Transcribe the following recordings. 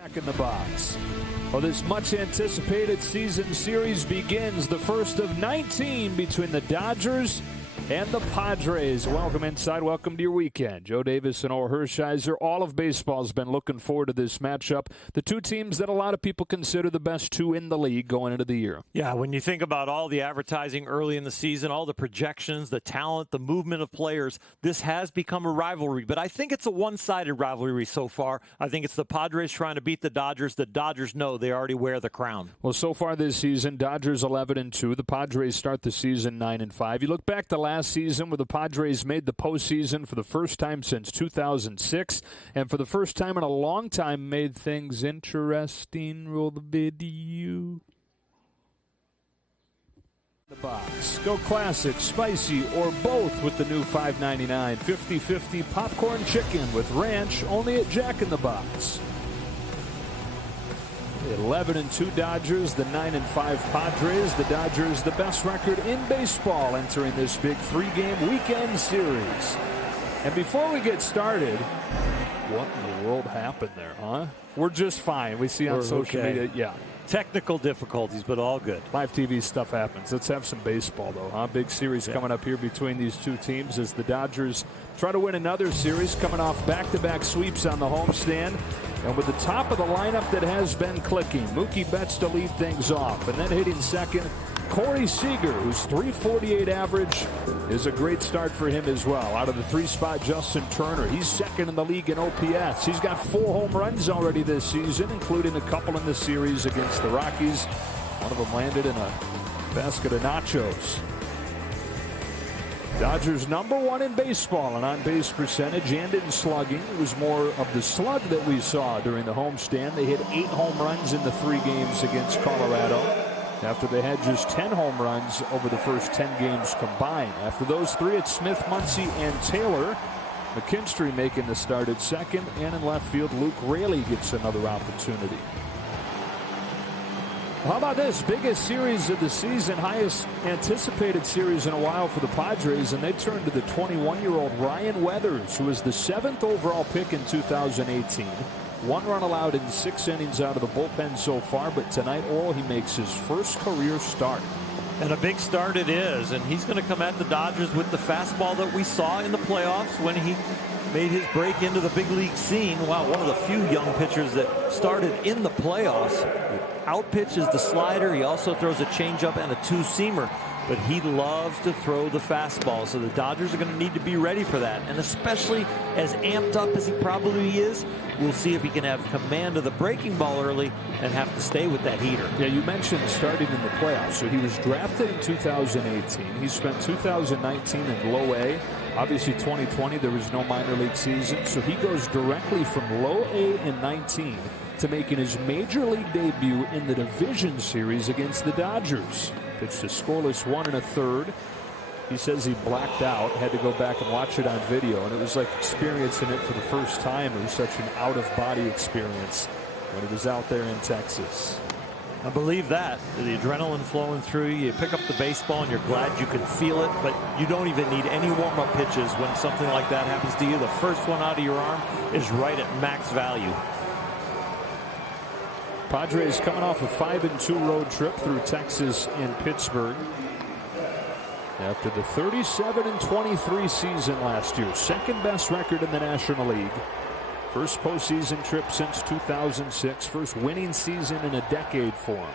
Back in the box. Well, this much-anticipated season series begins, the first of 19 between the Dodgers and the Padres. Welcome inside. Welcome to your weekend. Joe Davis and Orr Hershiser. All of baseball has been looking forward to this matchup. The two teams that a lot of people consider the best two in the league going into the year. Yeah, when you think about all the advertising early in the season, all the projections, the talent, the movement of players, this has become a rivalry. But I think it's a one-sided rivalry so far. I think it's the Padres trying to beat the Dodgers. The Dodgers know they already wear the crown. Well, so far this season, Dodgers 11-2. The Padres start the season 9-5. You look back to last season where the Padres made the postseason for the first time since 2006, and for the first time in a long time made things interesting. Roll the video. The box. Go classic, spicy, or both with the new $5.99 50/50 popcorn chicken with ranch, only at Jack in the Box. 11-2 Dodgers, the 9-5 Padres. The Dodgers, the best record in baseball, entering this big three-game weekend series. And before we get started, what in the world happened there, huh? We're just fine. We see on social media, yeah. Technical difficulties, but all good. Live TV stuff happens. Let's have some baseball, though, huh? Big series coming up here between these two teams as the Dodgers try to win another series, coming off back-to-back sweeps on the homestand. And with the top of the lineup that has been clicking, Mookie Betts to lead things off. And then hitting second, Corey Seager, whose .348 average is a great start for him as well. Out of the three-spot, Justin Turner. He's second in the league in OPS. He's got 4 home runs already this season, including a couple in the series against the Rockies. One of them landed in a basket of nachos. Dodgers #1 in baseball in on-base percentage and in slugging. It was more of the slug that we saw during the homestand. They hit 8 home runs in the 3 games against Colorado, after they had just 10 home runs over the first 10 games combined. After those 3, it's Smith, Muncy, and Taylor. McKinstry making the start at second, and in left field, Luke Raley gets another opportunity. How about this? Biggest series of the season, highest anticipated series in a while for the Padres, and they turn to the 21-year-old Ryan Weathers, who was the 7th overall pick in 2018. 1 run allowed in 6 innings out of the bullpen so far, but tonight, he makes his first career start. And a big start it is, and he's going to come at the Dodgers with the fastball that we saw in the playoffs when he made his break into the big league scene. Wow, one of the few young pitchers that started in the playoffs. Outpitches the slider. He also throws a changeup and a 2-seamer, but he loves to throw the fastball. So the Dodgers are going to need to be ready for that. And especially as amped up as he probably is, we'll see if he can have command of the breaking ball early and have to stay with that heater. Yeah, you mentioned starting in the playoffs. So he was drafted in 2018. He spent 2019 in low A. Obviously 2020 there was no minor league season, so he goes directly from low A in 19 to making his major league debut in the division series against the Dodgers. Pitched a scoreless 1 1/3. He says he blacked out, had to go back and watch it on video, and it was like experiencing it for the first time. It was such an out-of-body experience when he was out there in Texas. I believe that. The adrenaline flowing through you. You pick up the baseball and you're glad you can feel it, but you don't even need any warm-up pitches when something like that happens to you. The first one out of your arm is right at max value. Padres coming off a 5-2 road trip through Texas and Pittsburgh. After the 37-23 season last year, second best record in the National League. First postseason trip since 2006. First winning season in a decade for him.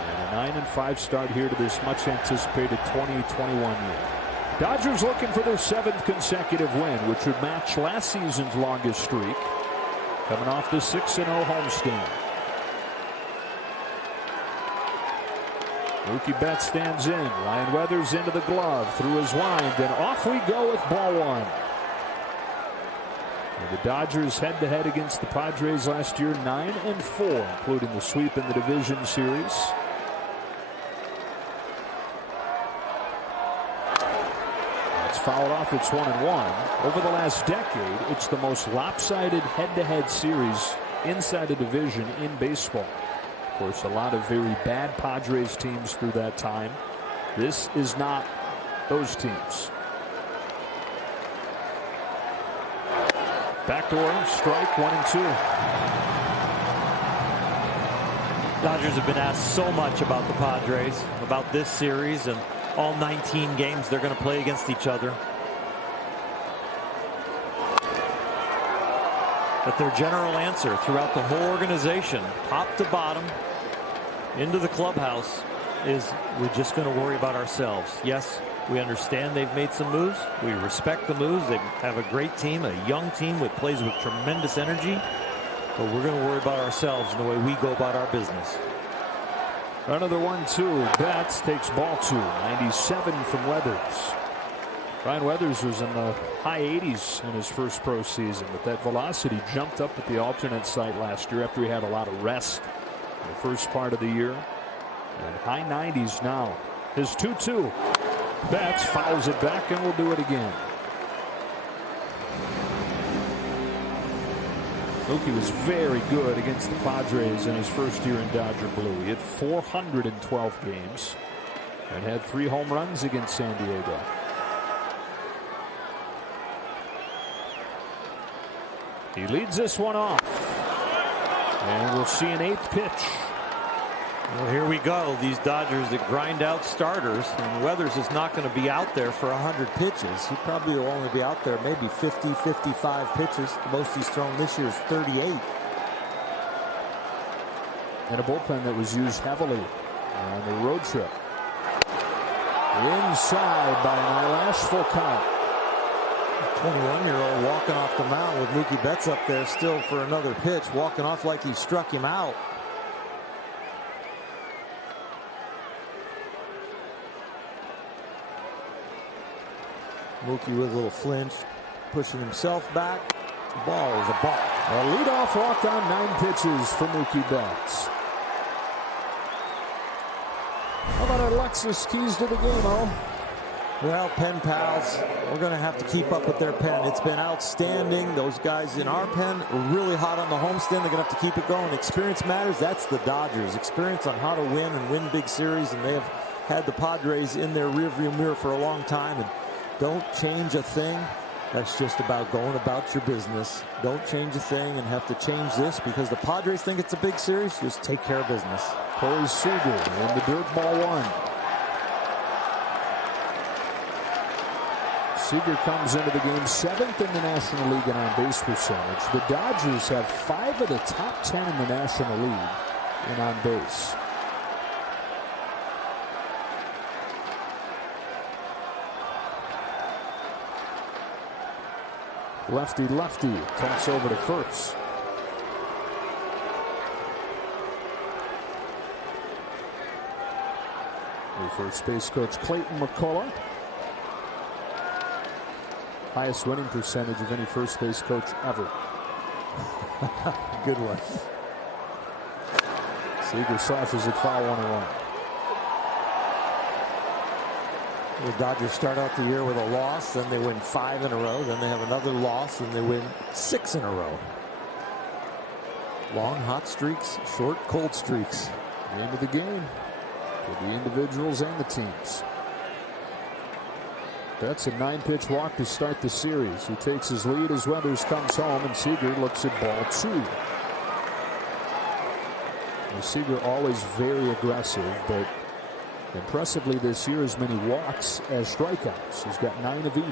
And a 9-5 start here to this much anticipated 2021 year. Dodgers looking for their 7th consecutive win, which would match last season's longest streak. Coming off the 6-0 homestand. Mookie Betts stands in. Ryan Weathers into the glove. Through his wind. And off we go with ball 1. And the Dodgers head-to-head against the Padres last year, 9-4, including the sweep in the division series. It's fouled off. It's 1-1. Over the last decade, it's the most lopsided head-to-head series inside a division in baseball. Of course, a lot of very bad Padres teams through that time. This is not those teams. Backdoor strike, 1-2. Dodgers have been asked so much about the Padres, about this series and all 19 games they're going to play against each other. But their general answer throughout the whole organization, top to bottom, into the clubhouse, is we're just going to worry about ourselves. Yes, we understand they've made some moves. We respect the moves. They have a great team, a young team that plays with tremendous energy. But we're going to worry about ourselves and the way we go about our business. Another 1-2. Betts takes ball 2. 97 from Weathers. Ryan Weathers was in the high 80s in his first pro season, but that velocity jumped up at the alternate site last year after he had a lot of rest in the first part of the year. And high 90s now. His 2-2. Betts fouls it back and will do it again. Mookie was very good against the Padres in his first year in Dodger blue. He had 412 games and had 3 home runs against San Diego. He leads this one off. And we'll see an 8th pitch. Well, here we go. These Dodgers that grind out starters, and Weathers is not going to be out there for 100 pitches. He probably will only be out there maybe 50, 55 pitches. The most he's thrown this year is 38. And a bullpen that was used heavily on the road trip. Inside by an eyelash, full count. 21-year-old walking off the mound with Mookie Betts up there still for another pitch, walking off like he struck him out. Mookie with a little flinch, pushing himself back. The ball is a ball. A leadoff walk on 9 pitches for Mookie Betts. How about Alexis keys to the game, oh? Well, pen pals, we're going to have to keep up with their pen. It's been outstanding. Those guys in our pen are really hot on the homestand. They're going to have to keep it going. Experience matters. That's the Dodgers. Experience on how to win and win big series, and they have had the Padres in their rearview mirror for a long time. And don't change a thing. That's just about going about your business. Don't change a thing and have to change this because the Padres think it's a big series. Just take care of business. Corey Seager in the dirt ball 1. Seager comes into the game 7th in the National League in on-base percentage. The Dodgers have 5 of the top 10 in the National League in on-base. Lefty toss over to first. New first base coach Clayton McCullough. Highest winning percentage of any first base coach ever. Good one. Seager slashes it foul 1-1. The Dodgers start out the year with a loss, then they win 5 in a row, then they have another loss, and they win 6 in a row. Long hot streaks, short cold streaks. The end of the game for the individuals and the teams. That's a 9-pitch walk to start the series. He takes his lead as Weathers comes home, and Seager looks at ball 2. And Seager always very aggressive, but impressively this year as many walks as strikeouts. He's got 9 of each.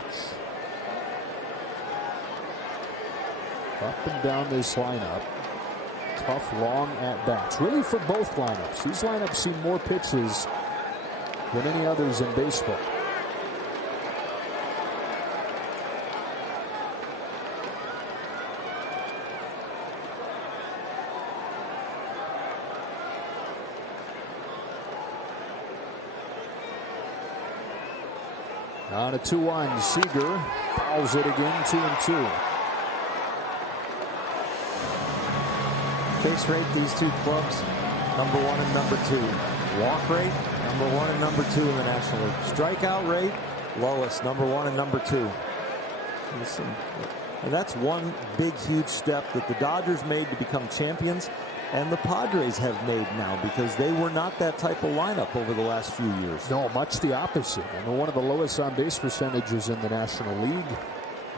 Up and down this lineup. Tough long at bats. Really for both lineups. These lineups see more pitches than any others in baseball. On a 2-1, Seager fouls it again, 2-2. Chase rate, these two clubs, number 1 and number 2. Walk rate, number 1 and number 2 in the National League. Strikeout rate, lowest, number 1 and number 2. And that's one big, huge step that the Dodgers made to become champions, and the Padres have made now, because they were not that type of lineup over the last few years. No, much the opposite. And one of the lowest on-base percentages in the National League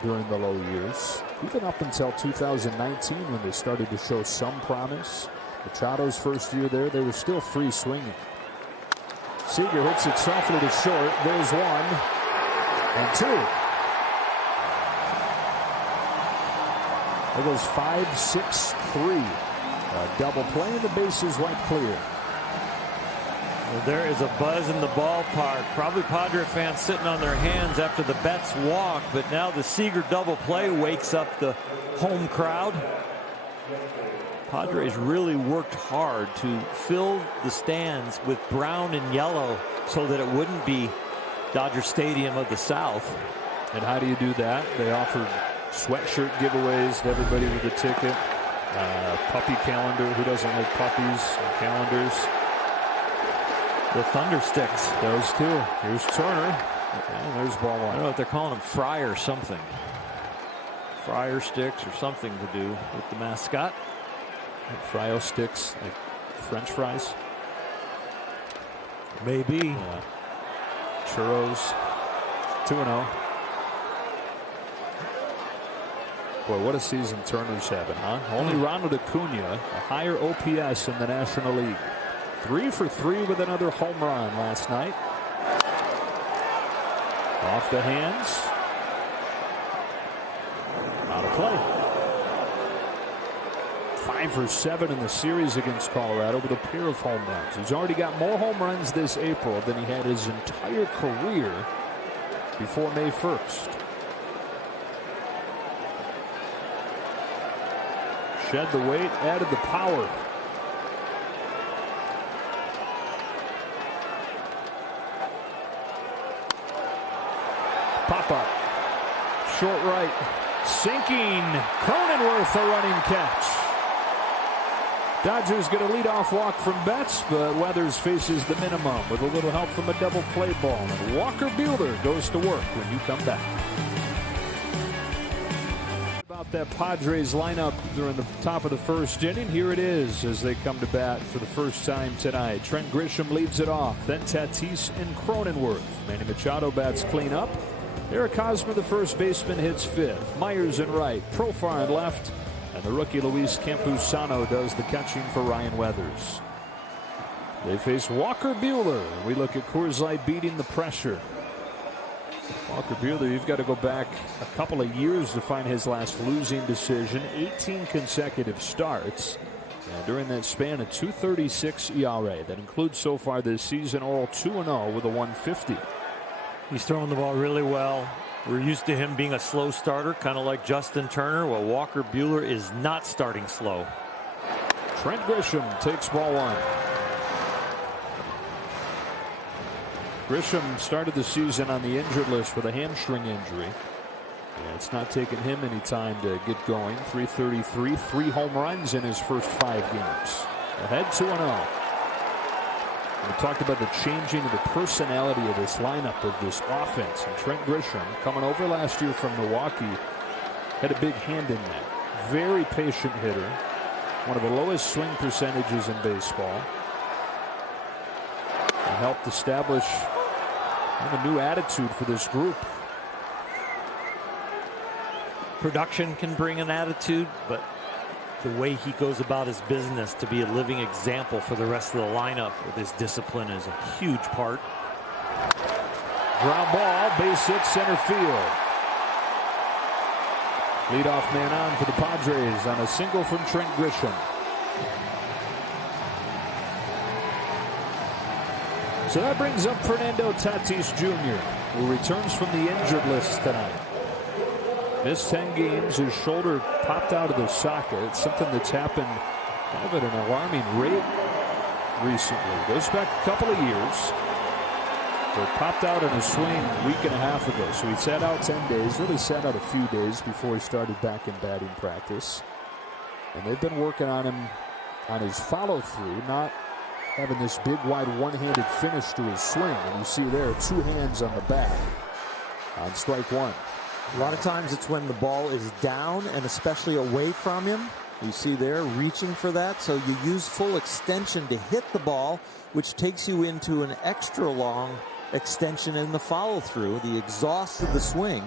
during the low years. Even up until 2019 when they started to show some promise. Machado's first year there, they were still free swinging. Seager hits it softly to short. There's 1 and 2. It goes 5-6-3. A double play and the bases wiped clear. Well, there is a buzz in the ballpark. Probably Padre fans sitting on their hands after the Betts walk, but now the Seager double play wakes up the home crowd. Padres really worked hard to fill the stands with brown and yellow so that it wouldn't be Dodger Stadium of the South. And how do you do that? They offered sweatshirt giveaways to everybody with a ticket. Puppy calendar. Who doesn't like puppies and calendars? The Thunder Sticks. Those two. Here's Turner. And there's ball 1. I don't know if they're calling them fry or something. Fryer sticks or something to do with the mascot. Fryo sticks, like French fries. Maybe. Churros. 2-0. Boy, what a season Turner's having, huh? Only Ronald Acuna, a higher OPS in the National League. 3 for 3 with another home run last night. Off the hands. Out of play. 5 for 7 in the series against Colorado with a pair of home runs. He's already got more home runs this April than he had his entire career before May 1st. Shed the weight, added the power. Pop up. Short right. Sinking. Cronenworth a running catch. Dodgers get a leadoff walk from Betts, but Weathers faces the minimum with a little help from a double play ball. And Walker Buehler goes to work when you come back. About that Padres lineup during the top of the first inning. Here it is as they come to bat for the first time tonight. Trent Grisham leads it off. Then Tatis and Cronenworth. Manny Machado bats clean up. Eric Hosmer, the first baseman, hits 5th. Myers in right. Profar in left. And the rookie Luis Campusano does the catching for Ryan Weathers. They face Walker Buehler. We look at Coors Light beating the pressure. Walker Buehler, you've got to go back a couple of years to find his last losing decision. 18 consecutive starts. And during that span, a 2.36 ERA. That includes so far this season all 2-0 with a 1.50. He's throwing the ball really well. We're used to him being a slow starter, kind of like Justin Turner. Well, Walker Buehler is not starting slow. Trent Grisham takes ball 1. Grisham started the season on the injured list with a hamstring injury. Yeah, it's not taken him any time to get going. 333, 3 home runs in his first 5 games. Ahead 2-0. We talked about the changing of the personality of this lineup, of this offense. And Trent Grisham, coming over last year from Milwaukee, had a big hand in that. Very patient hitter. One of the lowest swing percentages in baseball. And helped establish a new attitude for this group. Production can bring an attitude, but the way he goes about his business to be a living example for the rest of the lineup with his discipline is a huge part. Ground ball, base hit, center field. Leadoff man on for the Padres on a single from Trent Grisham. So that brings up Fernando Tatis Jr., who returns from the injured list tonight. Missed 10 games. His shoulder popped out of the socket. It's something that's happened kind of at an alarming rate recently. Goes back a couple of years. So it popped out in a swing a week and a half ago. So he sat out 10 days. Really sat out a few days before he started back in batting practice. And they've been working on him on his follow-through, not having this big, wide, one-handed finish to his swing. And you see there, 2 hands on the bat on strike 1. A lot of times it's when the ball is down and especially away from him. You see there reaching for that. So you use full extension to hit the ball, which takes you into an extra long extension in the follow through, the exhaust of the swing.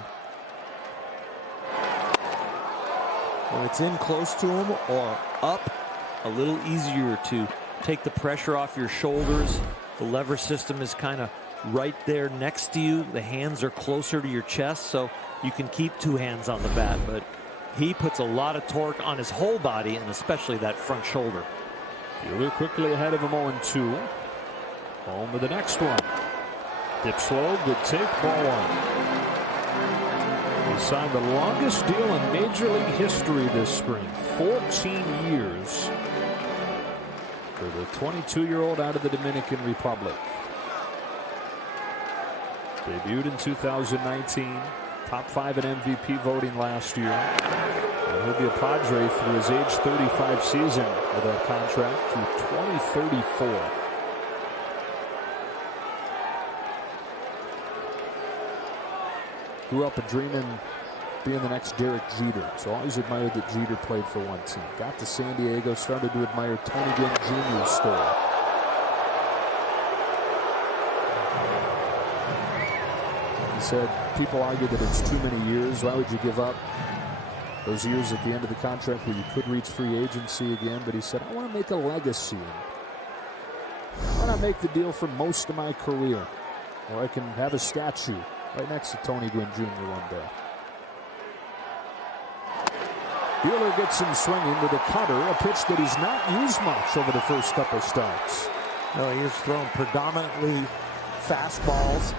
When it's in close to him or up a little easier to take the pressure off your shoulders. The lever system is kind of right there next to you. The hands are closer to your chest, so you can keep two hands on the bat. But he puts a lot of torque on his whole body, and especially that front shoulder. Buehler quickly ahead of him 0-2. Home with the next one. Dip slow, good take, ball one. He signed the longest deal in Major League history this spring, 14 years for the 22-year-old out of the Dominican Republic. Debuted in 2019, top 5 in MVP voting last year. And he'll be a Padre through his age 35 season with that contract through 2034. Grew up dreaming being the next Derek Jeter. So always admired that Jeter played for one team. Got to San Diego, started to admire Tony Gwynn Jr.'s story. He said people argue that it's too many years. Why would you give up those years at the end of the contract where you could reach free agency again? But he said, I want to make a legacy. Why not make the deal for most of my career? Or I can have a statue right next to Tony Gwynn Jr. one day. Buehler gets him swinging with a cutter, a pitch that he's not used much over the first couple starts. No, he has thrown predominantly fastballs,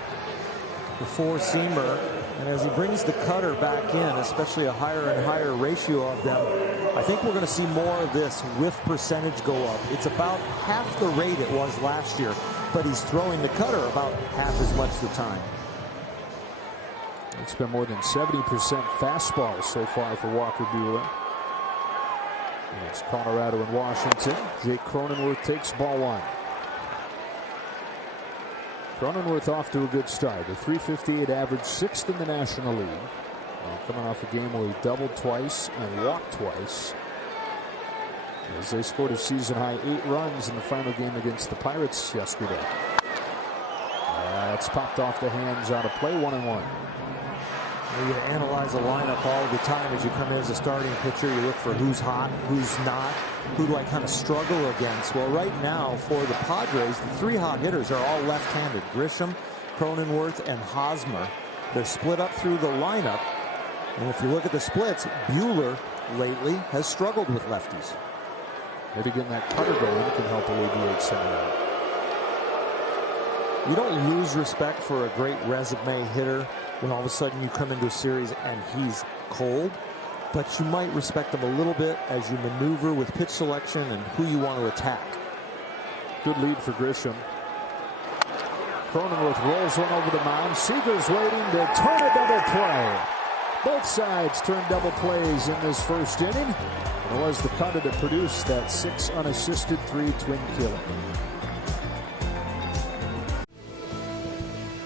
the four-seamer, and as he brings the cutter back in, especially a higher and higher ratio of them, I think we're going to see more of this whiff percentage go up. It's about half the rate it was last year, but he's throwing the cutter about half as much the time. It's been more than 70% fastballs so far for Walker Buehler. And it's Colorado and Washington. Jake Cronenworth takes ball one. Cronenworth off to a good start. A .358 average, 6th in the National League. Coming off a game where he doubled twice and walked twice. As they scored a season-high 8 runs in the final game against the Pirates yesterday. It's popped off the hands out of play, 1-1. You analyze a lineup all the time as you come in as a starting pitcher. You look for who's hot, who's not, who do I kind of struggle against. Well, right now for the Padres, the 3 hot hitters are all left-handed. Grisham, Cronenworth, and Hosmer. They're split up through the lineup. And if you look at the splits, Buehler lately has struggled with lefties. Maybe getting that cutter going can help alleviate some of that. You don't lose respect for a great resume hitter when all of a sudden you come into a series and he's cold, but you might respect him a little bit as you maneuver with pitch selection and who you want to attack. Good lead for Grisham. Cronenworth rolls one over the mound. Seager's waiting to turn a double play. Both sides turn double plays in this first inning. And it was the cutter that produced that 6 unassisted 3 twin killing.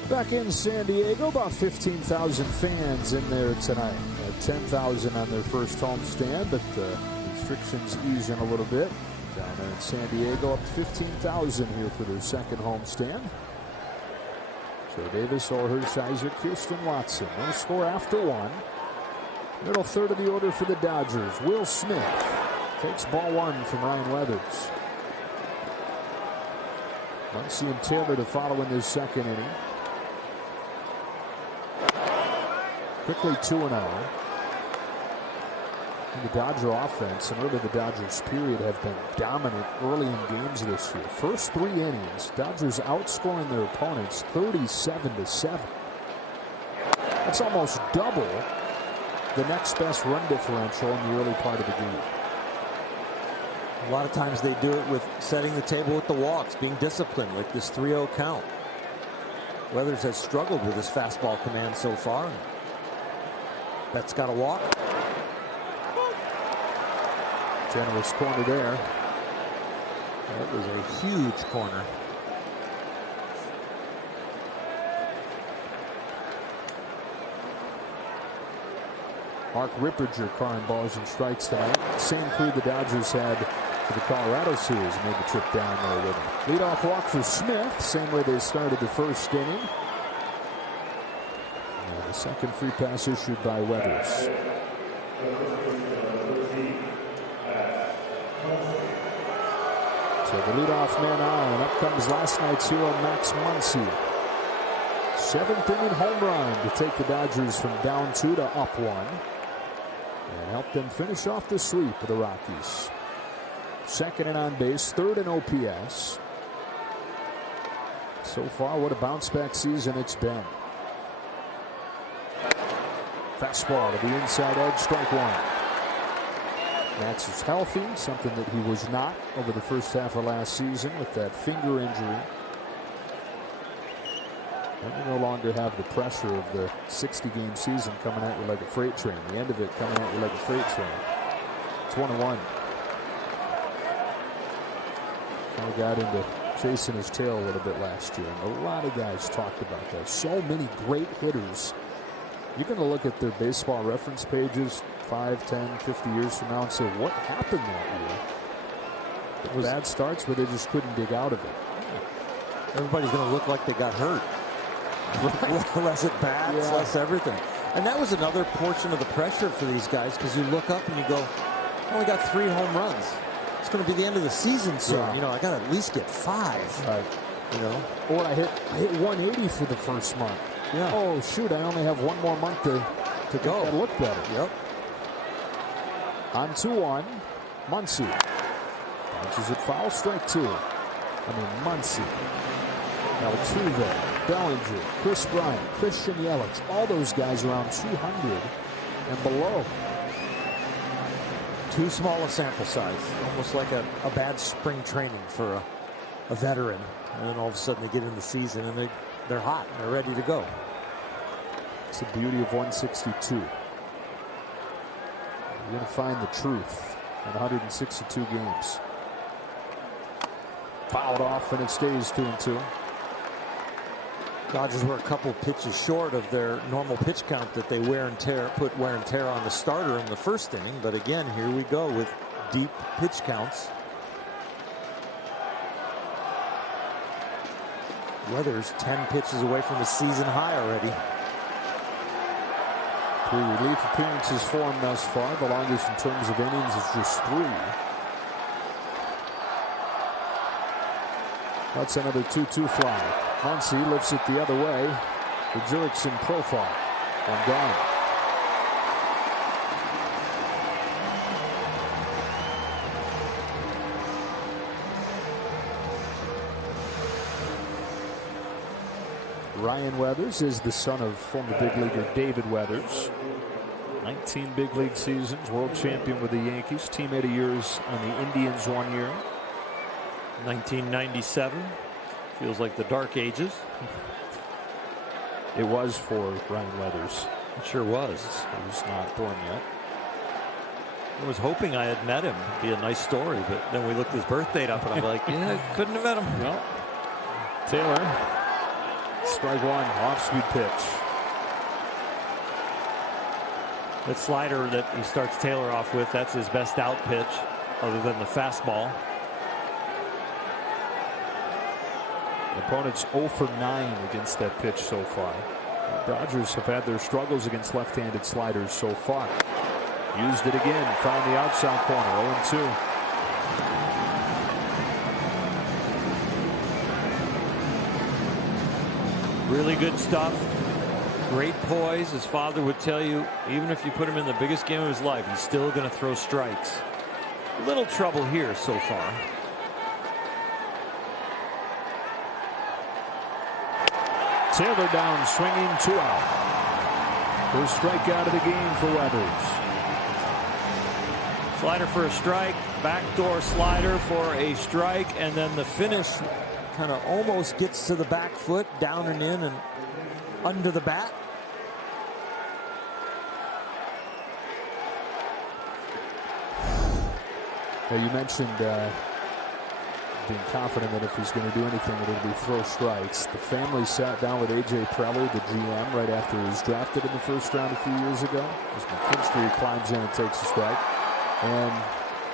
Back in San Diego, about 15,000 fans in there tonight. 10,000 on their first homestand, but the restrictions easing a little bit. Down there in San Diego, up to 15,000 here for their second homestand. Joe Davis, Or Hershiser, Kirsten Watson. No score after 1. Middle third of the order for the Dodgers. Will Smith takes ball 1 from Ryan Weathers. Muncy and Taylor to follow in this second inning. Quickly 2-0. The Dodger offense and really the Dodgers period have been dominant early in games this year. First 3 innings, Dodgers outscoring their opponents 37-7. That's almost double the next best run differential in the early part of the game. A lot of times they do it with setting the table with the walks, being disciplined, like this 3-0 count. Weathers has struggled with his fastball command so far. That's got a walk. Generous corner there. That was a huge corner. Mark Ripperger calling balls and strikes tonight. Same crew the Dodgers had for the Colorado series. Made the trip down there with him. Leadoff walk for Smith. Same way they started the first inning. And the second free pass issued by Weathers. So the leadoff man on, and up comes last night's hero, Max Muncy. 7th inning home run to take the Dodgers from down 2 to up 1. And help them finish off the sweep of the Rockies. 2nd in on base, 3rd in OPS. So far, what a bounce back season it's been. Fastball to the inside edge, strike 1. Max is healthy, something that he was not over the first half of last season with that finger injury. And you no longer have the pressure of the 60-game season coming at you like a freight train. The end of it coming at you like a freight train. It's 1-1. Kind of got into chasing his tail a little bit last year. And a lot of guys talked about that. So many great hitters. You're going to look at their baseball reference pages 5, 10, 50 years from now and say, what happened that year? It was bad starts where they just couldn't dig out of it. Everybody's going to look like they got hurt. Less at bats, less everything. And that was another portion of the pressure for these guys, because you look up and you go, I only got 3 home runs. It's going to be the end of the season soon. Yeah. You know, I got to at least get 5. Right. You know, or I hit 180 for the first month. Yeah. Oh shoot! I only have 1 more month to go. That look better. Yep. On 2-1, Muncy punches it foul, strike 2. Muncy, Altuve, Bellinger, Chris Bryant, Christian Yelich, all those guys around 200 and below. Too small a sample size, almost like a bad spring training for a veteran. And then all of a sudden they get in the season and they're hot and they're ready to go. It's the beauty of 162. You're going to find the truth in 162 games. Fouled off and it stays 2-2. Dodgers were a couple pitches short of their normal pitch count that they put wear and tear on the starter in the first inning. But again, here we go with deep pitch counts. Weathers 10 pitches away from the season high already. 3 relief appearances for him thus far. The longest in terms of innings is just 3. That's another 2-2 fly. Muncy lifts it the other way. The Jurickson profile. 1 down. Ryan Weathers is the son of former big leaguer David Weathers. 19 big league seasons, world champion with the Yankees, teammate of yours on the Indians 1 year. 1997. Feels like the dark ages. It was for Ryan Weathers. It sure was. He was not born yet. I was hoping I had met him. It'd be a nice story, but then we looked his birth date up and I'm like, yeah, I couldn't have met him. No. Taylor, strike 1, off-speed pitch. That slider that he starts Taylor off with, that's his best out pitch other than the fastball. Opponents 0 for 9 against that pitch so far. The Dodgers have had their struggles against left-handed sliders so far. Used it again, found the outside corner, 0-2. Really good stuff. Great poise. His father would tell you, even if you put him in the biggest game of his life, he's still going to throw strikes. A little trouble here so far. Taylor down, swinging, 2 out. First strikeout of the game for Weathers. Slider for a strike, backdoor slider for a strike, and then the finish kind of almost gets to the back foot, down and in and under the bat. You mentioned being confident that if he's going to do anything, it'll be throw strikes. The family sat down with A.J. Preller, the GM, right after he was drafted in the first round a few years ago. As McKinstry climbs in and takes a strike. And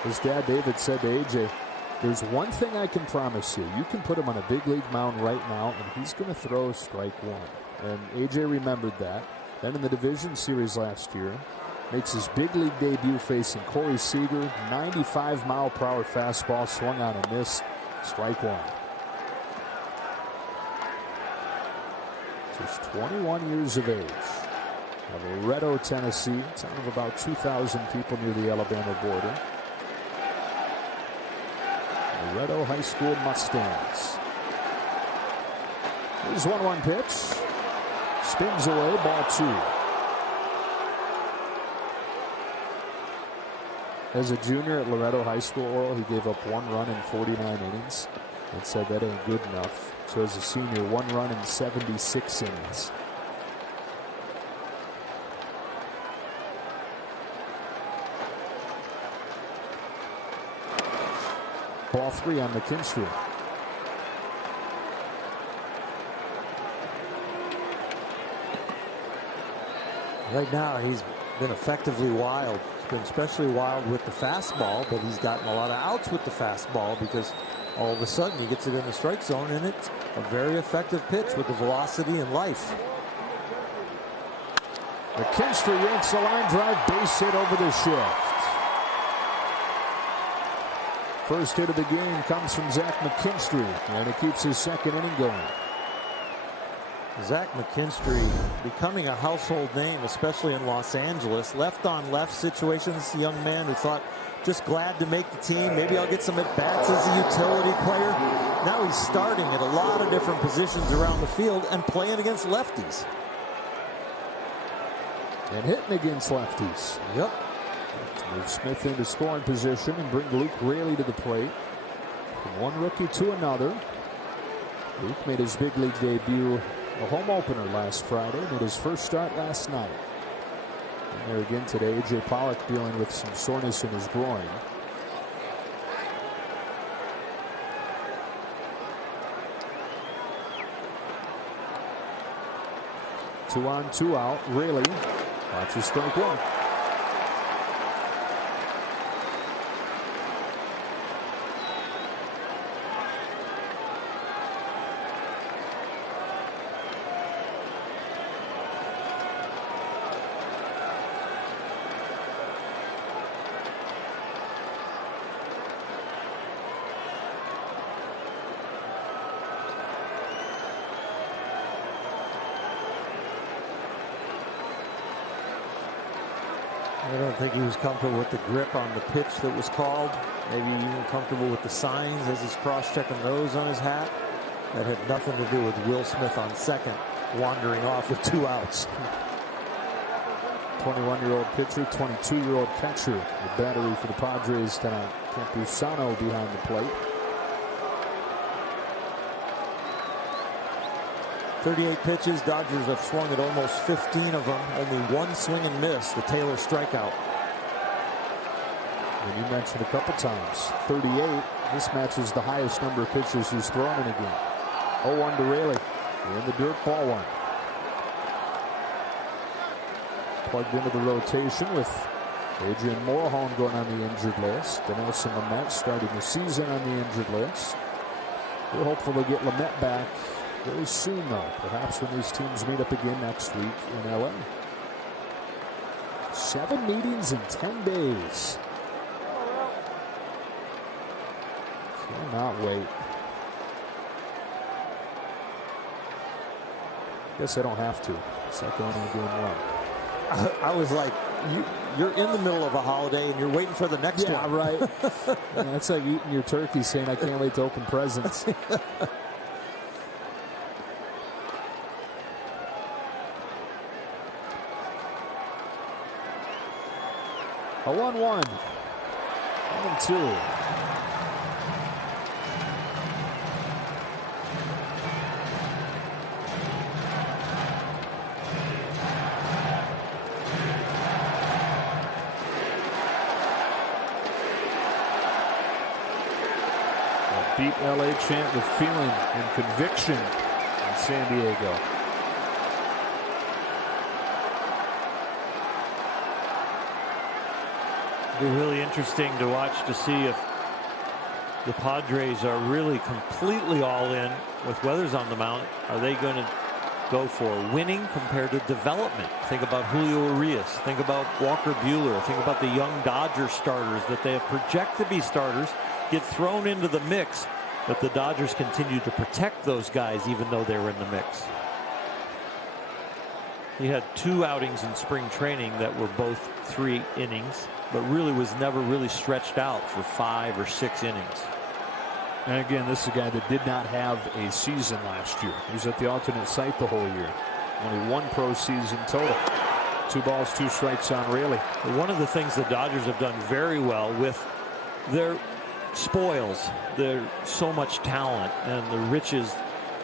his dad, David, said to A.J., there's one thing I can promise you. You can put him on a big league mound right now, and he's going to throw strike 1. And A.J. remembered that. Then in the division series last year, makes his big league debut facing Corey Seager. 95-mile-per-hour fastball swung on and missed. Strike one. Just 21 years of age. Of Loretto, Tennessee, town of about 2,000 people near the Alabama border. Loretto High School Mustangs. Here's 1-1 pitch. Spins away, ball two. As a junior at Loretto High School, Oral, he gave up 1 run in 49 innings and said that ain't good enough. So as a senior, 1 run in 76 innings. Ball 3 on McKinstry. Right now, he's been effectively wild. He's been especially wild with the fastball, but he's gotten a lot of outs with the fastball because all of a sudden he gets it in the strike zone, and it's a very effective pitch with the velocity and life. McKinstry yanks a line drive, base hit over the shift. First hit of the game comes from Zach McKinstry, and it keeps his second inning going. Zach McKinstry becoming a household name, especially in Los Angeles. Left on left situations. A young man who thought, just glad to make the team. Maybe I'll get some at-bats as a utility player. Now he's starting at a lot of different positions around the field and playing against lefties. And hitting against lefties. Yep. To move Smith into scoring position and bring Luke Raley to the plate. From one rookie to another. Luke made his big league debut, a home opener last Friday, made his first start last night. And there again today, A.J. Pollock dealing with some soreness in his groin. Two on, two out. Raley watches strike one. I don't think he was comfortable with the grip on the pitch that was called. Maybe even comfortable with the signs as he's cross-checking those on his hat. That had nothing to do with Will Smith on second, wandering off with 2 outs. 21-year-old pitcher, 22-year-old catcher. The battery for the Padres tonight. Campusano behind the plate. 38 pitches. Dodgers have swung at almost 15 of them. Only 1 swing and miss, the Taylor strikeout. And you mentioned a couple times, 38. This matches the highest number of pitches he's thrown in a game. 0-1 to Raley. In the dirt, ball 1. Plugged into the rotation with Adrian Morahone going on the injured list. Denelson Lamet starting the season on the injured list. We're hopeful to get Lamet back very soon, though. Perhaps when these teams meet up again next week in L.A. 7 meetings in 10 days. Cannot wait. Guess I don't have to. Second inning, game 1. I was like, you're in the middle of a holiday and you're waiting for the next one. Yeah, right. Yeah, that's like eating your turkey saying, I can't wait to open presents. A 1-1. 1-2. Beat LA chant with feeling and conviction in San Diego. It'll be really interesting to watch to see if the Padres are really completely all in with Weathers on the mound. Are they going to go for winning compared to development? Think about Julio Urias. Think about Walker Buehler. Think about the young Dodger starters that they have projected to be starters get thrown into the mix But the Dodgers continue to protect those guys even though they were in the mix. He had 2 outings in spring training that were both 3 innings, but really was never really stretched out for 5 or 6 innings. And again, this is a guy that did not have a season last year. He was at the alternate site the whole year. Only 1 pro season total. 2 balls, 2 strikes on Raley. One of the things the Dodgers have done very well with their spoils, there's so much talent and the riches,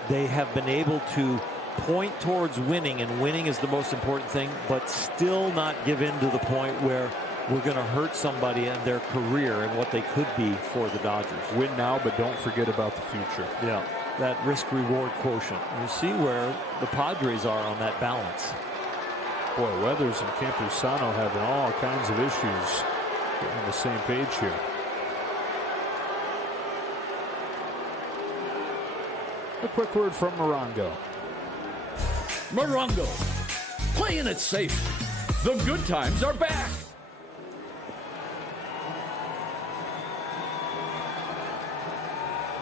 they have been able to point towards winning, and winning is the most important thing, but still not give in to the point where we're going to hurt somebody in their career and what they could be for the Dodgers. Win now, but don't forget about the future. Yeah, that risk-reward quotient. You see where the Padres are on that balance. Boy, Weathers and Campusano having all kinds of issues getting on the same page here. A quick word from Morongo. Morongo, playing it safe. The good times are back.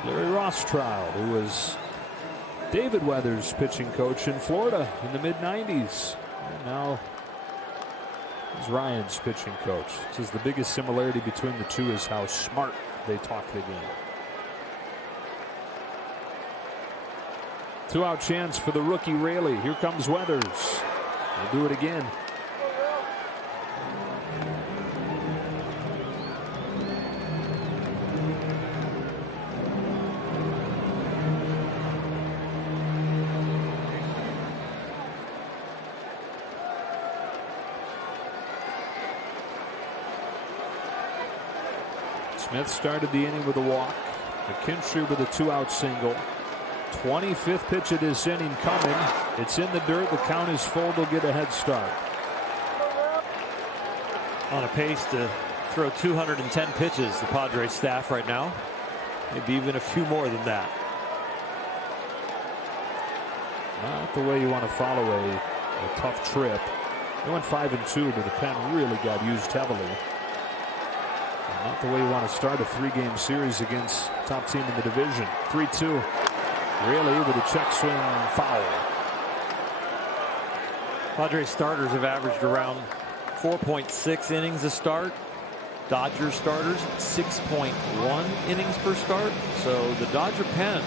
Larry Rothschild, who was David Weathers' pitching coach in Florida in the mid-90s. And now he's Ryan's pitching coach. Says the biggest similarity between the two is how smart they talk the game. 2-out chance for the rookie Raley. Here comes Weathers. He'll do it again. Smith started the inning with a walk. McKinstry with a 2-out single. 25th pitch of this inning coming. It's in the dirt. The count is full. They'll get a head start. On a pace to throw 210 pitches, the Padres staff right now. Maybe even a few more than that. Not the way you want to follow a tough trip. They went 5-2, but the pen really got used heavily. Not the way you want to start a 3-game series against top team in the division. 3-2. Really with a check swing foul. Padres starters have averaged around 4.6 innings a start. Dodgers starters 6.1 innings per start. So the Dodger pen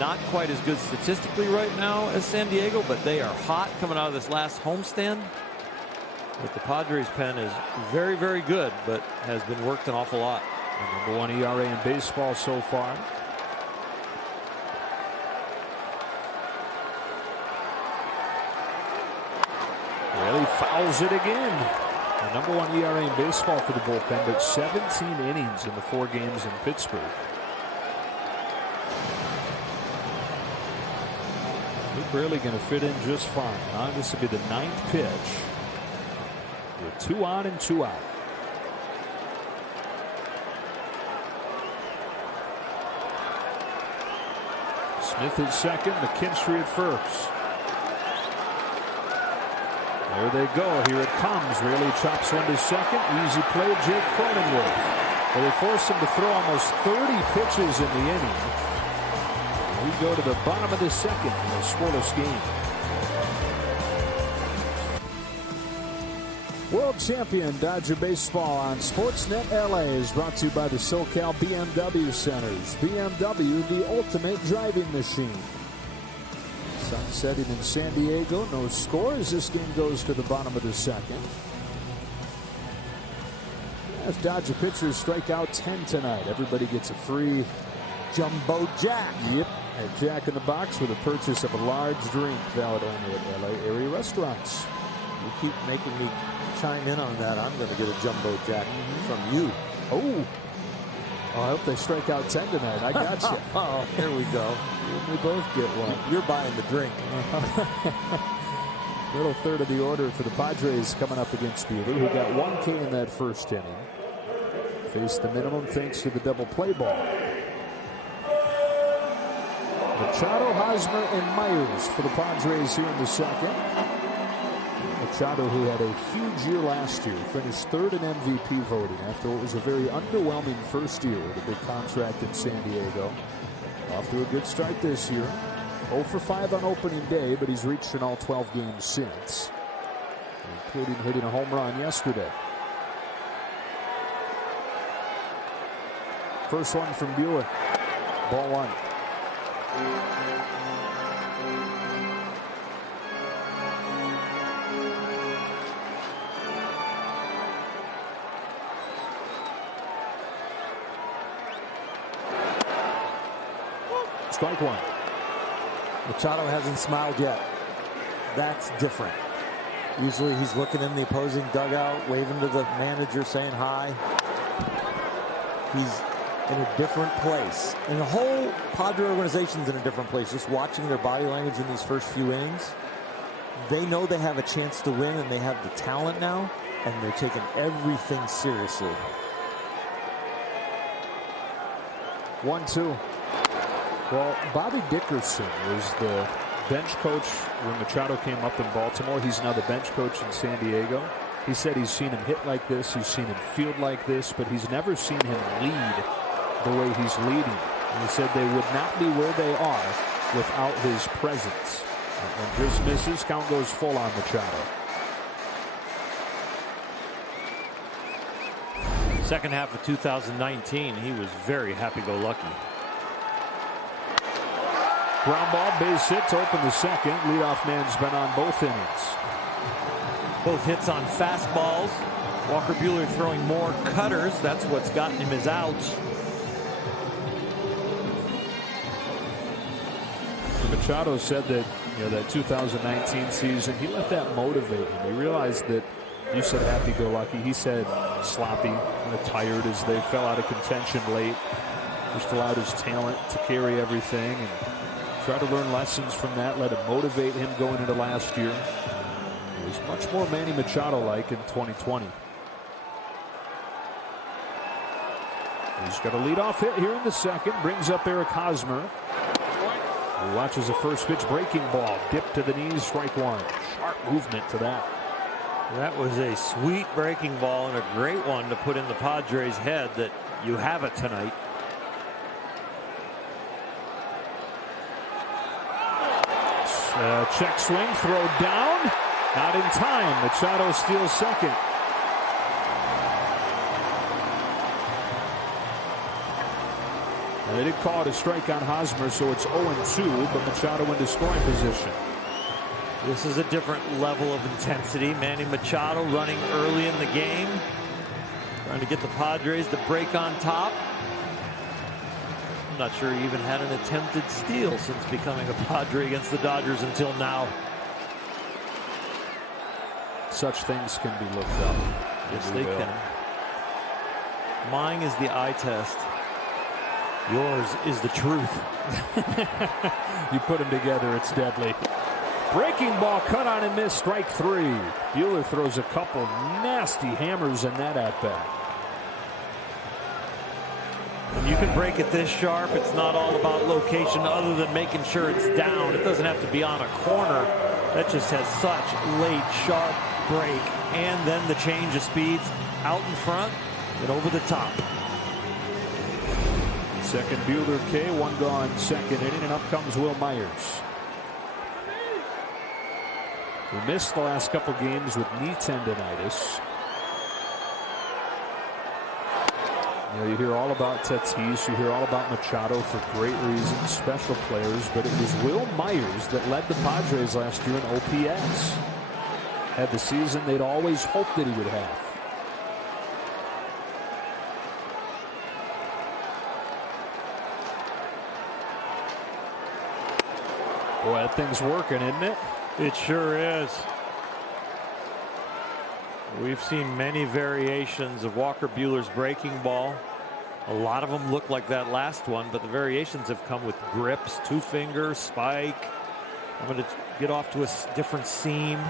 not quite as good statistically right now as San Diego, but they are hot coming out of this last homestand. But the Padres pen is very, very good, but has been worked an awful lot. The #1 ERA in baseball so far. Really fouls it again. The #1 ERA in baseball for the bullpen, but 17 innings in the 4 games in Pittsburgh. Luke Raley going to fit in just fine. This will be the 9th pitch. With 2 on and 2 out. Smith at second, McKinstry at first. There they go. Here it comes. Raley chops one to second. Easy play, Jake Cronenworth. Well, they force him to throw almost 30 pitches in the inning. We go to the bottom of the second in a scoreless game. World Champion Dodger Baseball on Sportsnet LA is brought to you by the SoCal BMW Centers. BMW, the ultimate driving machine. Sun setting in San Diego. No scores. This game goes to the bottom of the second. If Dodger pitchers strike out 10 tonight, everybody gets a free Jumbo Jack. Yep. A Jack in the Box with a purchase of a large drink, valid only at LA area restaurants. You keep making me chime in on that. I'm going to get a Jumbo Jack from you. Oh, I hope they strike out 10 tonight. I got you. Oh, here we go. We both get one. You're buying the drink. Little third of the order for the Padres coming up against Beaver, who got 1 K in that first inning. Faced the minimum thanks to the double play ball. Machado, Hosmer, and Myers for the Padres here in the second. Machado, who had a huge year last year, finished third in MVP voting after what was a very underwhelming first year with a big contract in San Diego. Off to a good start this year. 0 for 5 on opening day, but he's reached in all 12 games since, including hitting a home run yesterday. First one from Bueller. Ball 1. Strike 1. Machado hasn't smiled yet. That's different. Usually he's looking in the opposing dugout, waving to the manager, saying hi. He's in a different place. And the whole Padre organization's in a different place. Just watching their body language in these first few innings, they know they have a chance to win, and they have the talent now, and they're taking everything seriously. 1-2. Well, Bobby Dickerson was the bench coach when Machado came up in Baltimore. He's now the bench coach in San Diego. He said he's seen him hit like this, he's seen him field like this, but he's never seen him lead the way he's leading. And he said they would not be where they are without his presence. And just misses. Count goes full on Machado. Second half of 2019, he was very happy-go-lucky. Ground ball, base hit to open the second. Leadoff man's been on both innings. Both hits on fastballs. Walker Buehler throwing more cutters. That's what's gotten him his outs. Machado said that, that 2019 season, he let that motivate him. He realized that, you said happy-go-lucky. He said sloppy, kind of tired as they fell out of contention late. Just allowed his talent to carry everything and try to learn lessons from that. Let it motivate him going into last year. He was much more Manny Machado-like in 2020. He's got a leadoff hit here in the second. Brings up Eric Hosmer. He watches a first pitch breaking ball. Dip to the knees, strike 1. Sharp movement to that. That was a sweet breaking ball and a great one to put in the Padres' head that you have it tonight. Check swing, throw down. Not in time. Machado steals second. And they did call it a strike on Hosmer, so it's 0-2, but Machado into scoring position. This is a different level of intensity. Manny Machado running early in the game, trying to get the Padres to break on top. I'm not sure he even had an attempted steal since becoming a Padre against the Dodgers until now. Such things can be looked up. Yes, they can. Mine is the eye test. Yours is the truth. You put them together, it's deadly. Breaking ball, cut on and miss, strike 3. Buehler throws a couple nasty hammers in that at-bat. When you can break it this sharp, it's not all about location other than making sure it's down. It doesn't have to be on a corner. That just has such late, sharp break. And then the change of speeds out in front and over the top. Second Buehler K, 1 gone second inning, and up comes Will Myers. He missed the last couple games with knee tendonitis. You hear all about Tatis, you hear all about Machado for great reasons, special players, but it was Will Myers that led the Padres last year in OPS. Had the season they'd always hoped that he would have. Boy, that thing's working, isn't it? It sure is. We've seen many variations of Walker Buehler's breaking ball. A lot of them look like that last one, but the variations have come with grips, 2-finger, spike. I'm going to get off to a different seam.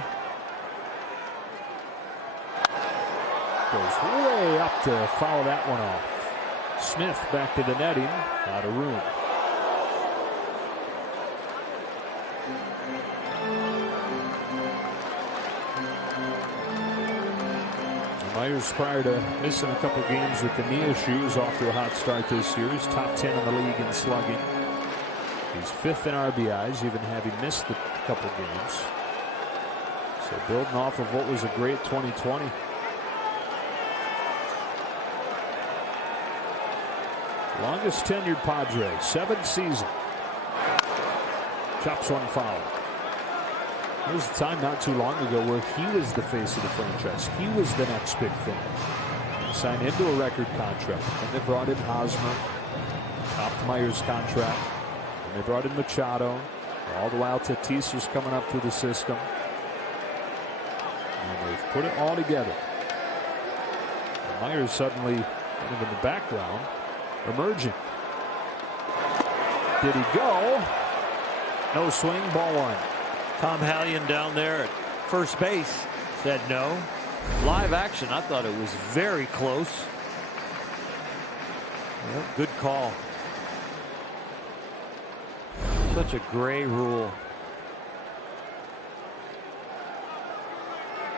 Goes way up to foul that one off. Smith back to the netting, out of room. Myers, prior to missing a couple games with the knee issue, is off to a hot start this year. He's top 10 in the league in slugging. He's 5th in RBIs, even having missed a couple games. So building off of what was a great 2020. Longest tenured Padre, 7th season. Chops one foul. There was a time not too long ago where he was the face of the franchise. He was the next big thing. He signed into a record contract. And they brought in Hosmer, topped Myers' contract. And they brought in Machado. All the while Tatis was coming up through the system. And they've put it all together. And Myers suddenly kind of in the background, emerging. Did he go? No swing, ball one. Tom Hallion down there at first base said no. Live action, I thought it was very close. Well, good call. Such a gray rule.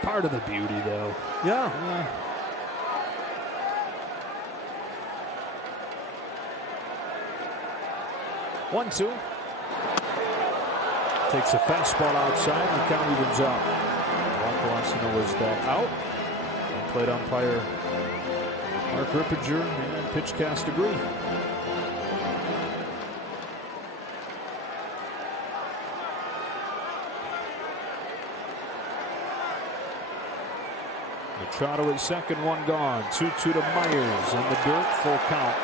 Part of the beauty, though. Yeah. 1-2. Takes a fastball outside and the count evens up. Walker wants to know, is that out? And plate umpire Mark Rippinger and pitchcast agree. Machado at second, one gone. 2-2 to Myers in the dirt, full count.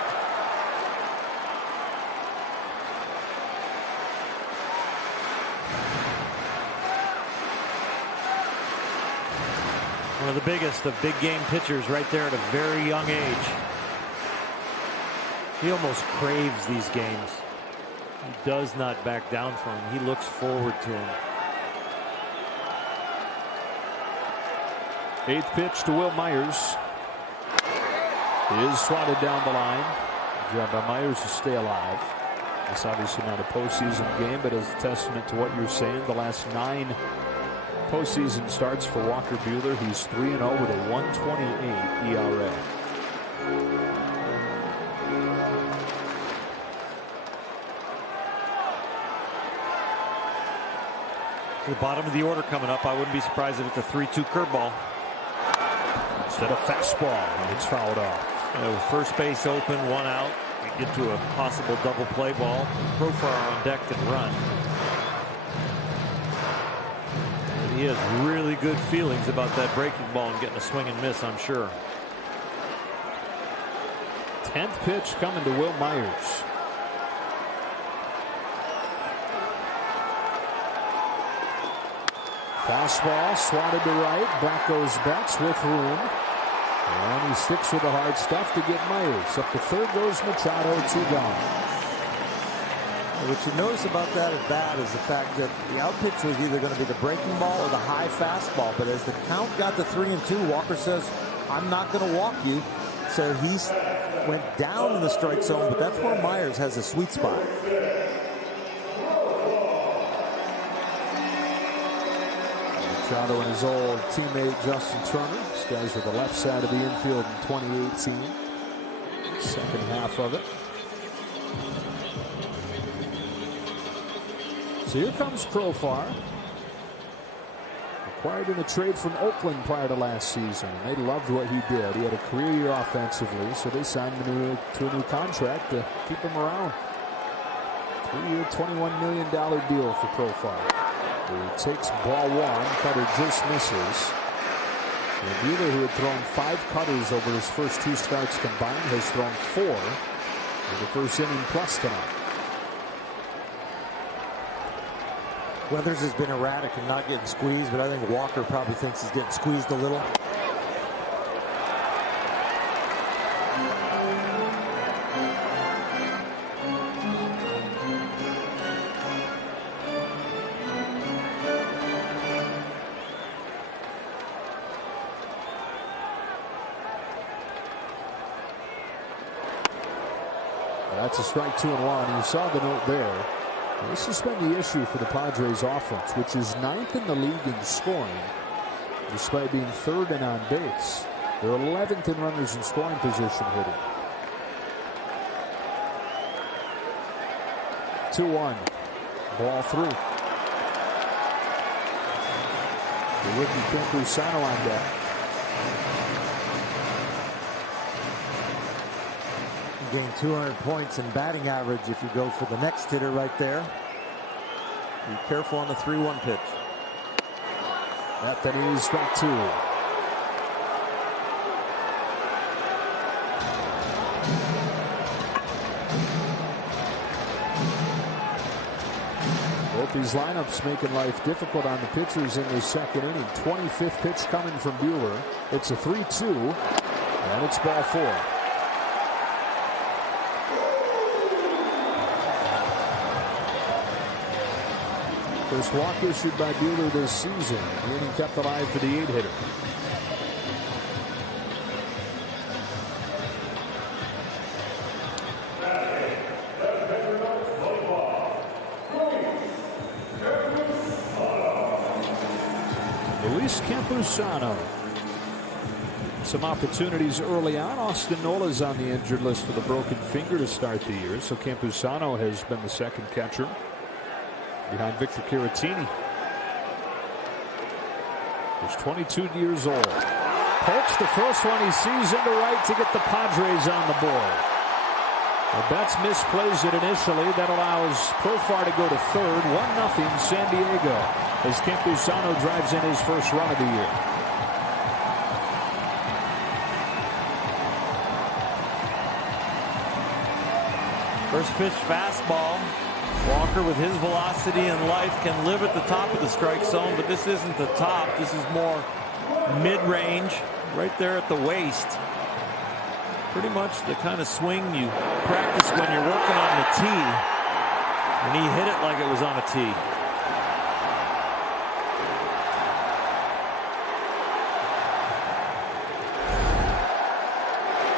One of the biggest of big game pitchers right there at a very young age. He almost craves these games. He does not back down from him. He looks forward to him. 8th pitch to Will Myers. He is swatted down the line. Good job by Myers to stay alive. It's obviously not a postseason game, but as a testament to what you're saying, the last 9 postseason starts for Walker Buehler. He's 3-0 with a 1.28 ERA. The bottom of the order coming up. I wouldn't be surprised if it's a 3-2 curveball. Instead of fastball, it's fouled off. First base open, 1 out. We get to a possible double play ball. Profar on deck can run. He has really good feelings about that breaking ball and getting a swing and miss, I'm sure. 10th pitch coming to Will Myers. Fastball swatted to right. Back goes Betts with room. And he sticks with the hard stuff to get Myers. Up to third goes Machado, 2 gone. What you notice about that at bat is the fact that the out pitch was either going to be the breaking ball or the high fastball. But as the count got to 3-2, Walker says, I'm not going to walk you. So he went down in the strike zone, but that's where Myers has a sweet spot. Machado and his old teammate Justin Turner. These guys were the left side of the infield in 2018. Second half of it. So here comes Profar. Acquired in a trade from Oakland prior to last season. And they loved what he did. He had a career year offensively, so they signed him to a new contract to keep him around. 3-year, $21 million deal for Profar. He takes ball 1, cutter just misses. And Buehler, who had thrown 5 cutters over his first 2 starts combined, has thrown 4 in the first inning plus tonight. Weathers has been erratic and not getting squeezed, but I think Walker probably thinks he's getting squeezed a little. That's a strike 2-1. You saw the note there. This has been the issue for the Padres offense, which is 9th in the league in scoring, despite being 3rd and on base. They're 11th in runners in scoring position hitting. 2-1. Ball through. The rookie Campusano on deck. You gain 200 points in batting average if you go for the next hitter right there. Be careful on the 3-1 pitch. At the knees, strike 2. Both these lineups making life difficult on the pitchers in the second inning. 25th pitch coming from Buehler. It's a 3-2, and it's ball 4. First walk issued by Buehler this season. The inning kept alive for the 8-hitter. Campusano. Some opportunities early on. Austin Nola's on the injured list with a broken finger to start the year, so Campusano has been the second catcher behind Victor Caratini, who's 22 years old. Pokes the first one he sees into right to get the Padres on the board. Well, Betts misplays it initially. That allows Profar to go to third. 1-0 San Diego as Campusano drives in his first run of the year. First pitch fastball. Walker with his velocity and life can live at the top of the strike zone, but this isn't the top. This is more mid-range, right there at the waist. Pretty much the kind of swing you practice when you're working on the tee. And he hit it like it was on a tee.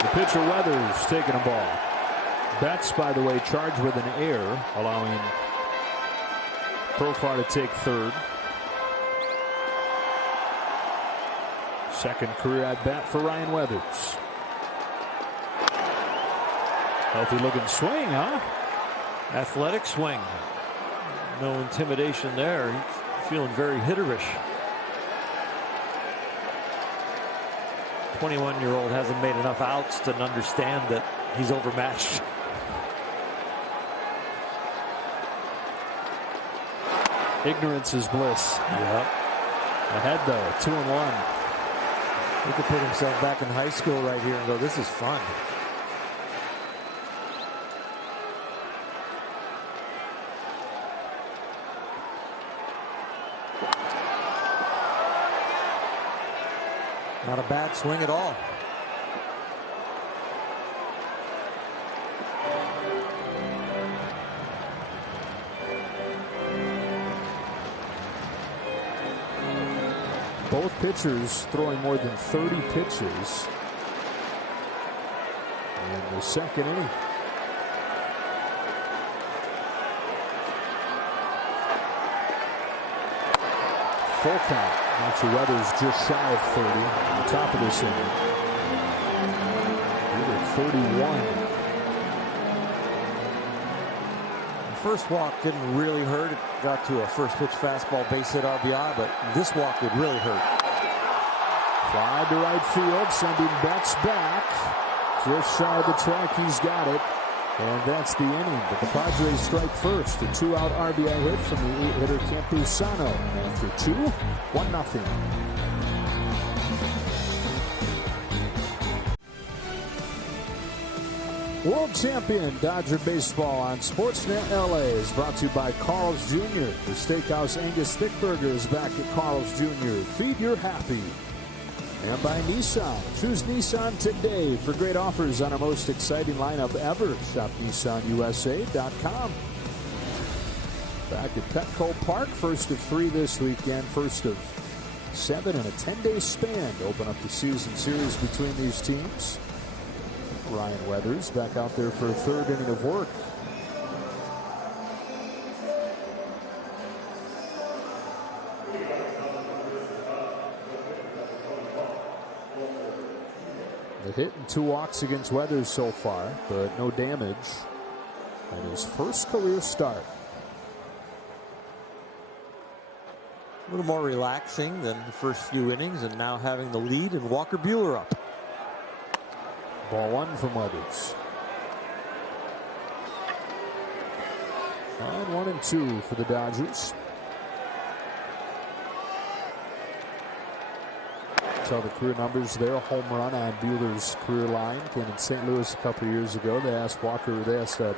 The pitcher Weathers taking a ball. Betts, by the way, charged with an error, allowing Profar to take third. Second career at bat for Ryan Weathers. Healthy looking swing, huh? Athletic swing. No intimidation there. He's feeling very hitterish. 21-year-old hasn't made enough outs to understand that he's overmatched. Ignorance is bliss. Yep. Ahead though, 2-1. He could put himself back in high school right here and go, this is fun. Not a bad swing at all. Both pitchers throwing more than 30 pitches in the second inning. Full count. Actually, Weathers just shy of 30 on the top of this inning. We're at 31. The first walk didn't really hurt. It got to a first pitch fastball base hit RBI, but this walk would really hurt. Fly to right field, sending Betts back. Just shy of the track, he's got it. And that's the inning. But the Padres strike first. A 2-out RBI hit from the 8-hitter Campusano. After 2, 1-0. World Champion Dodger Baseball on Sportsnet LA is brought to you by Carl's Jr. The Steakhouse Angus Thick Burger is back at Carl's Jr. Feed your happy. And by Nissan. Choose Nissan today for great offers on our most exciting lineup ever. Shop NissanUSA.com. Back at Petco Park, first of 3 this weekend, first of 7 in a 10-day span to open up the season series between these teams. Ryan Weathers back out there for a third inning of work. A hit and 2 walks against Weathers so far, but no damage in his first career start. A little more relaxing than the first few innings, and now having the lead and Walker Buehler up. Ball 1 from Weathers. And 1 and 2 for the Dodgers. Tell the career numbers there. Home run on Buehler's career line came in St. Louis a couple of years ago. They asked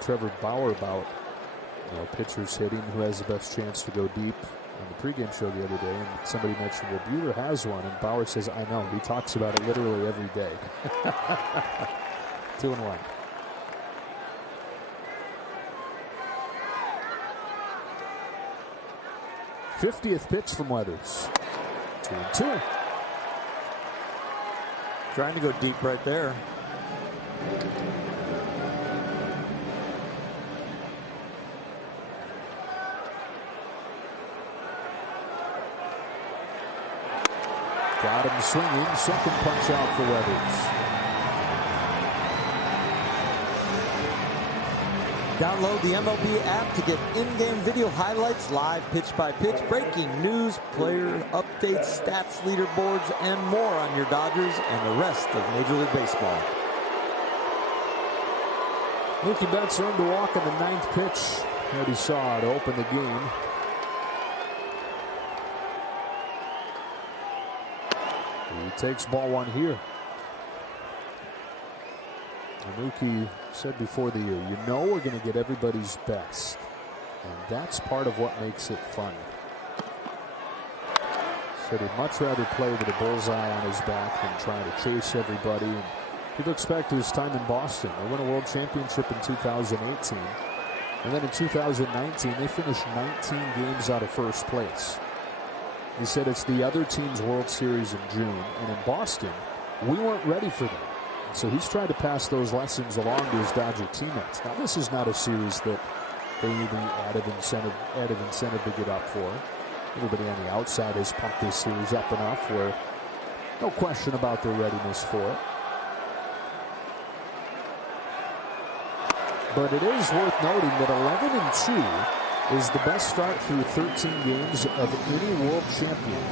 Trevor Bauer about pitchers hitting, who has the best chance to go deep on the pregame show the other day, and somebody mentioned that Buehler has one, and Bauer says, I know. He talks about it literally every day. 2-1. '50th pitch from Weathers. 2-2. Trying to go deep right there. Got him swinging. Second punch out for Weathers. Download the MLB app to get in-game video highlights, live pitch-by-pitch, breaking news, player updates, stats, leaderboards, and more on your Dodgers and the rest of Major League Baseball. Mookie Betts earned a walk on the 9th pitch that he saw to open the game. He takes ball 1 here. And Mookie said before the year, we're going to get everybody's best. And that's part of what makes it fun. Said he'd much rather play with a bullseye on his back than trying to chase everybody. And he looks back to his time in Boston. They won a world championship in 2018. And then in 2019, they finished 19 games out of first place. He said it's the other team's World Series in June. And in Boston, we weren't ready for them. So he's tried to pass those lessons along to his Dodger teammates. Now, this is not a series that they need added incentive to get up for. Everybody on the outside has pumped this series up enough where no question about their readiness for it. But it is worth noting that 11-2 is the best start through 13 games of any world champion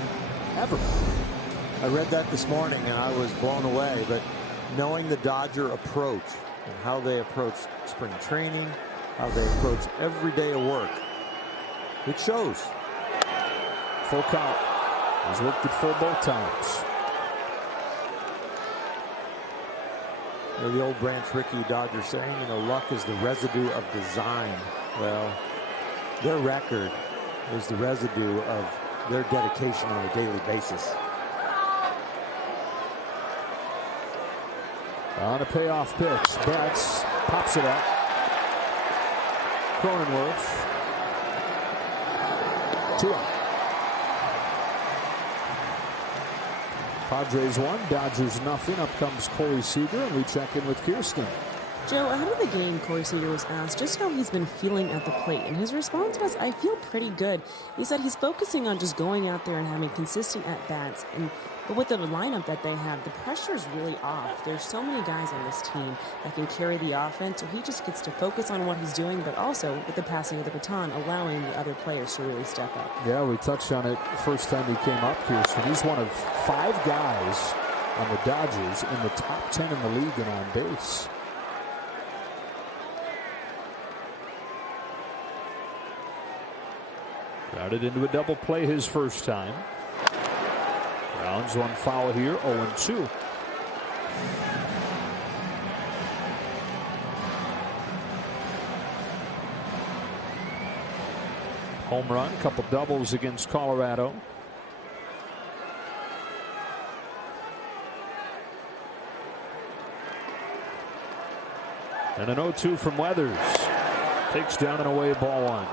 ever. I read that this morning and I was blown away, but knowing the Dodger approach and how they approach spring training, how they approach every day of work, it shows. Full count. He's worked it full both times. The old Branch Rickey Dodger saying, luck is the residue of design. Well, their record is the residue of their dedication on a daily basis. On a payoff pitch, Betts pops it up. Cronenworth. 2-out. Padres 1, Dodgers nothing. Up comes Corey Seager, and we check in with Kirsten. Joe, ahead of the game, Corey Seager was asked just how he's been feeling at the plate, and his response was, I feel pretty good. He said he's focusing on just going out there and having consistent at-bats, but with the lineup that they have, the pressure's really off. There's so many guys on this team that can carry the offense, so he just gets to focus on what he's doing, but also with the passing of the baton, allowing the other players to really step up. Yeah, we touched on it the first time he came up, Kirsten. He's one of 5 guys on the Dodgers in the top 10 in the league in on base. Grounded into a double play his first time. Rounds one foul here, 0-2. Home run, couple doubles against Colorado. And an 0-2 from Weathers. Takes down and away, ball 1.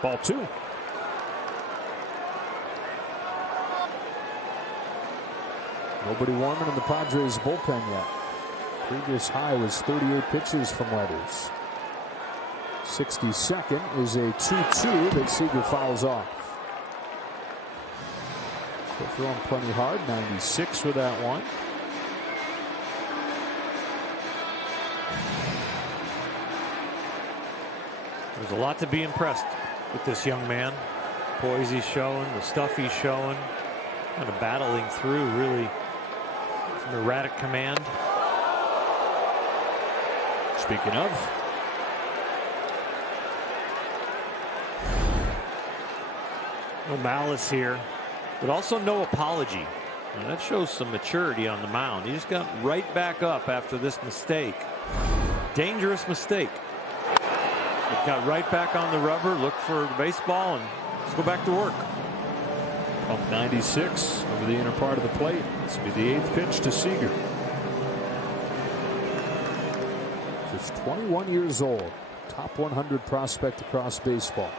Ball 2. Nobody warming in the Padres bullpen yet. Previous high was 38 pitches from Weathers. 62nd is a 2-2 that Seager fouls off. So throwing plenty hard. 96 with that one. There's a lot to be impressed with this young man. Poise he's showing, the stuff he's showing, kind of battling through really some erratic command. Speaking of, no malice here, but also no apology. And that shows some maturity on the mound. He just got right back up after this mistake. Dangerous mistake. But got right back on the rubber, looked for the baseball, and let's go back to work. Pump 96 over the inner part of the plate. This will be the 8th pitch to Seager. Just 21 years old. Top 100 prospect across baseball.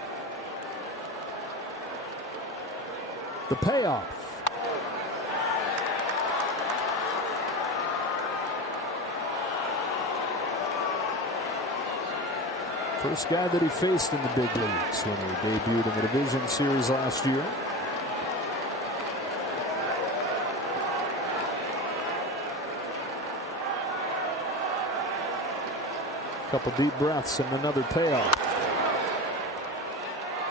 The payoff. First guy that he faced in the big leagues when he debuted in the division series last year. Couple deep breaths and another payoff.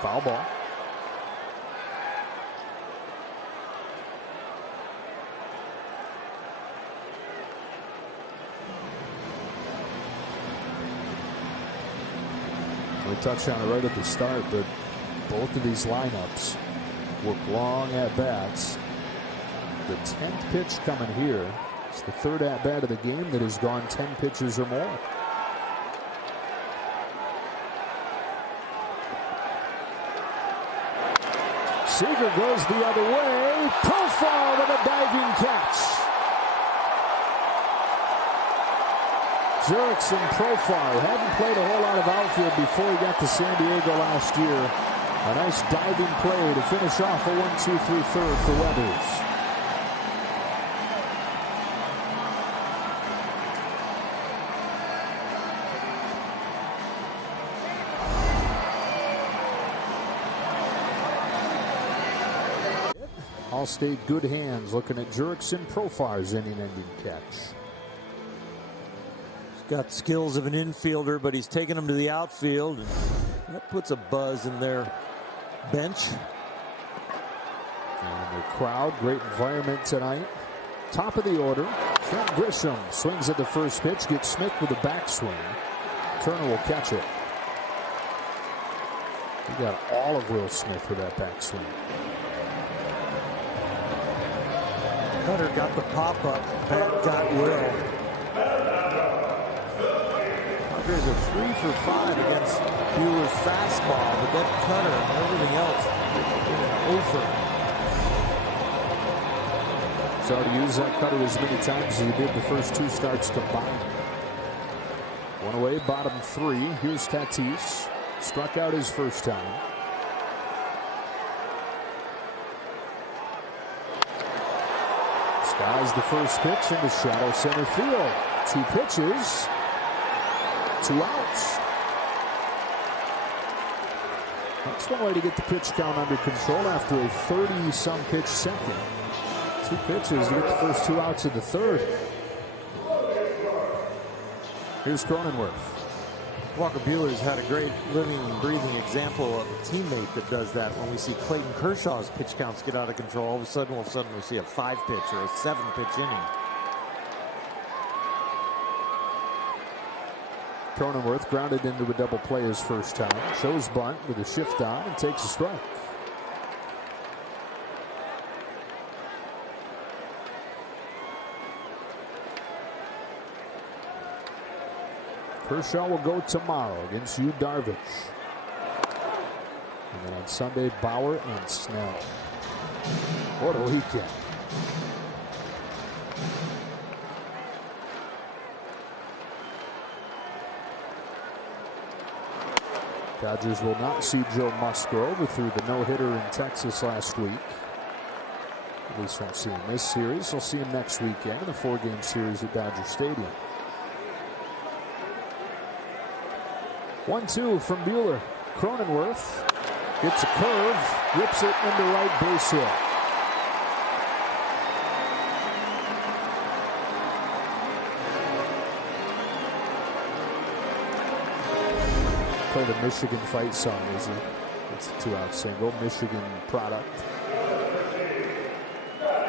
Foul ball. We touched on it right at the start, but both of these lineups work long at bats. The 10th pitch coming here. It's the 3rd at bat of the game that has gone 10 pitches or more. Seager goes the other way. Profile with a diving catch. Jurickson Profile hadn't played a whole lot of outfield before he got to San Diego last year. A nice diving play to finish off a 1-2-3 third for Weathers. Allstate good hands looking at Jurickson Profile's inning-ending catch. Got skills of an infielder, but he's taking them to the outfield, and that puts a buzz in their bench. And the crowd, great environment tonight. Top of the order, Trent Grisham swings at the first pitch, gets Smith with a backswing. Turner will catch it. He got all of Will Smith with that backswing. Cutter got the pop-up, bat got Will. Padres are 3 for 5 against Buehler's fastball, but that cutter and everything else over. So to use that cutter as many times as he did the first 2 starts combined. One away, bottom 3. Here's Tatis. Struck out his first time. Skies the first pitch into shallow center field. 2 pitches. 2 outs. That's one way to get the pitch count under control after a 30-some pitch second. 2 pitches to get the first 2 outs of the third. Here's Cronenworth. Walker Buehler's had a great living and breathing example of a teammate that does that. When we see Clayton Kershaw's pitch counts get out of control, all of a sudden we see a 5-pitch or a 7-pitch inning. Cronenworth grounded into a double play his first time. Shows bunt with a shift on and takes a strike. Kershaw will go tomorrow against Yu Darvish. And then on Sunday, Bauer and Snell. What a weekend. Dodgers will not see Joe Musgrove, who threw the no-hitter in Texas last week. At least won't see him this series. They'll see him next weekend in a 4-game series at Dodger Stadium. 1-2 from Buehler. Cronenworth gets a curve, rips it into right base hit. Play the Michigan fight song, is it? It's a 2-out single. Michigan product.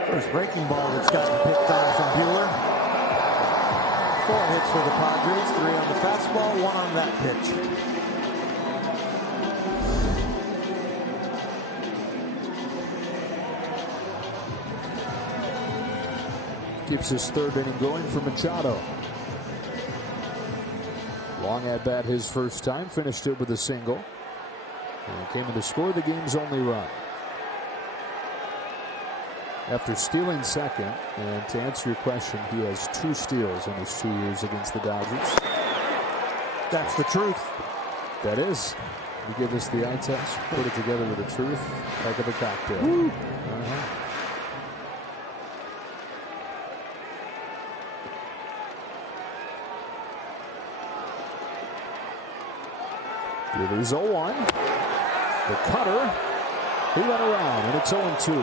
First breaking ball that's gotten picked on from Buehler. 4 hits for the Padres, 3 on the fastball, 1 on that pitch. Keeps his 3rd inning going for Machado. Long at bat his first time, finished it with a single. And came in to score the game's only run. After stealing second, and to answer your question, he has 2 steals in his 2 years against the Dodgers. That's the truth. That is. You give us the eye test, put it together with the truth. Heck of a cocktail. Woo. There's 0-1. The cutter. He went around, and it's 0-2.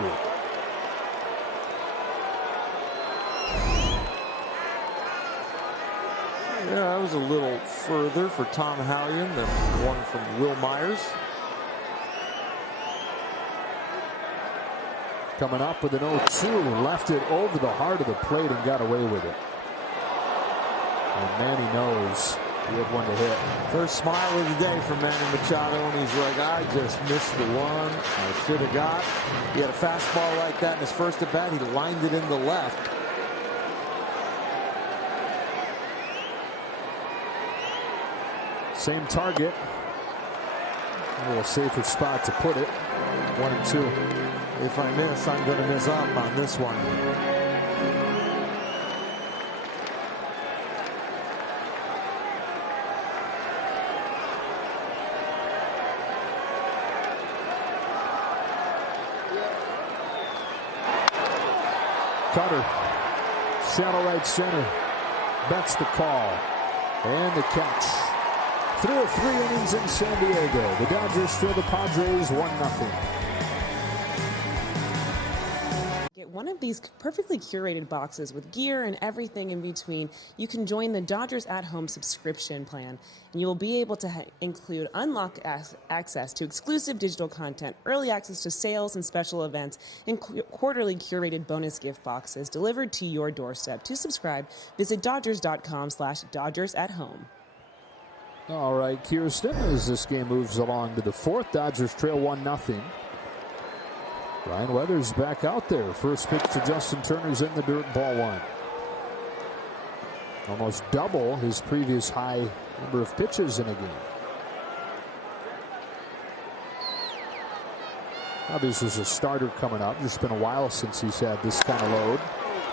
Yeah, that was a little further for Tom Hallion than one from Will Myers. Coming up with an 0-2. Left it over the heart of the plate and got away with it. And Manny knows he had one to hit. First smile of the day for Manny Machado, and he's like, I just missed the one I should have got. He had a fastball like that in his first at bat. He lined it in the left. Same target. A little safer spot to put it. 1-2. If I miss, I'm going to miss up on this one. Cutter, shallow right center. That's the call. And the catch. Through 3 innings in San Diego. The Dodgers trail the Padres 1-0. Get one of these perfectly curated boxes with gear and everything in between. You can join the Dodgers at Home subscription plan, and you will be able to include unlocked access to exclusive digital content, early access to sales and special events, and quarterly curated bonus gift boxes delivered to your doorstep. To subscribe, visit Dodgers.com/DodgersAtHome. All right, Kirsten, as this game moves along to the 4th, Dodgers trail 1-0. Ryan Weathers back out there. First pitch to Justin Turner's in the dirt, ball 1. Almost double his previous high number of pitches in a game. Now this is a starter coming up. It's been a while since he's had this kind of load.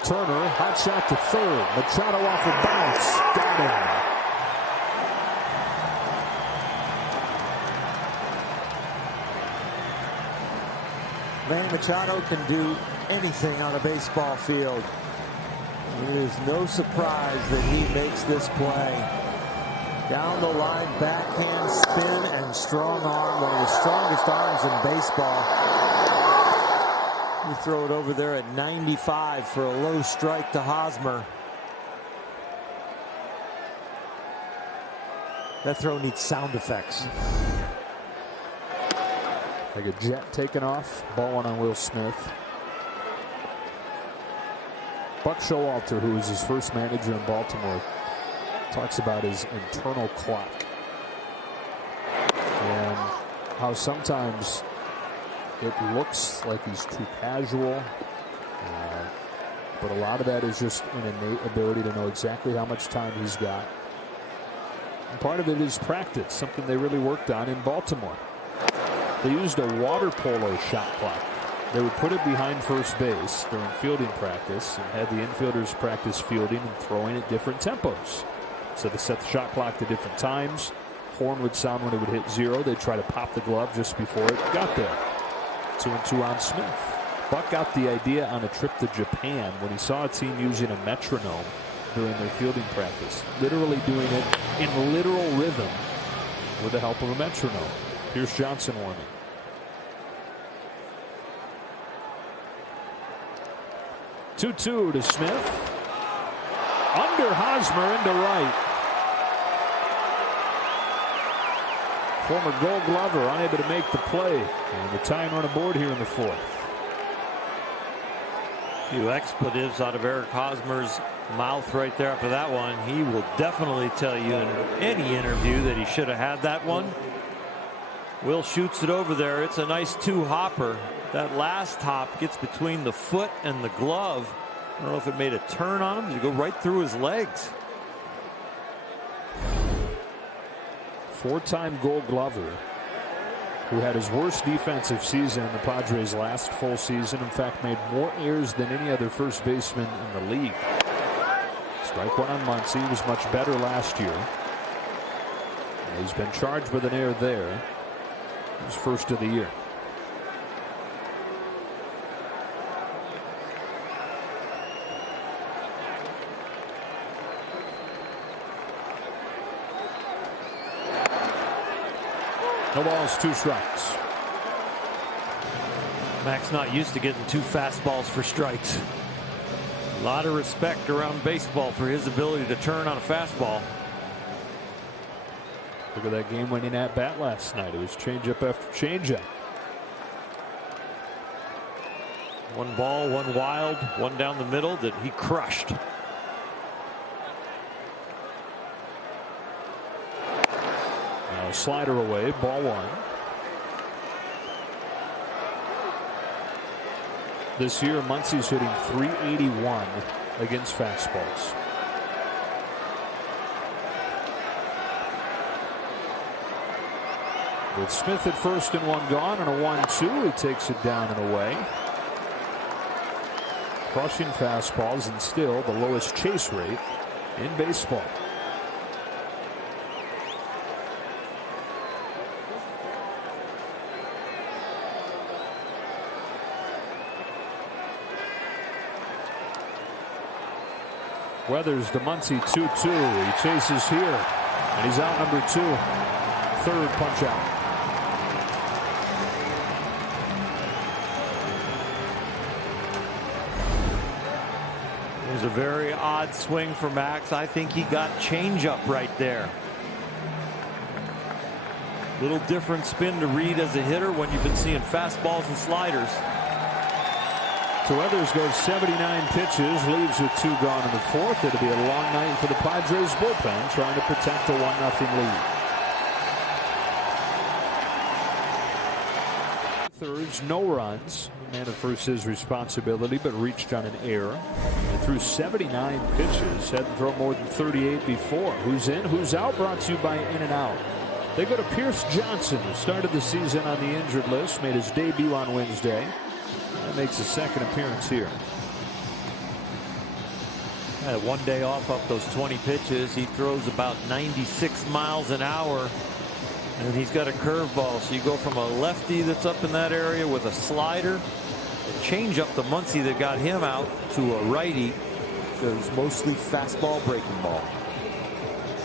Turner, hot shot to 3rd. Machado off a bounce. Got him. Manny Machado can do anything on a baseball field. It is no surprise that he makes this play. Down the line, backhand spin and strong arm. One of the strongest arms in baseball. You throw it over there at 95 for a low strike to Hosmer. That throw needs sound effects. Like a jet taking off. Ball 1 on Will Smith. Buck Showalter, who was his first manager in Baltimore, talks about his internal clock. And how sometimes it looks like he's too casual. But a lot of that is just an innate ability to know exactly how much time he's got. And part of it is practice, something they really worked on in Baltimore. They used a water polo shot clock. They would put it behind first base during fielding practice and had the infielders practice fielding and throwing at different tempos. So they set the shot clock to different times. Horn would sound when it would hit 0. They'd try to pop the glove just before it got there. 2-2 on Smith. Buck got the idea on a trip to Japan when he saw a team using a metronome during their fielding practice. Literally doing it in literal rhythm with the help of a metronome. Pierce Johnson warming. Two-two to Smith. Under Hosmer into right. Former Gold Glover unable to make the play. And the tying run aboard here in the fourth. A few expletives out of Eric Hosmer's mouth right there after that one. He will definitely tell you in any interview that he should have had that one. Will shoots it over there. It's a nice two-hopper. That last hop gets between the foot and the glove. I don't know if it made a turn on him. Did it go right through his legs? Four-time Gold Glover, who had his worst defensive season in the Padres' last full season. In fact, made more errors than any other first baseman in the league. Strike one on Muncy. He was much better last year. And he's been charged with an error there. His first of the year. No balls, two strikes. Mac's not used to getting two fastballs for strikes. A lot of respect around baseball for his ability to turn on a fastball. Look at that game-winning at-bat last night. It was changeup after changeup. One ball, one wild, one down the middle that he crushed. Now a slider away, ball one. This year, Muncy's hitting .381 against fastballs. With Smith at first and one gone and a 1-2, he takes it down and away. Crushing fastballs and still the lowest chase rate in baseball. Weathers to Muncy 2-2. He chases here and he's out number 2. Third punch out. It was a very odd swing for Max. I think he got changeup right there. Little different spin to read as a hitter when you've been seeing fastballs and sliders. So Weathers goes 79 pitches, leaves with 2 gone in the fourth. It'll be a long night for the Padres bullpen trying to protect a 1-0 lead. Thirds, no runs. Man at first his responsibility, but reached on an error. And threw 79 pitches, hadn't thrown more than 38 before. Who's in, who's out, brought to you by In and Out. They go to Pierce Johnson, who started the season on the injured list, made his debut on Wednesday. That makes his second appearance here. Had one day off those 20 pitches. He throws about 96 miles an hour. And he's got a curveball. So you go from a lefty that's up in that area with a slider, change up the Muncy that got him out, to a righty. Goes mostly fastball, breaking ball.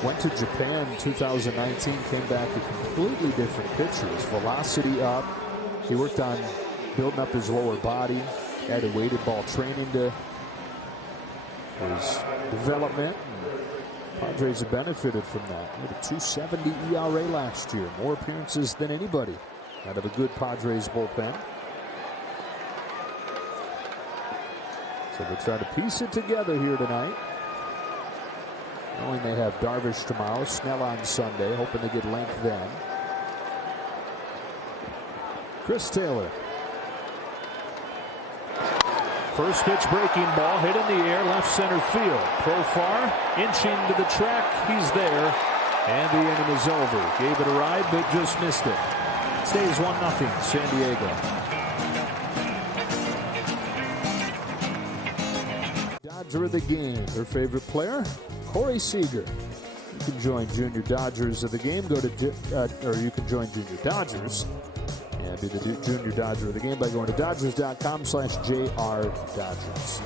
Went to Japan in 2019, came back a completely different pitcher. His velocity up. He worked on building up his lower body, added weighted ball training to his development. Padres have benefited from that. He had a .270 ERA last year. More appearances than anybody out of a good Padres bullpen. So they try to piece it together here tonight. Knowing they have Darvish tomorrow, Snell on Sunday, hoping to get length then. Chris Taylor. First pitch breaking ball hit in the air, left center field. Profar inching to the track. He's there. And the inning is over. Gave it a ride, but just missed it. Stays 1-0 San Diego. Dodger of the game. Their favorite player, Corey Seager. You can join Junior Dodgers of the game. Go to, or you can join Junior Dodgers. Be the Junior Dodger of the game by going to Dodgers.com/JR-Dodgers.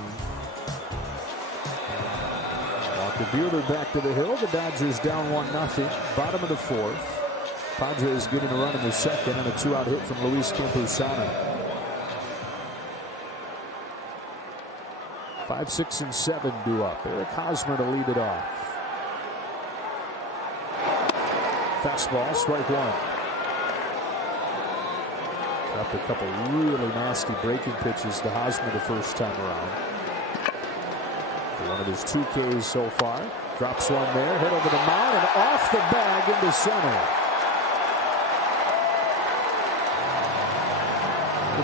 Walker Buehler back to the hill. The Dodgers down 1-0. Bottom of the fourth. Padres getting a run in the second and a 2-out hit from Luis Campusano. 5, 6, and 7 due up. Eric Hosmer to lead it off. Fastball, strike one. Dropped a couple really nasty breaking pitches to Hosmer the first time around. For one of his 2 Ks so far. Drops one there, hit over the mound and off the bag into center.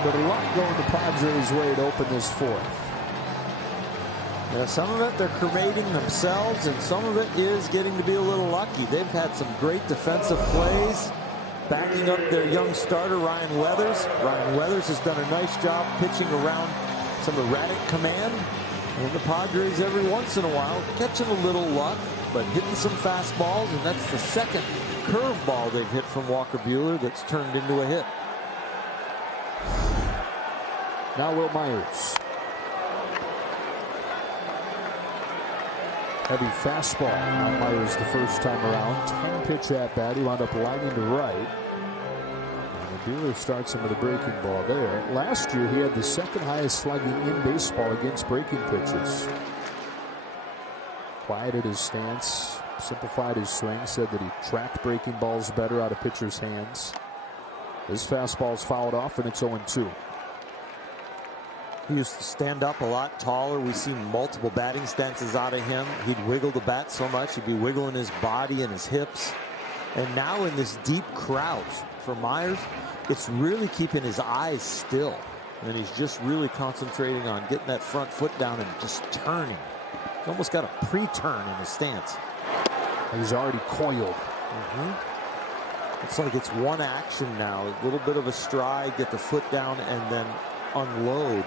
But a lot going the Padres' way to open this fourth. Yeah, some of it they're creating themselves, and some of it is getting to be a little lucky. They've had some great defensive plays, backing up their young starter, Ryan Weathers. Ryan Weathers has done a nice job pitching around some erratic command. And the Padres, every once in a while, catching a little luck, but hitting some fastballs, and that's the second curveball they've hit from Walker Buehler that's turned into a hit. Now Will Myers. Heavy fastball on Myers the first time around. 10-pitch at bat. He wound up lining to right. And Buehler starts him with a breaking ball there. Last year he had the second highest slugging in baseball against breaking pitches. Quieted his stance, simplified his swing, said that he tracked breaking balls better out of pitchers' hands. His fastball's fouled off and it's 0-2. He used to stand up a lot taller. We've seen multiple batting stances out of him. He'd wiggle the bat so much, he'd be wiggling his body and his hips. And now in this deep crouch for Myers, it's really keeping his eyes still. And he's just really concentrating on getting that front foot down and just turning. He's almost got a pre-turn in his stance. He's already coiled. It's like it's one action now. A little bit of a stride, get the foot down, and then unload.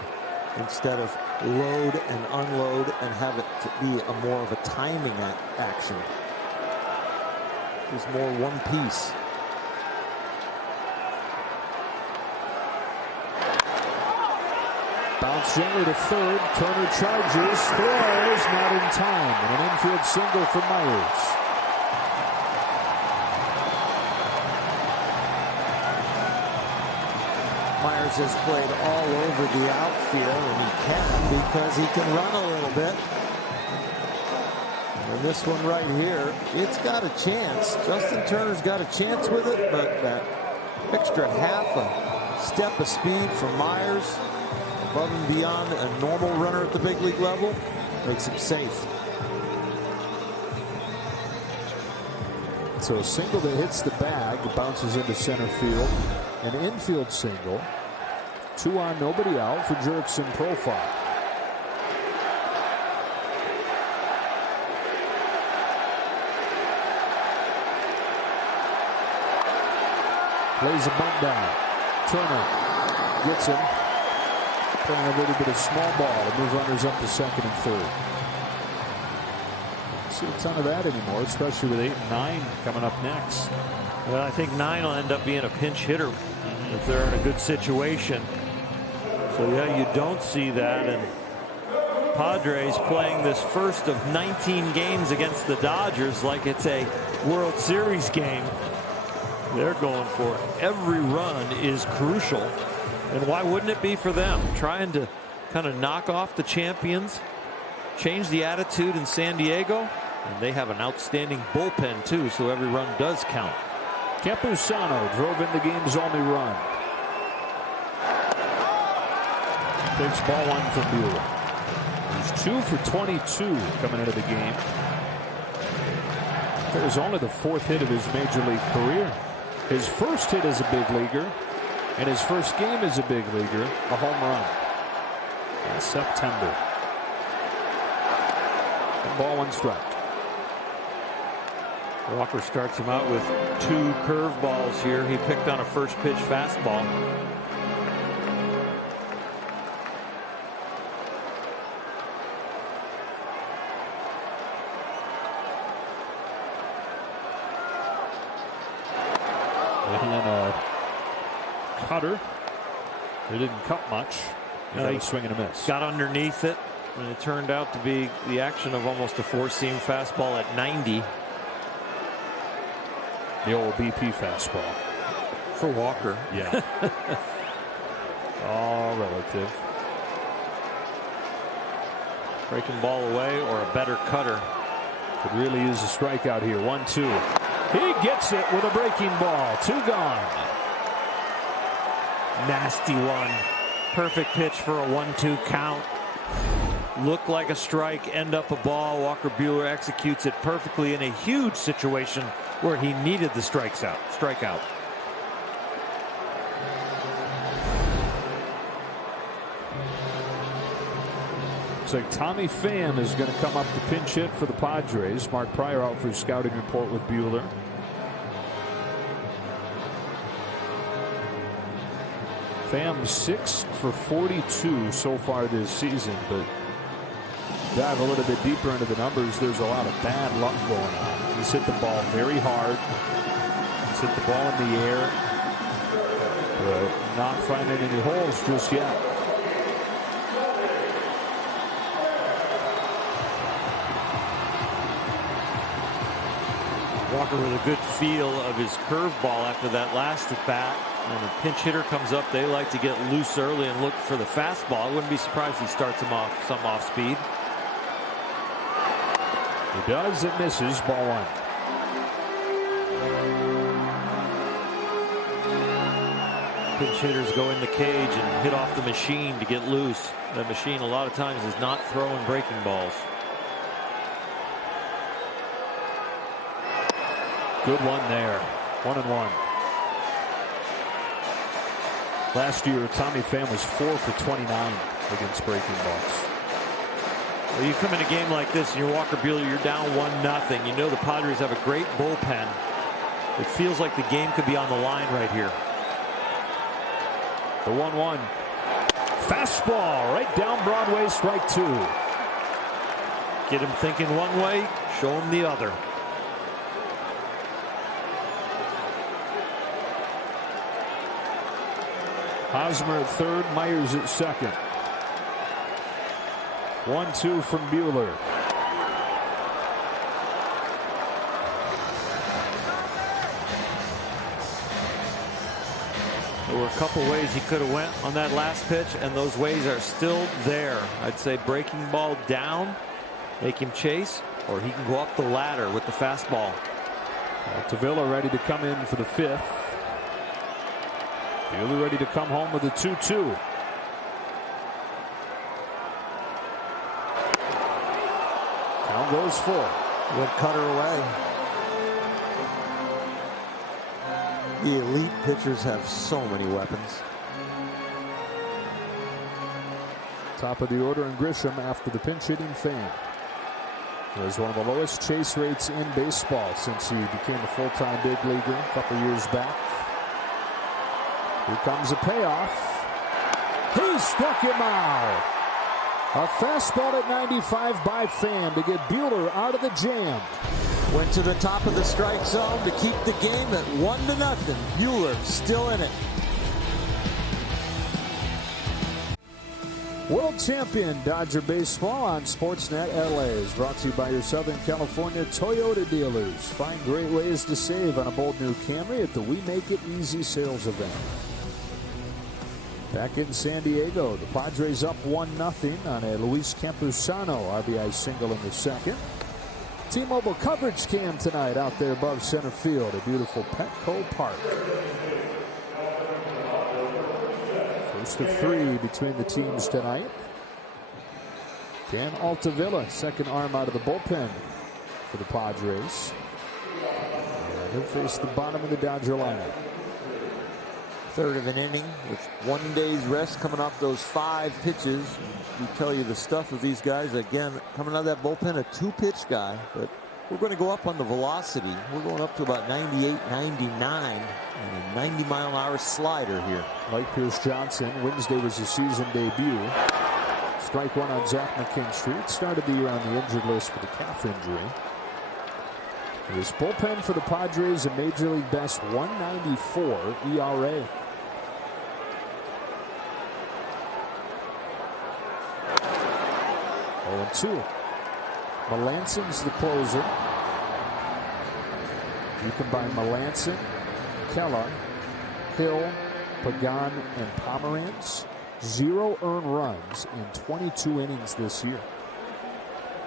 Instead of load and unload and have it to be a more of a timing action. It's more one piece. Bounce gently to third. Turner charges, throws, not in time. And an infield single for Myers. Myers has played all over the outfield, and he can because he can run a little bit. And this one right here, it's got a chance. Justin Turner's got a chance with it, but that extra half a step of speed from Myers, above and beyond a normal runner at the big league level, makes him safe. So a single that hits the bag, bounces into center field. An infield single. 2 on, nobody out for Jurickson Profile. Lays a bunt down. Turner gets him. Playing a little bit of small ball to move runners up to second and third. Don't see a ton of that anymore, especially with 8 and 9 coming up next. Well, I think 9 will end up being a pinch hitter if they're in a good situation. So yeah, you don't see that. And Padres playing this first of 19 games against the Dodgers like it's a World Series game. They're going for it. Every run is crucial. And why wouldn't it be for them? Trying to kind of knock off the champions, change the attitude in San Diego. And they have an outstanding bullpen too, so every run does count. Campusano drove in the game's only run. Takes ball 1 from Buehler. He's 2 for 22 coming into the game. It was only the 4th hit of his major league career. His first hit as a big leaguer and his first game as a big leaguer, a home run in September. And ball 1 strike. Walker starts him out with 2 curveballs here. He picked on a first pitch fastball. And a cutter. They didn't cut much. He swing and a miss. Got underneath it, and it turned out to be the action of almost a 4-seam fastball at 90. The old BP fastball. For Walker. Yeah. All relative. Breaking ball away or a better cutter. Could really use a strikeout here. 1-2. He gets it with a breaking ball. 2 gone. Nasty one. Perfect pitch for a 1-2 count. Looked like a strike, end up a ball. Walker Buehler executes it perfectly in a huge situation where he needed the strikeout. Looks like Tommy Pham is going to come up to pinch hit for the Padres. Mark Pryor out for his scouting report with Buehler. Pham 6 for 42 so far this season, but dive a little bit deeper into the numbers, there's a lot of bad luck going on. He's hit the ball very hard. He's hit the ball in the air, but not finding any holes just yet. Walker with a good feel of his curveball after that last at bat. When a pinch hitter comes up, they like to get loose early and look for the fastball. I wouldn't be surprised if he starts him off some off speed. He does. It misses. Ball 1. Pinch hitters go in the cage and hit off the machine to get loose. The machine a lot of times is not throwing breaking balls. Good one there. 1-1. Last year, Tommy Pham was 4 for 29 against breaking balls. Well, you come in a game like this and you're Walker Buehler, you're down 1-0. You know the Padres have a great bullpen. It feels like the game could be on the line right here. The 1-1. Fastball right down Broadway, strike 2. Get him thinking one way, show him the other. Hosmer at third, Myers at second. 1-2 from Buehler. There were a couple ways he could have went on that last pitch, and those ways are still there. I'd say breaking ball down, make him chase, or he can go up the ladder with the fastball. Tavilla ready to come in for the 5th. Buehler ready to come home with a 2-2. Count goes 4. Went cutter away. The elite pitchers have so many weapons. Top of the order in Grisham after the pinch hitting Pham. He has one of the lowest chase rates in baseball since he became a full-time big leaguer a couple years back. Here comes a payoff. He struck him out. A fastball at 95 by Pham to get Buehler out of the jam. Went to the top of the strike zone to keep the game at 1-0. Buehler still in it. World champion Dodger baseball on Sportsnet LA is brought to you by your Southern California Toyota dealers. Find great ways to save on a bold new Camry at the We Make It Easy sales event. Back in San Diego, the Padres up 1-0 on a Luis Campusano RBI single in the second. T-Mobile coverage cam tonight out there above center field at beautiful Petco Park. First of 3 between the teams tonight. Dan Altavilla, second arm out of the bullpen for the Padres. And he'll face the bottom of the Dodger lineup. Third of an inning with 1 day's rest coming off those 5 pitches. We tell you the stuff of these guys. Again, coming out of that bullpen, a 2-pitch guy, but we're going to go up on the velocity. We're going up to about 98, 99, and a 90-mile-an-hour slider here. Like Pierce Johnson, Wednesday was his season debut. Strike 1 on Zach McKinstry. Started the year on the injured list with a calf injury. His bullpen for the Padres, a Major League best 1.94 ERA. Oh, 2. Melanson's the closer. You combine Melanson, Kella, Hill, Pagan, and Pomeranz. 0 earned runs in 22 innings this year.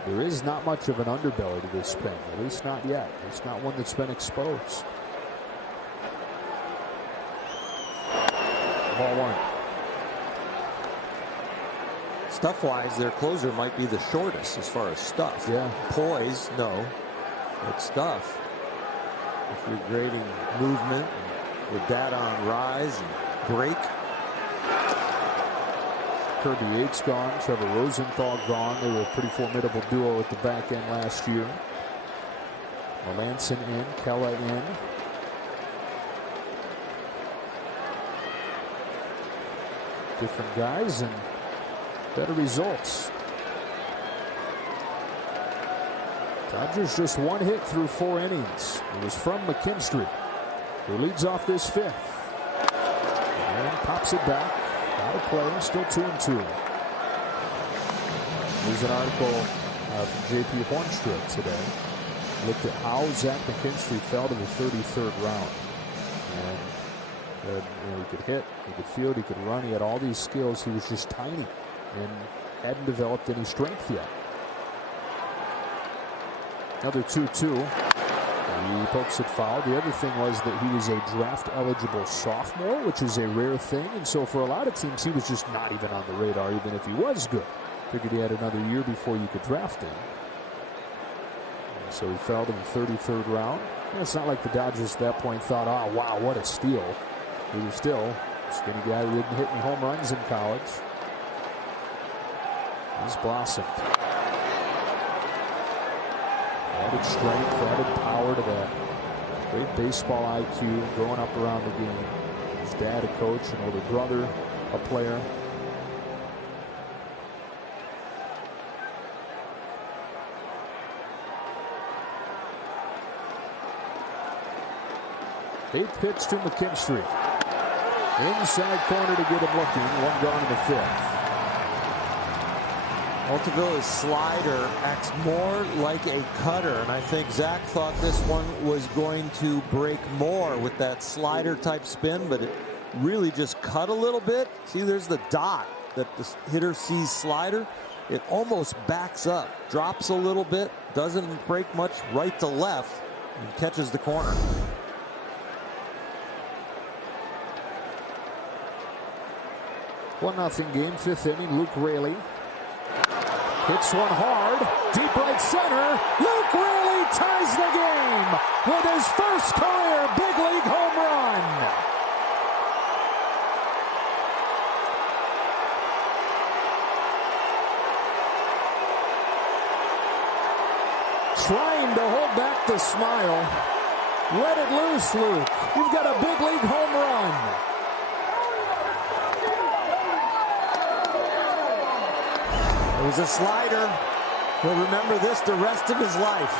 There is not much of an underbelly to this pen, at least not yet. It's not one that's been exposed. Ball 1. Stuff-wise, their closer might be the shortest as far as stuff. Yeah. Poise, no. But stuff, if you're grading movement with data on rise and break. Kirby Yates gone. Trevor Rosenthal gone. They were a pretty formidable duo at the back end last year. Melanson in. Kella in. Different guys and better results. Dodgers just 1 hit through 4 innings. It was from McKinstry, who leads off this 5th. And pops it back. Out of play. Still 2-2. There's an article from J.P. Hornstrup today. Looked at how Zach McKinstry fell to the 33rd round. And he could hit, he could field, he could run. He had all these skills. He was just tiny and hadn't developed any strength yet. Another 2-2. He pokes it foul. The other thing was that he was a draft-eligible sophomore, which is a rare thing. And so for a lot of teams, he was just not even on the radar, even if he was good. Figured he had another year before you could draft him. And so he fell to the 33rd round. And it's not like the Dodgers at that point thought, oh, wow, what a steal. He was still a skinny guy who didn't hit any home runs in college. He's blossomed. Added strength, added power to that. Great baseball IQ, growing up around the game. His dad a coach, an older brother a player. Eighth pitch to McKinstry. Inside corner to get him looking. 1 gone in the 5th. Altaville's slider acts more like a cutter, and I think Zach thought this one was going to break more with that slider type spin, but it really just cut a little bit. See, there's the dot that the hitter sees slider. It almost backs up, drops a little bit, doesn't break much right to left, and catches the corner. One nothing game, 5th inning. Luke Raley hits one hard, deep right center. Luke Raley ties the game with his first career big league home run. Trying to hold back the smile. Let it loose, Luke. You've got a big league home run. It was a slider. He'll remember this the rest of his life.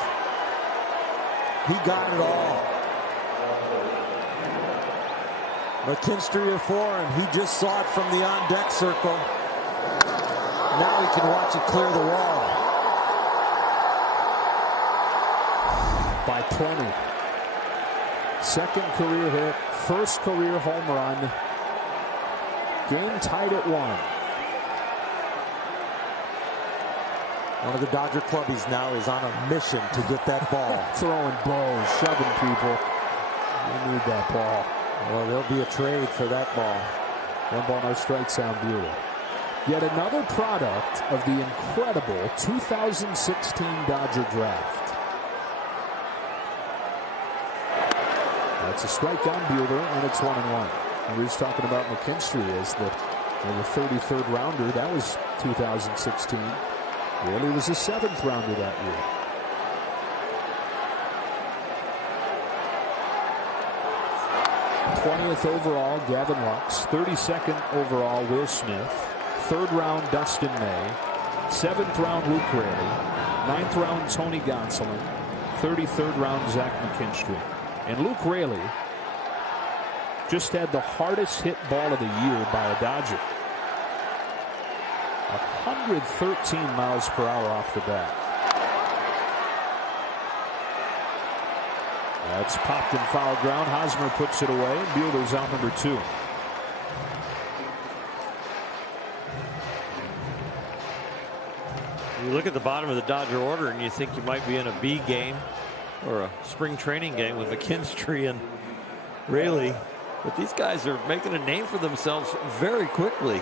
He got it all. McKinstry a 4, and he just saw it from the on-deck circle. Now he can watch it clear the wall. By 20. Second career hit, first career home run. Game tied at 1. One of the Dodger clubbies now is on a mission to get that ball. Throwing balls, shoving people. You need that ball. Well, there'll be a trade for that ball. 1 ball, no strike sound beauty. Yet another product of the incredible 2016 Dodger draft. That's a strike on Buehler, and it's 1-1. And we were just talking about McKinstry as the 33rd rounder. That was 2016. Really was a 7th rounder that year. th overall, Gavin Lux. 32nd overall, Will Smith. 3rd round, Dustin May. 7th round, Luke Raley. 9th round, Tony Gonsolin. 33rd round, Zach McKinstry. And Luke Raley just had the hardest hit ball of the year by a Dodger. 113 miles per hour off the bat. That's popped in foul ground. Hosmer puts it away. Buehler's out number 2. You look at the bottom of the Dodger order and you think you might be in a B game or a spring training game with McKinstry and Raley. But these guys are making a name for themselves very quickly.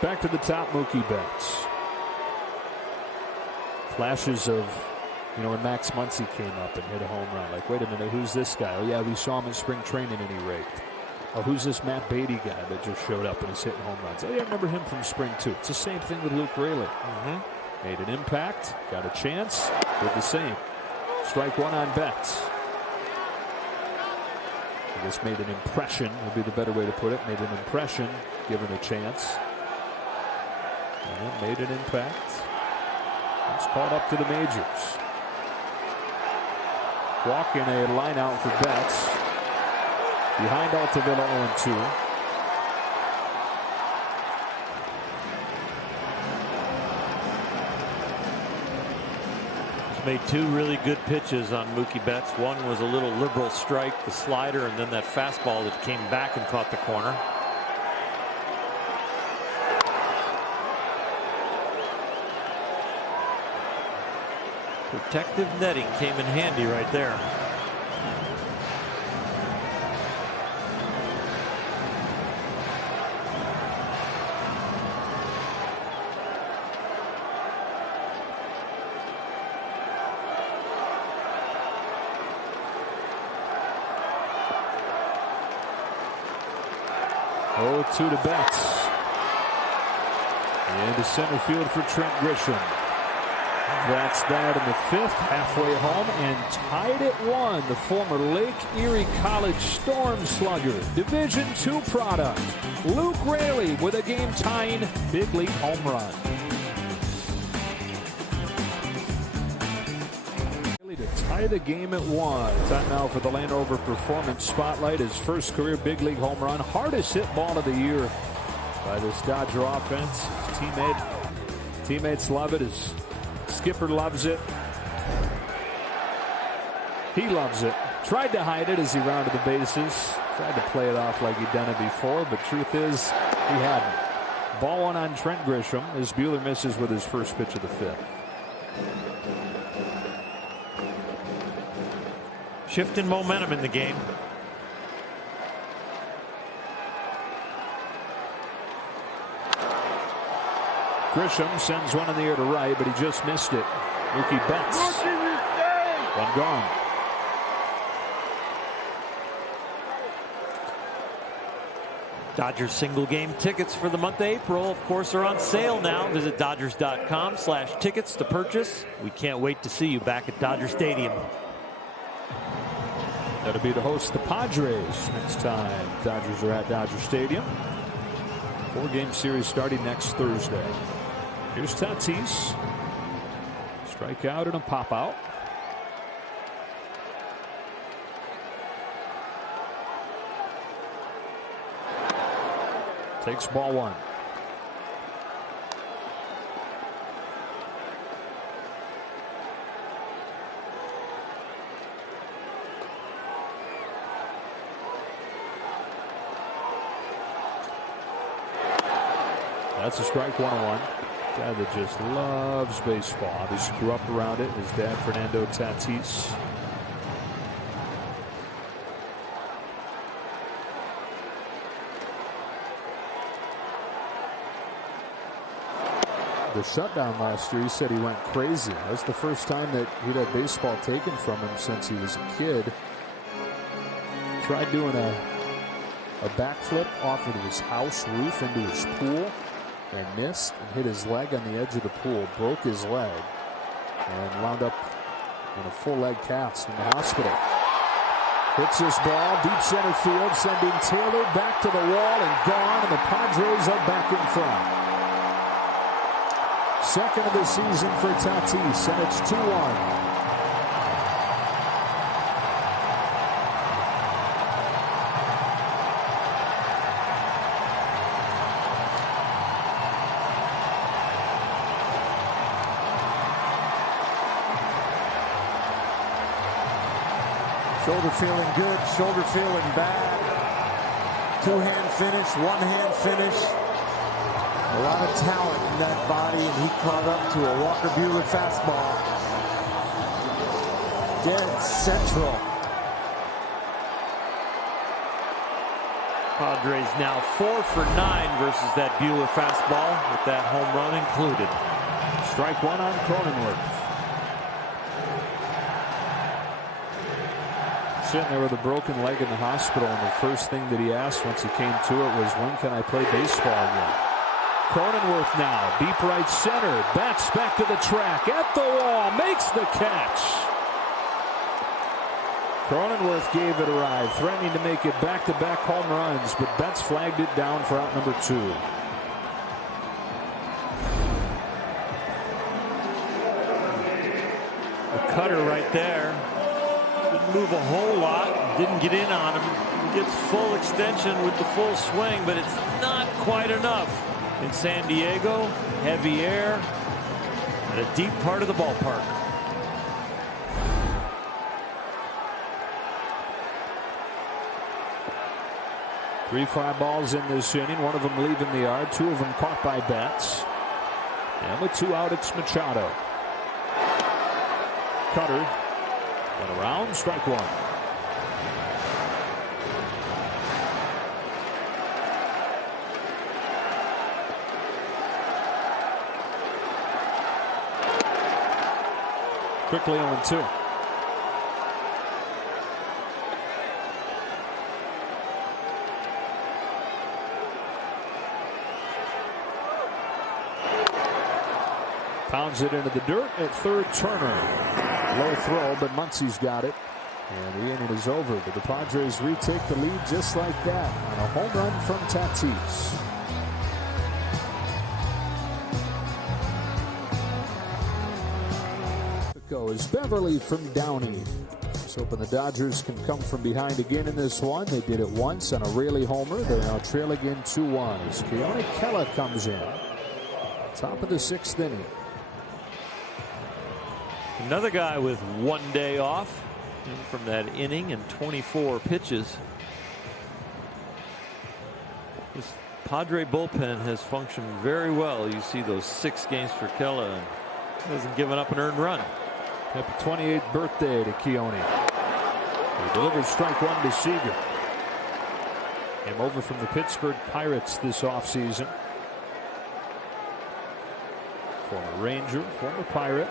Back to the top, Mookie Betts. Flashes of, when Max Muncy came up and hit a home run. Like, wait a minute, who's this guy? Oh, yeah, we saw him in spring training and he raked. Oh, who's this Matt Beatty guy that just showed up and is hitting home runs? Oh, yeah, I remember him from spring, too. It's the same thing with Luke Raley. Made an impact, got a chance, did the same. Strike 1 on Betts. I guess made an impression would be the better way to put it. Made an impression, given a chance. And then made an impact. It's called up to the majors. Walk in a line out for Betts. Behind Altavilla 0-2. He's made 2 really good pitches on Mookie Betts. One was a little liberal strike, the slider, and then that fastball that came back and caught the corner. Protective netting came in handy right there. Oh, 2 to Betts. Into center field for Trent Grisham. That's that in the 5th, halfway home, and tied at 1. The former Lake Erie College Storm slugger, Division II product, Luke Raley with a game-tying big league home run. To tie the game at 1. Time now for the Landover Performance Spotlight. His first career big league home run, hardest hit ball of the year by this Dodger offense. His teammates love it. His skipper loves it. He loves it. Tried to hide it as he rounded the bases. Tried to play it off like he'd done it before, but truth is, he hadn't. Ball 1 on Trent Grisham as Buehler misses with his first pitch of the 5th. Shift in momentum in the game. Grisham sends one in the air to right, but he just missed it. Mookie Betts. One gone. Dodgers single game tickets for the month of April, of course, are on sale now. Visit Dodgers.com/tickets to purchase. We can't wait to see you back at Dodger Stadium. That'll be to host the Padres next time Dodgers are at Dodger Stadium. 4-game series starting next Thursday. Here's Tatis. Strikeout and a pop out. Takes ball 1. That's a strike, 1-1. Guy that just loves baseball. Obviously grew up around it. His dad, Fernando Tatis. The shutdown last year, he said he went crazy. That was the first time that he'd had baseball taken from him since he was a kid. Tried doing a backflip off of his house roof into his pool and missed and hit his leg on the edge of the pool, broke his leg, and wound up in a full leg cast in the hospital. Hits this ball deep center field, sending Taylor back to the wall and gone, and the Padres are back in front. Second of the season for Tatis, and it's 2-1. Shoulder feeling good, shoulder feeling bad. Two-hand finish, one-hand finish. A lot of talent in that body, and he caught up to a Walker Buehler fastball. Dead central. Padres now 4 for 9 versus that Buehler fastball with that home run included. Strike one on Cronenworth. Sitting there with a broken leg in the hospital, and the first thing that he asked once he came to it was, when can I play baseball again? Cronenworth now, deep right center, bats back to the track, at the wall, makes the catch. Cronenworth gave it a ride, threatening to make it back-to-back home runs, but Betts flagged it down for out number 2. The cutter right there. Didn't move a whole lot, didn't get in on him. He gets full extension with the full swing, but it's not quite enough. In San Diego, heavy air at a deep part of the ballpark. Three fly balls in this inning, one of them leaving the yard, 2 of them caught by Betts. And with 2 out, it's Machado. Cutter. Went around, strike 1. Quickly 0-2. Pounds it into the dirt at third. Turner. Low throw, but Muncie's got it. And the inning is over. But the Padres retake the lead just like that on a home run from Tatis. Goes Beverly from Downey. Just hoping the Dodgers can come from behind again in this one. They did it once on a Raley homer. They're now trailing in 2-1 as Keone Kela comes in. Top of the 6th inning. Another guy with 1 day off from that inning and 24 pitches. This Padre bullpen has functioned very well. You see those 6 games for Kela, and hasn't given up an earned run. Happy 28th birthday to Keone. He delivered strike 1 to Seager. Came over from the Pittsburgh Pirates this offseason. Former Ranger, former Pirate.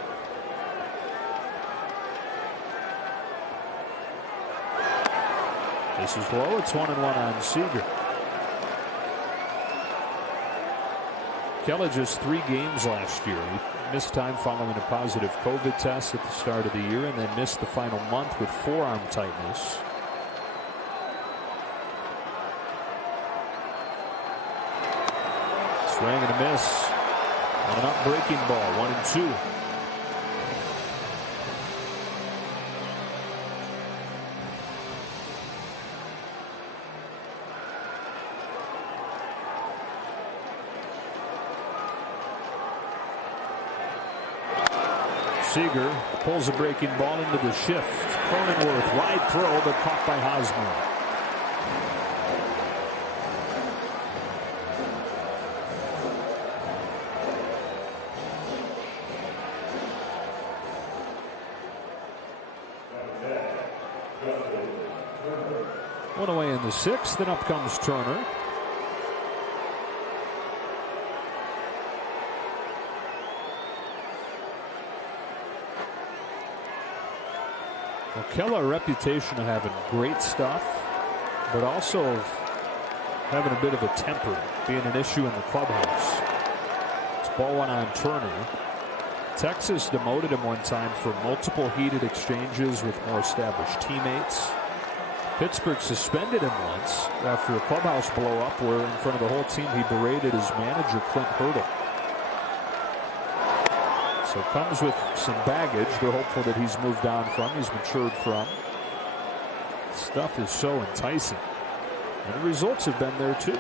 This is low. It's 1-1 on Seager. Kela just 3 games last year. He missed time following a positive COVID test at the start of the year, and then missed the final month with forearm tightness. Swing and a miss on an up breaking ball. 1-2. Seager pulls a breaking ball into the shift. Cronenworth, wide throw, but caught by Hosmer. One away in the 6th, then up comes Turner. Well, Kela, a reputation of having great stuff, but also of having a bit of a temper, being an issue in the clubhouse. It's ball 1 on Turner. Texas demoted him one time for multiple heated exchanges with more established teammates. Pittsburgh suspended him once after a clubhouse blow-up where in front of the whole team he berated his manager, Clint Hurdle. So comes with some baggage. They're hopeful that he's moved on from, he's matured from. Stuff is so enticing. And the results have been there too.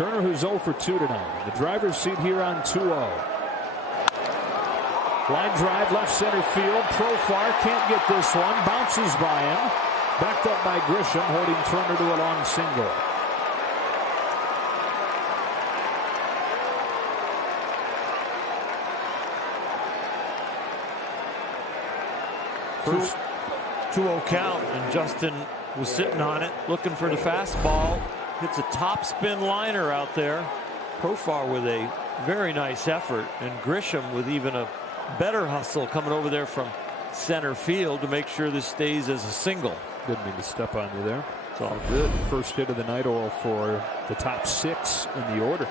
Turner, who's 0 for 2 tonight. The driver's seat here on 2-0. Line drive, left center field. Profar can't get this one. Bounces by him. Backed up by Grisham, holding Turner to a long single. First 2-0 count, and Justin was sitting on it, looking for the fastball. Hits a top spin liner out there. Profar with a very nice effort, and Grisham with even a better hustle coming over there from center field to make sure this stays as a single. Didn't mean to step on you there. It's all good. First hit of the night, Oral, for the top 6 in the order.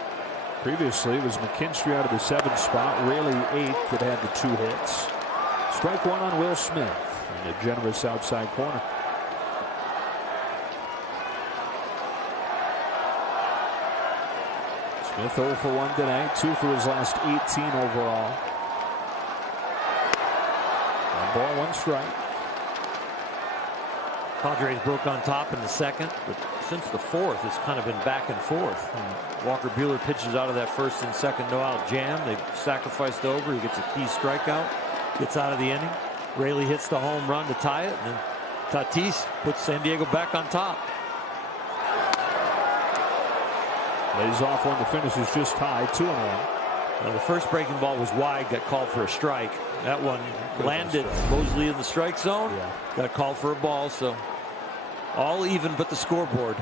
Previously, it was McKinstry out of the 7th spot, Raley 8th that had the 2 hits. Strike 1 on Will Smith in a generous outside corner. Smith 0 for 1 tonight, 2 for his last 18 overall. 1 ball, 1 strike. Padres broke on top in the 2nd, but since the 4th, it's kind of been back and forth. And Walker Buehler pitches out of that 1st and 2nd no-out jam. They sacrificed over. He gets a key strikeout, gets out of the inning. Raley hits the home run to tie it, and then Tatis puts San Diego back on top. Lays off one. The finish is just high, 2-1. Now the first breaking ball was wide, got called for a strike. That one landed Mosley in the strike zone. Yeah. Got called for a ball, so all even but the scoreboard.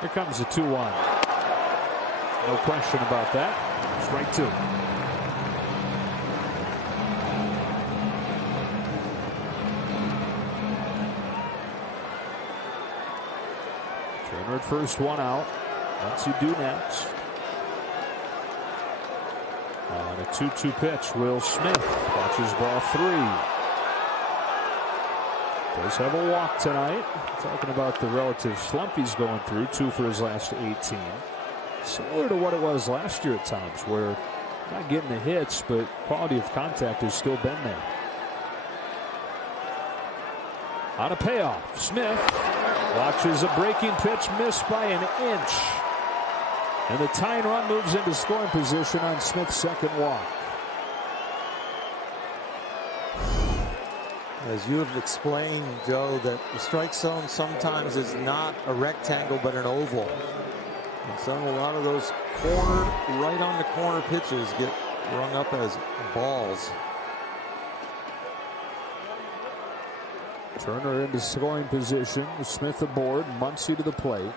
Here comes the 2-1. No question about that. Strike 2. Turner at first, 1 out. What's he do next? On a 2-2 pitch, Will Smith watches ball 3. Does have a walk tonight. Talking about the relative slump he's going through, 2 for his last 18. Similar to what it was last year at times, where not getting the hits, but quality of contact has still been there. On a payoff, Smith watches a breaking pitch missed by an inch. And the tying run moves into scoring position on Smith's 2nd walk. As you have explained, Joe, that the strike zone sometimes is not a rectangle but an oval. And a lot of those right on the corner pitches get rung up as balls. Turner into scoring position. Smith aboard. Muncy to the plate.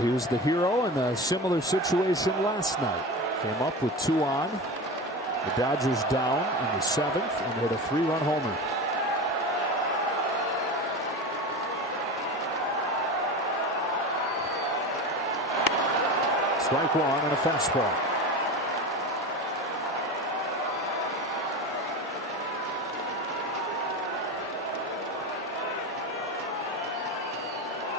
He was the hero in a similar situation last night. Came up with 2 on. The Dodgers down in the 7th and hit a 3-run homer. Strike 1 and a fastball.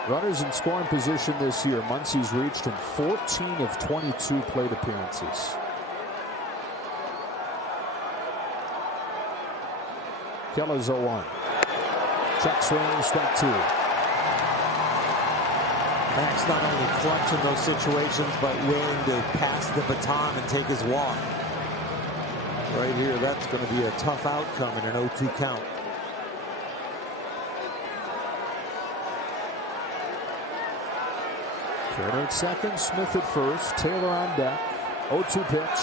Runners in scoring position this year. Muncy's reached in 14 of 22 plate appearances. Keller's 0-1. Check swing, strike 2. Max not only clutch in those situations, but willing to pass the baton and take his walk. Right here, that's going to be a tough outcome in an 0-2 count. Turner at 2nd, Smith at 1st, Taylor on deck. 0-2 pitch.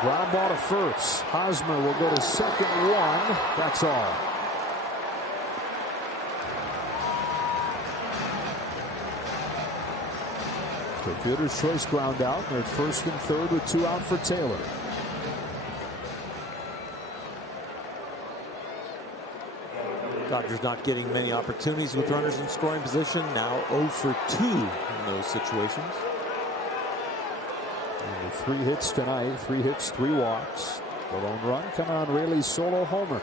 Ground ball to 1st. Hosmer will go to 2nd, 1. That's all. So fielder's choice ground out. They're at 1st and 3rd with 2 out for Taylor. Dodgers not getting many opportunities with runners in scoring position. Now 0 for 2 in those situations. And 3 hits tonight. 3 hits, 3 walks. The lone run coming on Raley's solo homer.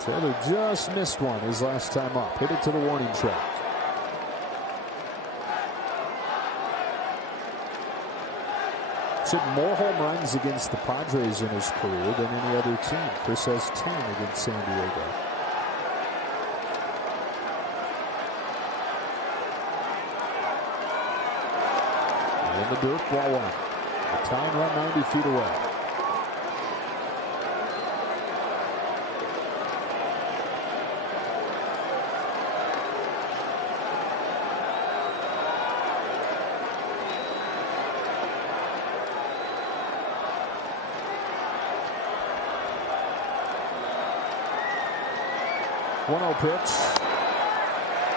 Taylor just missed one his last time up. Hit it to the warning track. hit more home runs against the Padres in his career than any other team. Chris has 10 against San Diego. In the dirt, ball one. The tying run 90 feet away. One-0 pitch.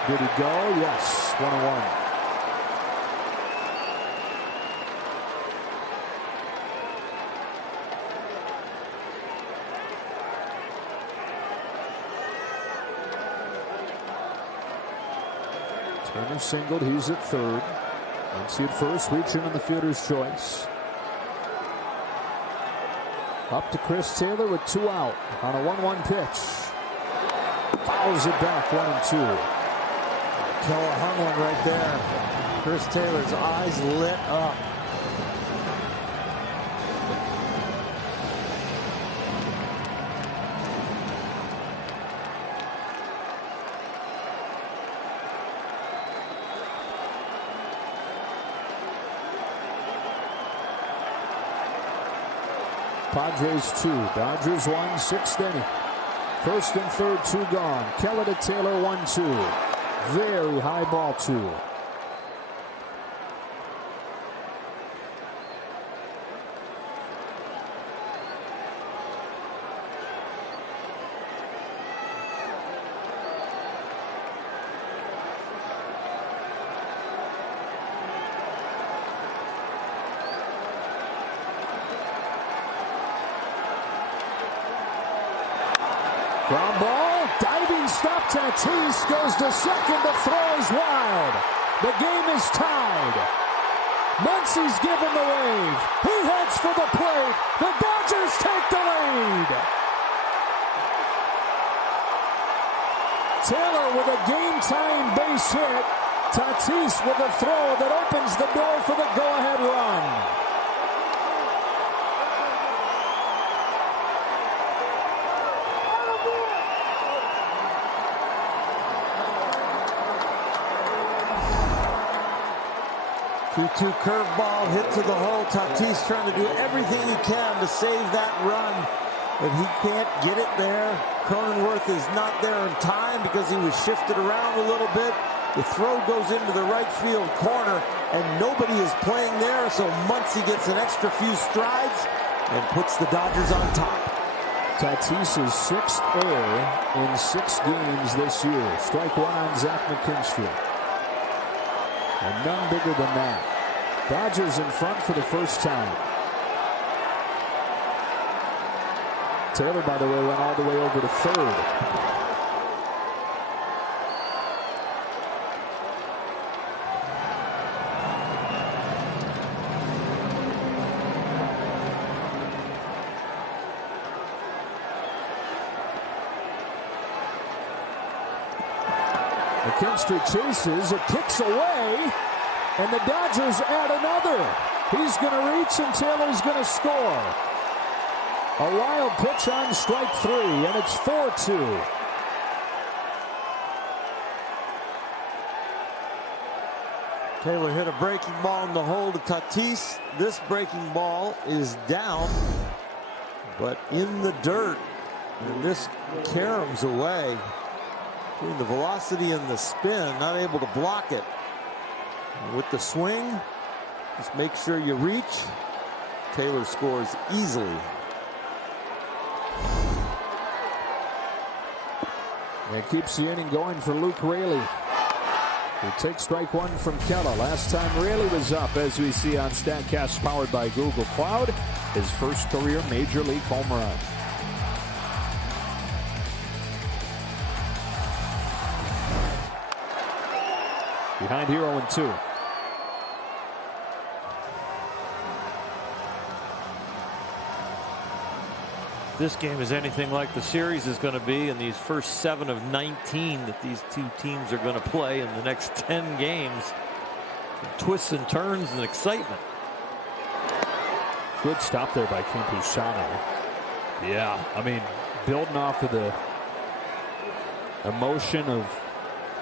Did he go? Yes. 1-1. Turner singled. He's at third. Muncy at first, reaching on the fielder's choice. Up to Chris Taylor with 2 out on a 1-1 pitch. Fouls it back, 1-2. Keller hung one right there. Chris Taylor's eyes lit up. Padres 2, Dodgers 1, 6th inning. First and third, 2 gone. Keller to Taylor, 1-2. Very high ball 2. Ground ball, diving stop. Tatis goes to second. The throw is wild. The game is tied. Muncy's given the wave. He heads for the plate. The Dodgers take the lead. Taylor with a game-tying base hit. Tatis with a throw that opens the door for the go-ahead run. Two curveball hit to the hole. Tatis trying to do everything he can to save that run, but he can't get it there. Cronenworth is not there in time because he was shifted around a little bit. The throw goes into the right field corner, and nobody is playing there, so Muncy gets an extra few strides and puts the Dodgers on top. Tatis' 6th error in 6 games this year. Strike 1 on Zach McKinstry. And none bigger than that. Dodgers in front for the first time. Taylor, by the way, went all the way over to third. McKinstry chases, it kicks away, and the Dodgers add another. He's going to reach, and Taylor's going to score. A wild pitch on strike 3, and it's 4-2. Taylor hit a breaking ball in the hole to Tatis. This breaking ball is down, but in the dirt, and this caroms away. Between the velocity and the spin, not able to block it. And with the swing, just make sure you reach. Taylor scores easily. It keeps the inning going for Luke Raley. He takes strike 1 from Keller. Last time Raley was up, as we see on StatCast powered by Google Cloud, his first career major league home run. Behind here 0-2. This game is anything like the series is going to be in these first 7 of 19 that these two teams are going to play in the next 10 games. Some twists and turns and excitement. Good stop there by Campusano. Yeah, I mean, building off of the emotion of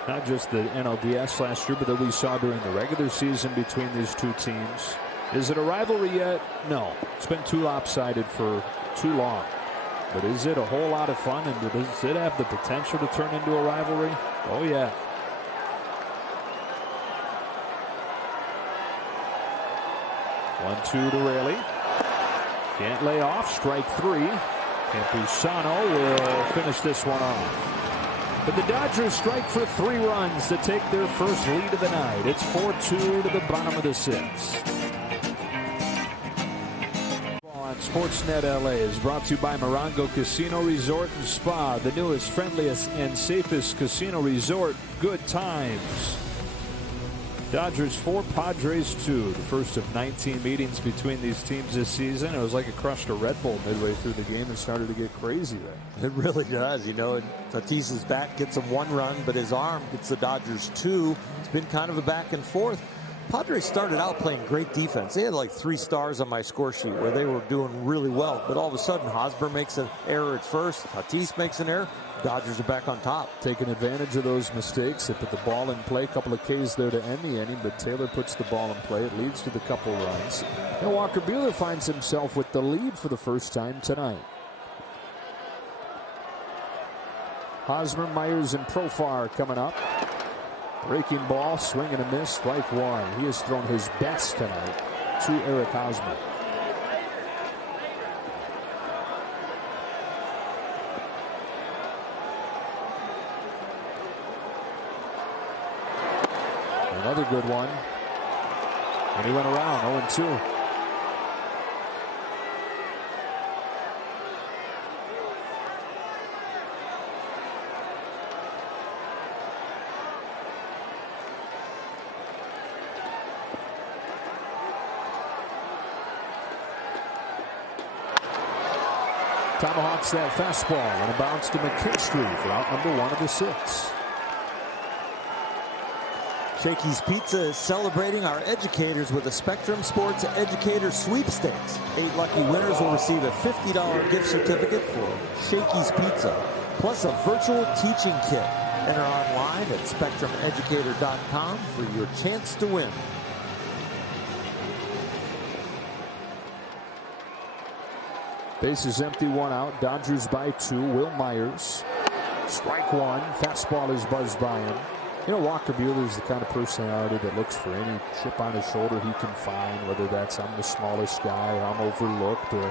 not just the NLDS last year, but that we saw during the regular season between these two teams. Is it a rivalry yet? No. It's been too lopsided for too long. But is it a whole lot of fun, and does it have the potential to turn into a rivalry? Oh, yeah. One-two to Raley. Can't lay off. Strike three. Campusano will finish this one off. But the Dodgers strike for 3 runs to take their first lead of the night. It's 4-2 to the bottom of the 6th. On Sportsnet LA is brought to you by Morongo Casino Resort and Spa, the newest, friendliest, and safest casino resort. Good times. Dodgers 4, Padres 2. The first of 19 meetings between these teams this season. It was like it crushed a Red Bull midway through the game and started to get crazy there. It really does. You know, Tatis's bat gets him 1 run, but his arm gets the Dodgers 2. It's been kind of a back and forth. Padres started out playing great defense. They had like 3 stars on my score sheet where they were doing really well. But all of a sudden, Hosmer makes an error at first. Tatis makes an error. Dodgers are back on top. Taking advantage of those mistakes. They put the ball in play. A couple of Ks there to end the inning, but Taylor puts the ball in play. It leads to the couple runs. And Walker Buehler finds himself with the lead for the first time tonight. Hosmer, Myers, and Profar coming up. Breaking ball, swing and a miss, strike 1. He has thrown his best tonight to Eric Hosmer. Another good one. And he went around 0-2. Tomahawks that fastball and a bounce to McKinstry for out number 1 of the 6. Shakey's Pizza is celebrating our educators with a Spectrum Sports Educator Sweepstakes. 8 lucky winners will receive a $50 gift certificate for Shakey's Pizza, plus a virtual teaching kit. Enter online at SpectrumEducator.com for your chance to win. Bases empty, 1 out. Dodgers by 2. Will Myers. Strike 1. Fastball is buzzed by him. You know, Walker Buehler is the kind of personality that looks for any chip on his shoulder he can find, whether that's I'm the smallest guy, I'm overlooked, or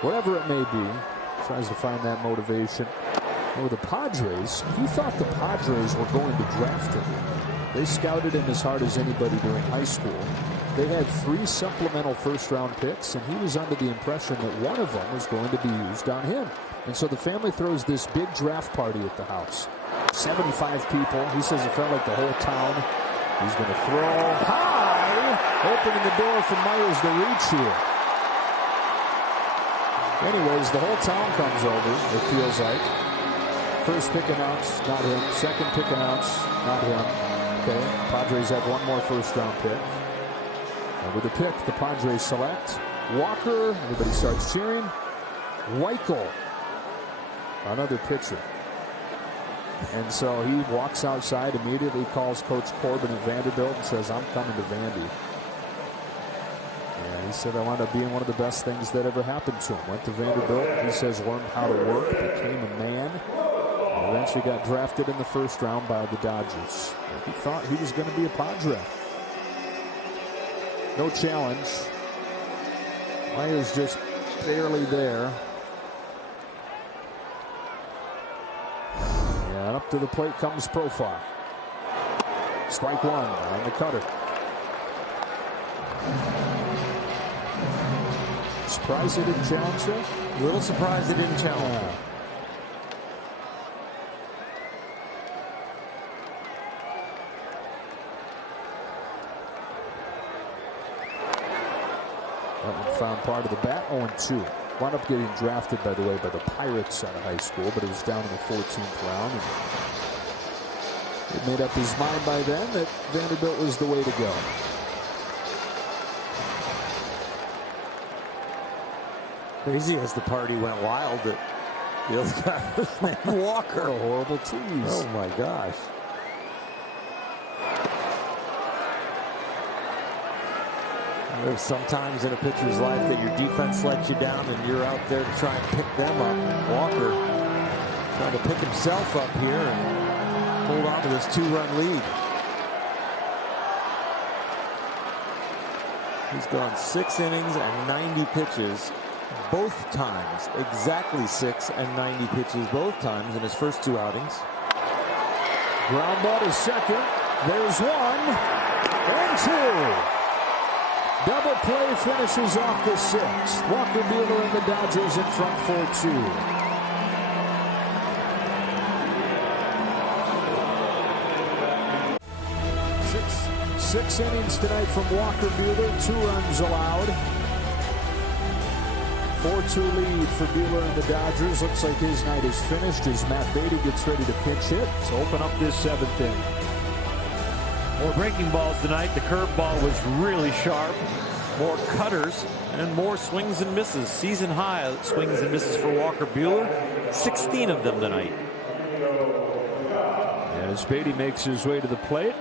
whatever it may be. Tries to find that motivation. And with the Padres, he thought the Padres were going to draft him. They scouted him as hard as anybody during high school. They had 3 supplemental first-round picks, and he was under the impression that one of them was going to be used on him. And so the family throws this big draft party at the house. 75 people. He says it felt like the whole town. He's going to throw high, opening the door for Myers to reach here. Anyways, the whole town comes over, it feels like. First pick announced, not him. Second pick announced, not him. Okay, Padres have 1 more first-round pick. And with the pick, the Padres select Walker. Everybody starts cheering. Weichel, another pitcher. And so he walks outside, immediately calls Coach Corbin at Vanderbilt and says, I'm coming to Vandy. And he said, I wound up being one of the best things that ever happened to him. Went to Vanderbilt. He says, learned how to work, became a man, and eventually got drafted in the first round by the Dodgers. He thought he was going to be a Padre. No challenge. Myers just barely there. And up to the plate comes Profar. Strike 1 on the cutter. Surprised they didn't challenge him? A little surprised they didn't challenge him. That one found part of the bat. 0-2. Wound up getting drafted, by the way, by the Pirates out of high school, but it was down in the 14th round. And he made up his mind by then that Vanderbilt was the way to go. Crazy as the party went wild that the other guy was named Walker. A horrible tease. Oh my gosh. There's sometimes in a pitcher's life that your defense lets you down and you're out there to try and pick them up. Walker trying to pick himself up here and hold on to this 2-run lead. He's gone 6 innings and 90 pitches both times. Exactly 6 and 90 pitches both times in his first 2 outings. Ground ball to second. There's 1 and 2. Double play finishes off the 6th. Walker Buehler and the Dodgers in front 4-2. Six innings tonight from Walker Buehler. 2 runs allowed. 4-2 lead for Buehler and the Dodgers. Looks like his night is finished as Matt Beatty gets ready to pinch hit to open up this 7th inning. More breaking balls tonight. The curveball was really sharp. More cutters and more swings and misses. Season high swings and misses for Walker Buehler. 16 of them tonight. And as Beatty makes his way to the plate,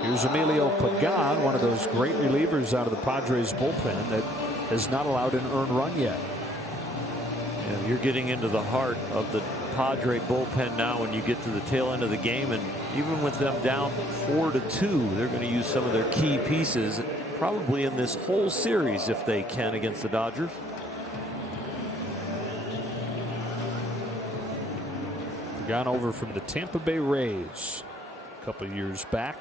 here's Emilio Pagan, one of those great relievers out of the Padres bullpen that has not allowed an earned run yet. Yeah, you're getting into the heart of the Padre bullpen now when you get to the tail end of the game, and even with them down 4-2, they're going to use some of their key pieces probably in this whole series if they can against the Dodgers. Gone over from the Tampa Bay Rays a couple years back.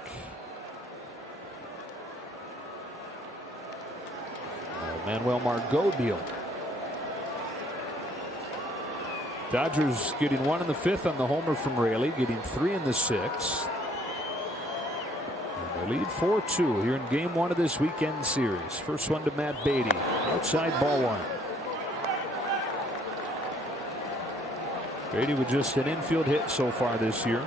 Manuel Margot deal. Dodgers getting 1 in the 5th on the homer from Raley, getting 3 in the 6th. And they lead 4-2 here in game 1 of this weekend series. First one to Matt Beatty. Outside, ball 1. Beatty with just an infield hit so far this year.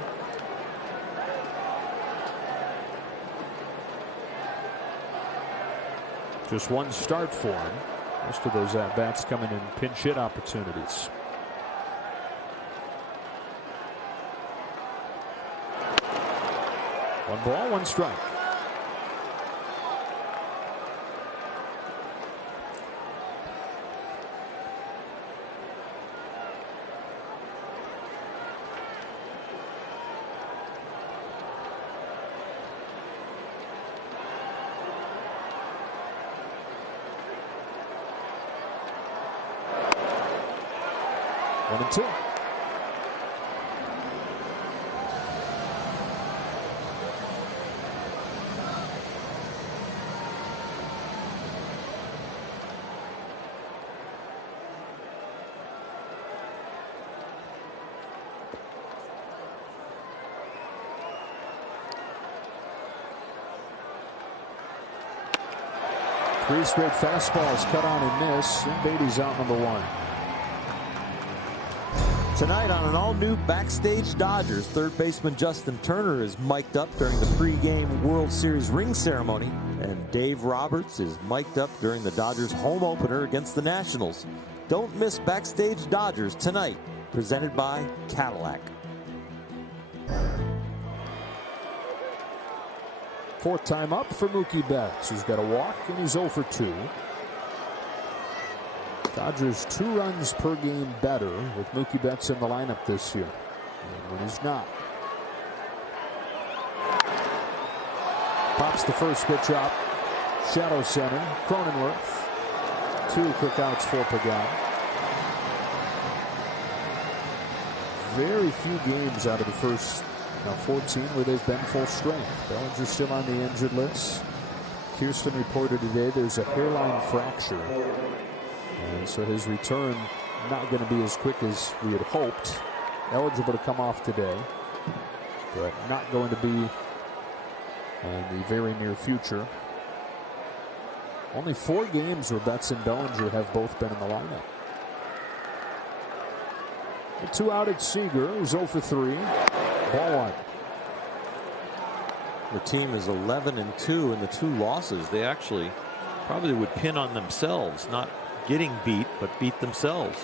Just 1 start for him. Most of those at-bats coming in pinch hit opportunities. One ball, 1 strike. One and 2. Three straight fastballs cut on and miss, and Beatty's out number 1. Tonight on an all-new Backstage Dodgers, third baseman Justin Turner is mic'd up during the pregame World Series ring ceremony, and Dave Roberts is mic'd up during the Dodgers home opener against the Nationals. Don't miss Backstage Dodgers tonight, presented by Cadillac. 4th time up for Mookie Betts, who's got a walk and he's 0 for 2. Dodgers 2 runs per game better with Mookie Betts in the lineup this year. And when he's not. Pops the first pitch up. Shadow center. Cronenworth. 2 quick outs for Pagan. Very few games out of the first 14 where they've been full strength. Bellinger's still on the injured list. Kirsten reported today there's a hairline fracture. And so his return not going to be as quick as we had hoped. Eligible to come off today, but not going to be in the very near future. Only 4 games where Betts and Bellinger have both been in the lineup. A 2 out at Seager, who's 0 for 3. Ball 1. The team is 11-2 in the 2 losses. They actually probably would pin on themselves not getting beat, but beat themselves.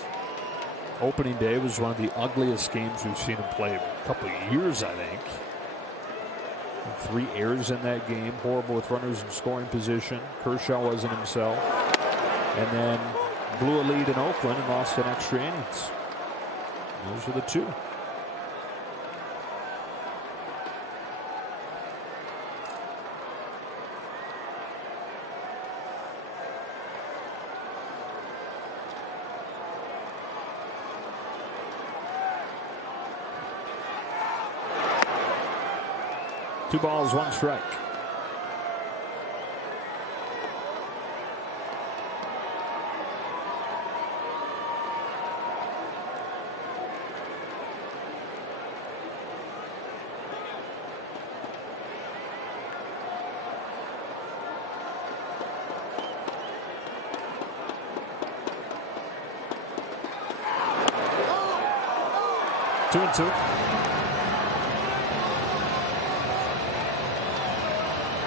Opening day was one of the ugliest games we've seen him play in a couple of years, I think. 3 errors in that game. Horrible with runners in scoring position. Kershaw wasn't himself. And then blew a lead in Oakland and lost in extra innings. Those are the 2. Two balls, 1 strike. Two and two.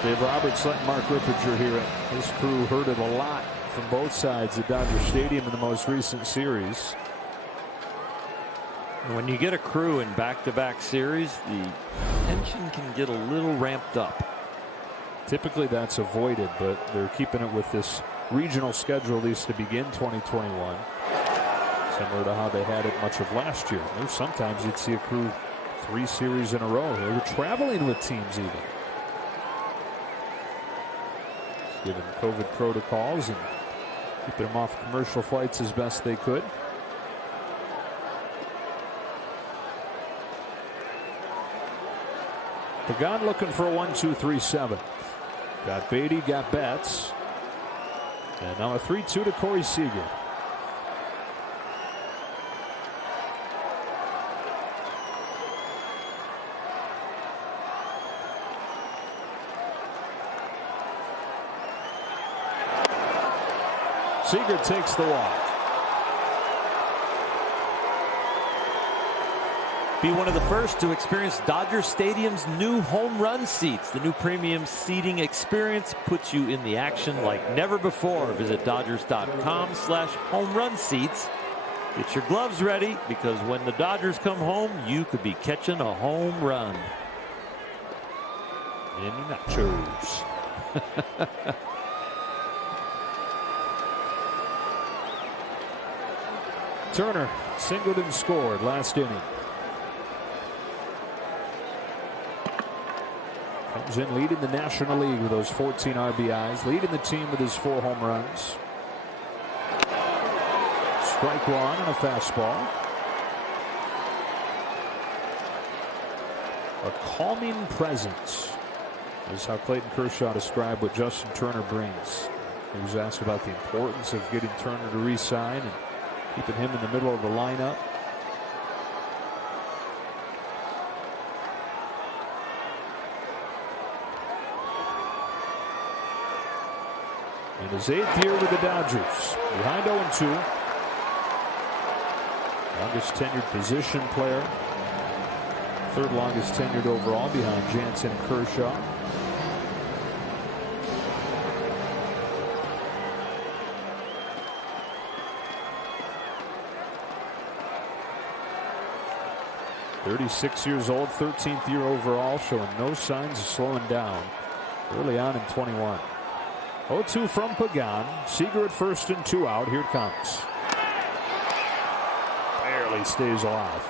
Dave Roberts letting Mark Rippinger hear it. His crew heard it a lot from both sides at Dodger Stadium in the most recent series. When you get a crew in back-to-back series, the tension can get a little ramped up. Typically that's avoided, but they're keeping it with this regional schedule at least to begin 2021. Similar to how they had it much of last year. There's sometimes you'd see a crew 3 series in a row. They were traveling with teams even. Given COVID protocols and keeping them off commercial flights as best they could. Pagan looking for a 1-2-3 7. Got Beatty, got Betts. And now a 3-2 to Corey Seager. Seager takes the walk. Be one of the first to experience Dodger Stadium's new home run seats. The new premium seating experience puts you in the action like never before. Visit Dodgers.com/home-run-seats. Get your gloves ready, because when the Dodgers come home, you could be catching a home run. And nachos. Turner singled and scored last inning. Comes in leading the National League with those 14 RBIs, leading the team with his 4 home runs. Strike 1 on a fastball. A calming presence is how Clayton Kershaw described what Justin Turner brings. He was asked about the importance of getting Turner to re-sign and keeping him in the middle of the lineup. In his 8th year with the Dodgers, behind 0-2. Longest tenured position player. 3rd longest tenured overall behind Jansen and Kershaw. .36 years old, 13th year overall, showing no signs of slowing down early on in 21. 0-2 from Pagan. Seager at first and 2 out. Here it comes. Barely stays alive.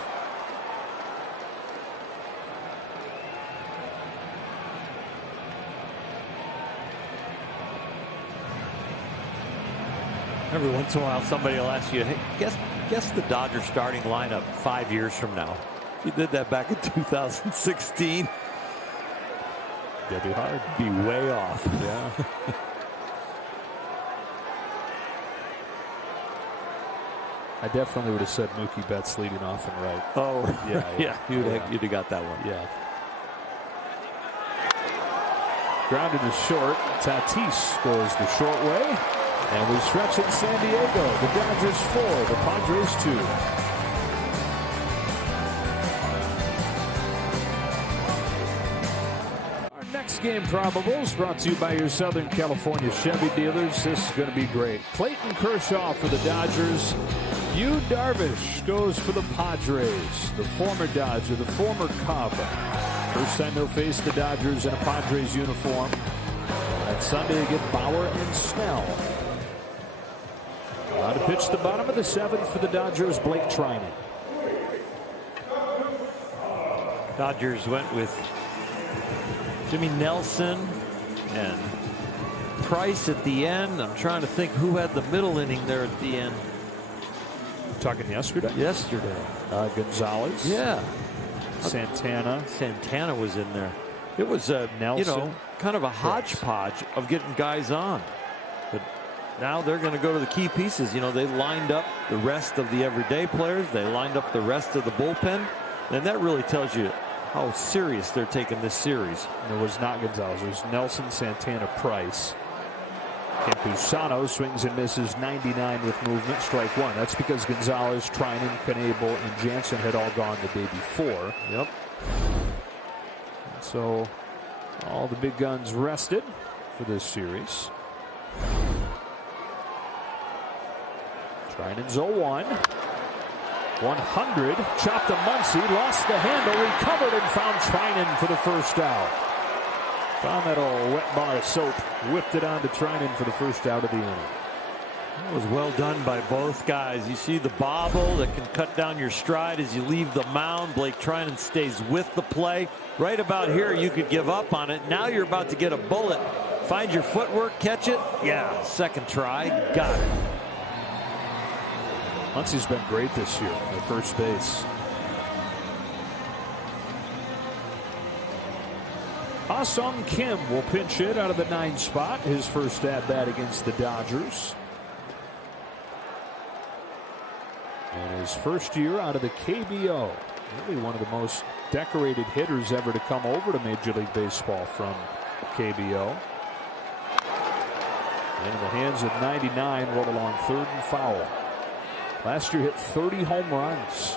Every once in a while, somebody will ask you, hey, guess the Dodgers starting lineup 5 years from now. If you did that back in 2016, that'd be hard. Be way off. Yeah. I definitely would have said Mookie Betts leading off and right. Oh, yeah. You'd have got that one. Yeah. Grounded to short. Tatis goes the short way. And we stretch in San Diego. The Dodgers 4, the Padres 2. Our next Tonight's game probables brought to you by your Southern California Chevy dealers. This is going to be great. Clayton Kershaw for the Dodgers. Yu Darvish goes for the Padres. The former Dodger, the former Cub. First time they'll face the Dodgers in a Padres uniform. And Sunday they get Bauer and Snell. To pitch the bottom of the seventh for the Dodgers, Blake Trinan. Dodgers went with Jimmy Nelson and Price at the end. I'm trying to think who had the middle inning there at the end. Talking yesterday? Yesterday. Gonzalez. Yeah. Santana. Santana was in there. It was Nelson. You know, kind of a hodgepodge of getting guys on. But now they're going to go to the key pieces. You know, they lined up the rest of the everyday players. They lined up the rest of the bullpen. And that really tells you how serious they're taking this series. And it was not Gonzalez. It was Nelson, Santana, Price. Campusano swings and misses 99 with movement, strike one. That's because Gonzalez, Trinan, Knebel, and Jansen had all gone the day before. Yep. And so all the big guns rested for this series. Trinan's 0-1. 100. Chopped to Muncy. Lost the handle. Recovered and found Trinan for the first out. Found that old wet bar of soap. Whipped it onto Trinan for the first out of the inning. That was well done by both guys. You see the bobble that can cut down your stride as you leave the mound. Blake Trinan stays with the play. Right about here, you could give up on it. Now you're about to get a bullet. Find your footwork, catch it. Yeah, second try. Got it. Muncy's been great this year at first base. Ha-Sung Kim will pinch hit out of the 9 spot. His first at bat against the Dodgers. And his first year out of the KBO. Really one of the most decorated hitters ever to come over to Major League Baseball from KBO. And in the hands of 99, rolled along third and foul. Last year hit 30 home runs.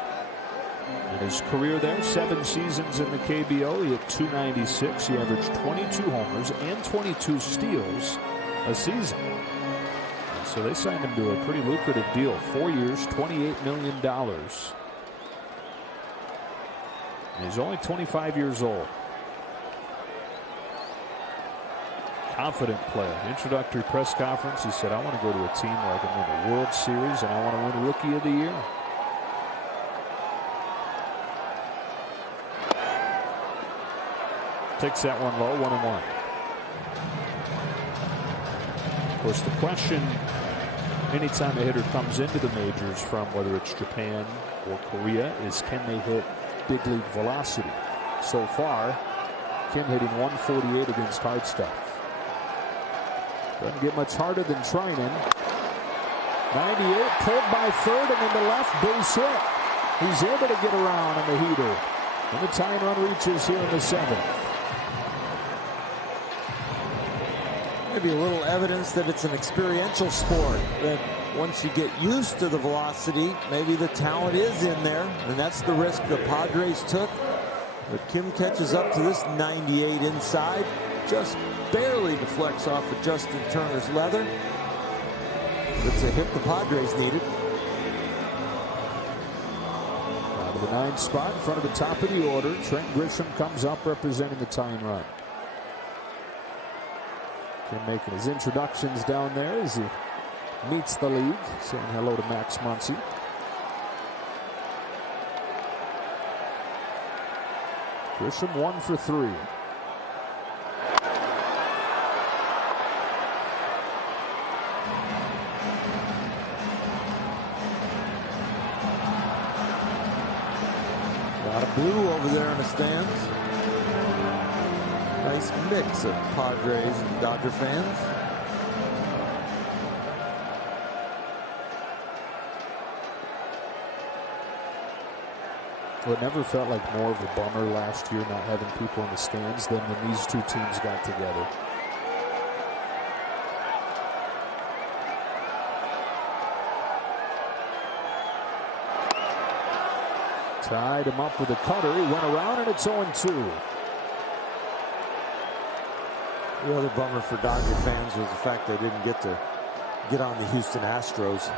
In his career there, 7 seasons in the KBO, he hit 296. He averaged 22 homers and 22 steals a season. And so they signed him to a pretty lucrative deal. 4 years, $28 million. And he's only 25 years old. Confident player. Introductory press conference, he said, I want to go to a team where I can win the World Series and I want to win Rookie of the Year. Takes that one low, 1-1. Of course, the question anytime a hitter comes into the majors from whether it's Japan or Korea is, can they hit big league velocity? So far, Kim hitting 148 against hard stuff. Doesn't get much harder than Trinan. 98 pulled by third and then the left base hit. He's able to get around on the heater. And the tying run reaches here in the 7th. Maybe a little evidence that it's an experiential sport, that once you get used to the velocity, maybe the talent is in there, and that's the risk the Padres took. But Kim catches up to this 98 inside, just barely deflects off of Justin Turner's leather. It's a hit the Padres needed. Out of the 9th spot in front of the top of the order, Trent Grisham comes up representing the tying run. Kim making his introductions down there as he meets the league, saying hello to Max Muncy. Grisham 1 for 3. A lot of blue over there in the stands. Nice mix of Padres and Dodger fans. Well, it never felt like more of a bummer last year not having people in the stands than when these two teams got together. Tied him up with a cutter. He went around and it's 0-2. The other bummer for Dodger fans was the fact they didn't get to get on the Houston Astros.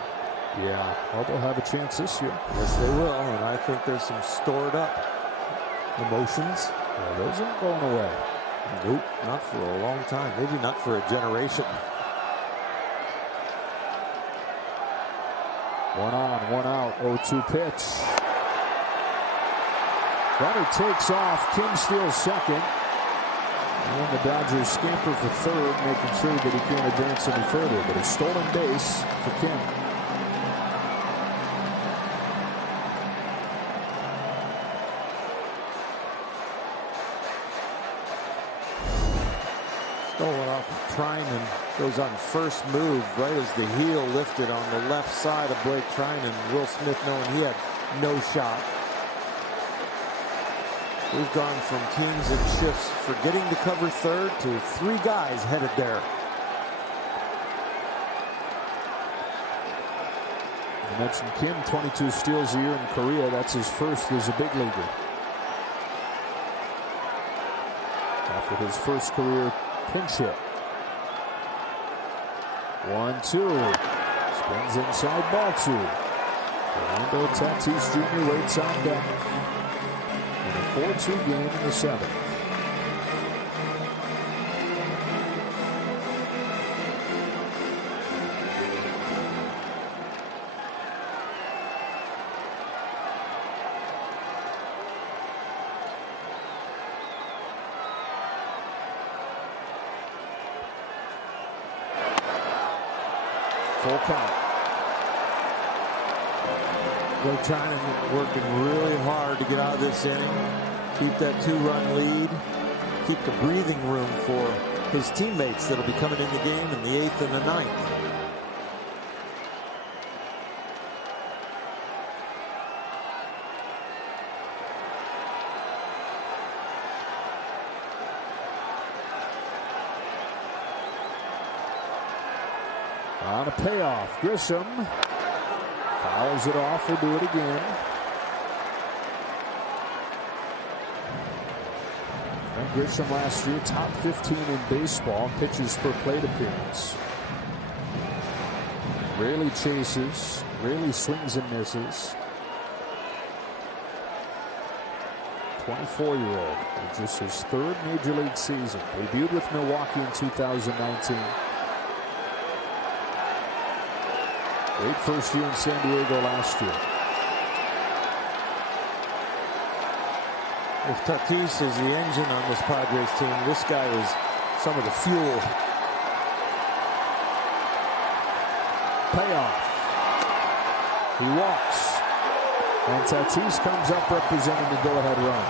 Yeah, well, they'll have a chance this year. Yes, they will, and I think there's some stored up emotions. Well, those aren't going away. Nope, not for a long time. Maybe not for a generation. 1 on, 1 out, 0-2 pitch. Runner takes off. Kim steals second. And the Dodgers scamper for third, making sure that he can't advance any further. But a stolen base for Kim. Stolen off of Trinan. Goes on first move right as the heel lifted on the left side of Blake Trinan. Will Smith knowing he had no shot. We've gone from teams and shifts forgetting to cover third to 3 guys headed there. I mentioned Kim, 22 steals a year in Korea. That's his first as a big leaguer. After his first career pinch hit. 1-2. Spins inside, ball 2. Fernando Tatis Jr. waits on deck. In a 4-2 game in the 7th. Full count. Blake Trinan working really hard to get out of this inning. Keep that 2-run lead. Keep the breathing room for his teammates that'll be coming in the game in the 8th and the 9th. On a payoff, Grisham fouls it off. Will do it again. And Grisham last year top 15 in baseball, pitches per plate appearance. Rarely chases, rarely swings and misses. 24-year-old, just his 3rd major league season. Debuted with Milwaukee in 2019. Great first year in San Diego last year. If Tatis is the engine on this Padres team, this guy is some of the fuel. Payoff. He walks. And Tatis comes up representing the go-ahead run.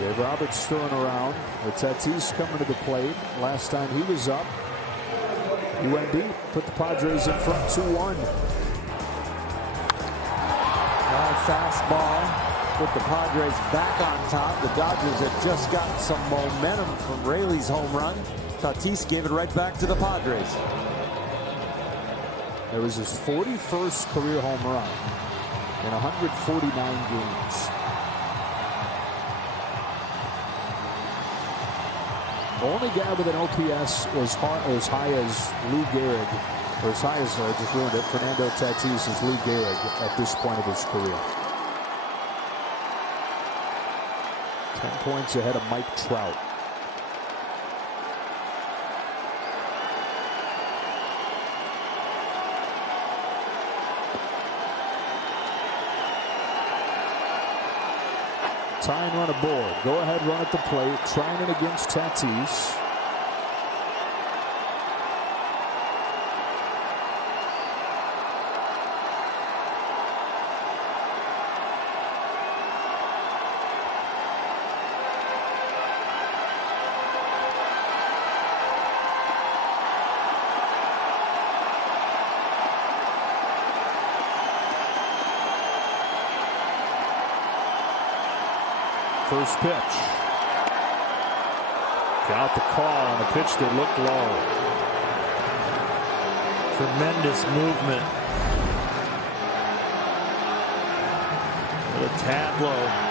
Dave Roberts throwing around with Tatis coming to the plate. Last time he was up, he went deep, put the Padres in front 2-1. Fastball put the Padres back on top. The Dodgers had just gotten some momentum from Raley's home run. Tatis gave it right back to the Padres. It was his 41st career home run in 149 games. The only guy with an OPS as high as Lou Gehrig, or as high as, I just ruined it, Fernando Tatis is Lou Gehrig at this point of his career. 10 points ahead of Mike Trout. Tying run aboard. Go ahead run at the plate. Trying it against Tatis. First pitch. Got the call on a pitch that looked low. Tremendous movement. tad low.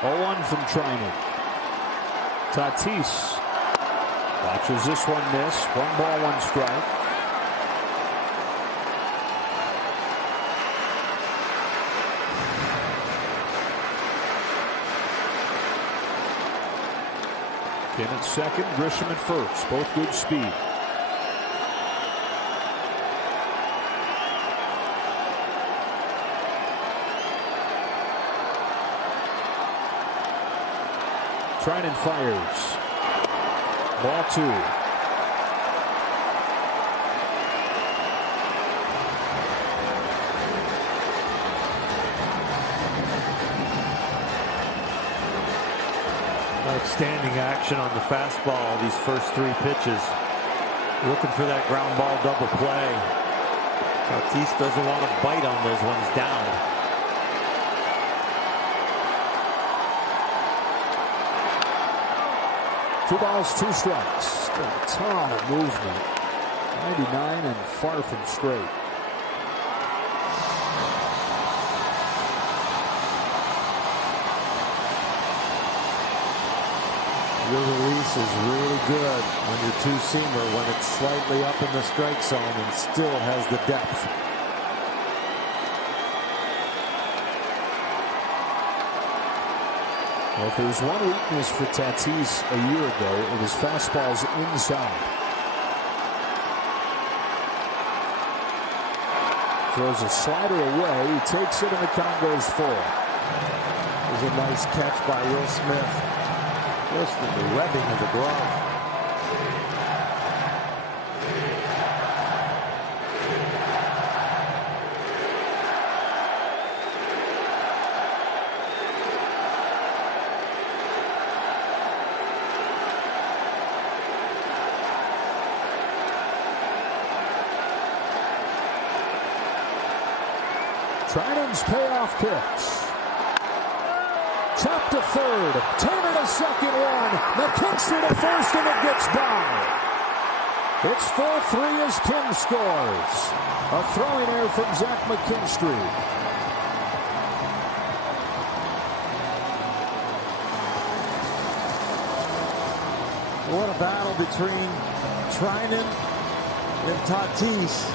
One from Trinan. Tatis watches this one miss. 1 ball, 1 strike. Kim at second, Grisham at first. Both good speed. Trinan fires. Ball 2. Outstanding action on the fastball these first 3 pitches. Looking for that ground ball double play. Tatis doesn't want to bite on those ones down. 2 balls, 2 strikes. Still a ton of movement. 99 and far from straight. Your release is really good on your 2-seamer when it's slightly up in the strike zone and still has the depth. Well, if there was one weakness for Tatis a year ago, it was fastballs inside. Throws a slider away. He takes it and the count goes 4. There's a nice catch by Will Smith. Just the webbing of the glove. Trinan's payoff pitch. Chop to third. Turner to second, 1. McKinstry to first, and it gets by. It's 4-3 as Kim scores. A throwing error from Zach McKinstry. What a battle between Trinan and Tatis.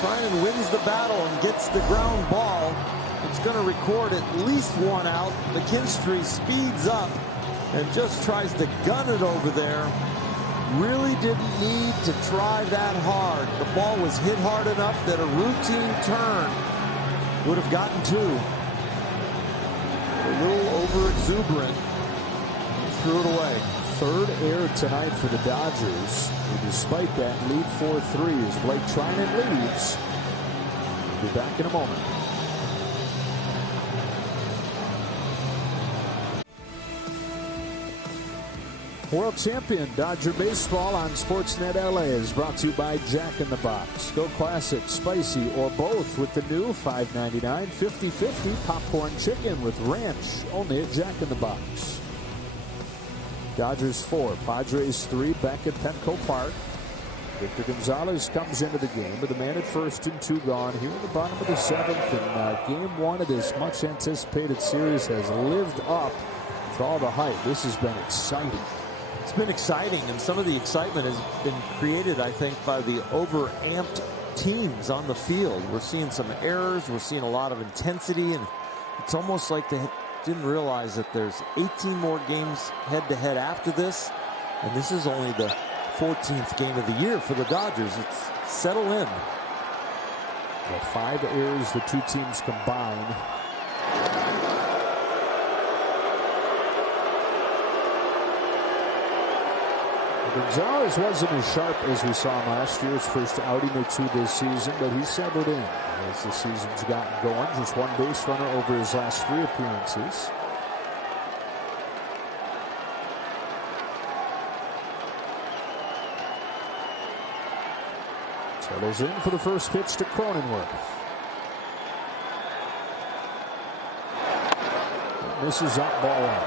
Trinan wins the battle and gets the ground ball. It's going to record at least 1 out. McKinstry speeds up and just tries to gun it over there. Really didn't need to try that hard. The ball was hit hard enough that a routine turn would have gotten 2. A little over-exuberant. Threw it away. 3rd error tonight for the Dodgers. And despite that, lead 4-3 as Blake Trinan leads. We'll be back in a moment. World Champion Dodger Baseball on Sportsnet LA is brought to you by Jack in the Box. Go classic, spicy, or both with the new $5.99 50-50 popcorn chicken with ranch, only at Jack in the Box. Dodgers 4, Padres 3, back at Petco Park. Victor Gonzalez comes into the game with a man at first and 2 gone here in the bottom of the 7th. And game 1 of this much anticipated series has lived up to all the hype. This has been exciting. It's been exciting, and some of the excitement has been created, I think, by the overamped teams on the field. We're seeing some errors. We're seeing a lot of intensity, and it's almost like they didn't realize that there's 18 more games head-to-head after this, and this is only the 14th game of the year for the Dodgers. It's settle in. Well, 5 errors the 2 teams combined. Gonzalez wasn't as sharp as we saw him last year. His first outing or 2 this season, but he settled in as the season's gotten going. Just 1 base runner over his last 3 appearances. Settles in for the first pitch to Cronenworth. misses up, ball one.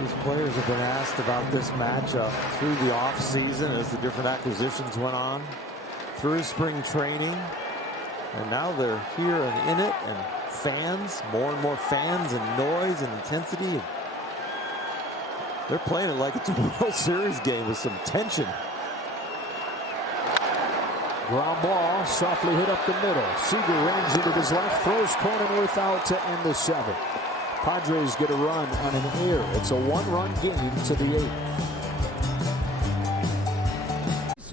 These players have been asked about this matchup through the offseason as the different acquisitions went on, through spring training, and now they're here and in it, and fans, more and more fans and noise and intensity. They're playing it like it's a World Series game with some tension. Ground ball, softly hit up the middle. Seager ranges into his left, throws Cronenworth out to end the 7th. Padres get a run on an error. It's a 1-run game to the 8th.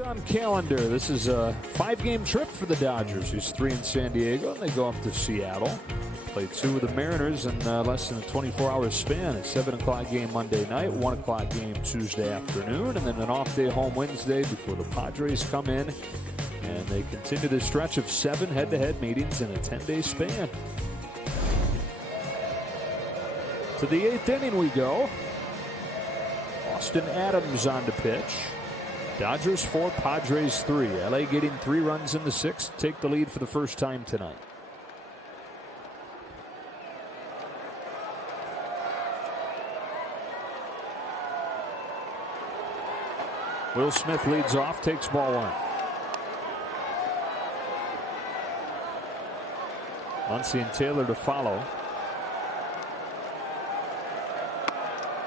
On calendar, this is a 5-game trip for the Dodgers. There's 3 in San Diego, and they go up to Seattle. Play 2 with the Mariners in less than a 24-hour span. A 7 o'clock game Monday night, 1 o'clock game Tuesday afternoon, and then an off day home Wednesday before the Padres come in. And they continue the stretch of 7 head-to-head meetings in a 10-day span. To the 8th inning we go. Austin Adams on to pitch. Dodgers 4, Padres 3. LA getting 3 runs in the 6th. Take the lead for the first time tonight. Will Smith leads off, takes ball 1. Muncy and Taylor to follow.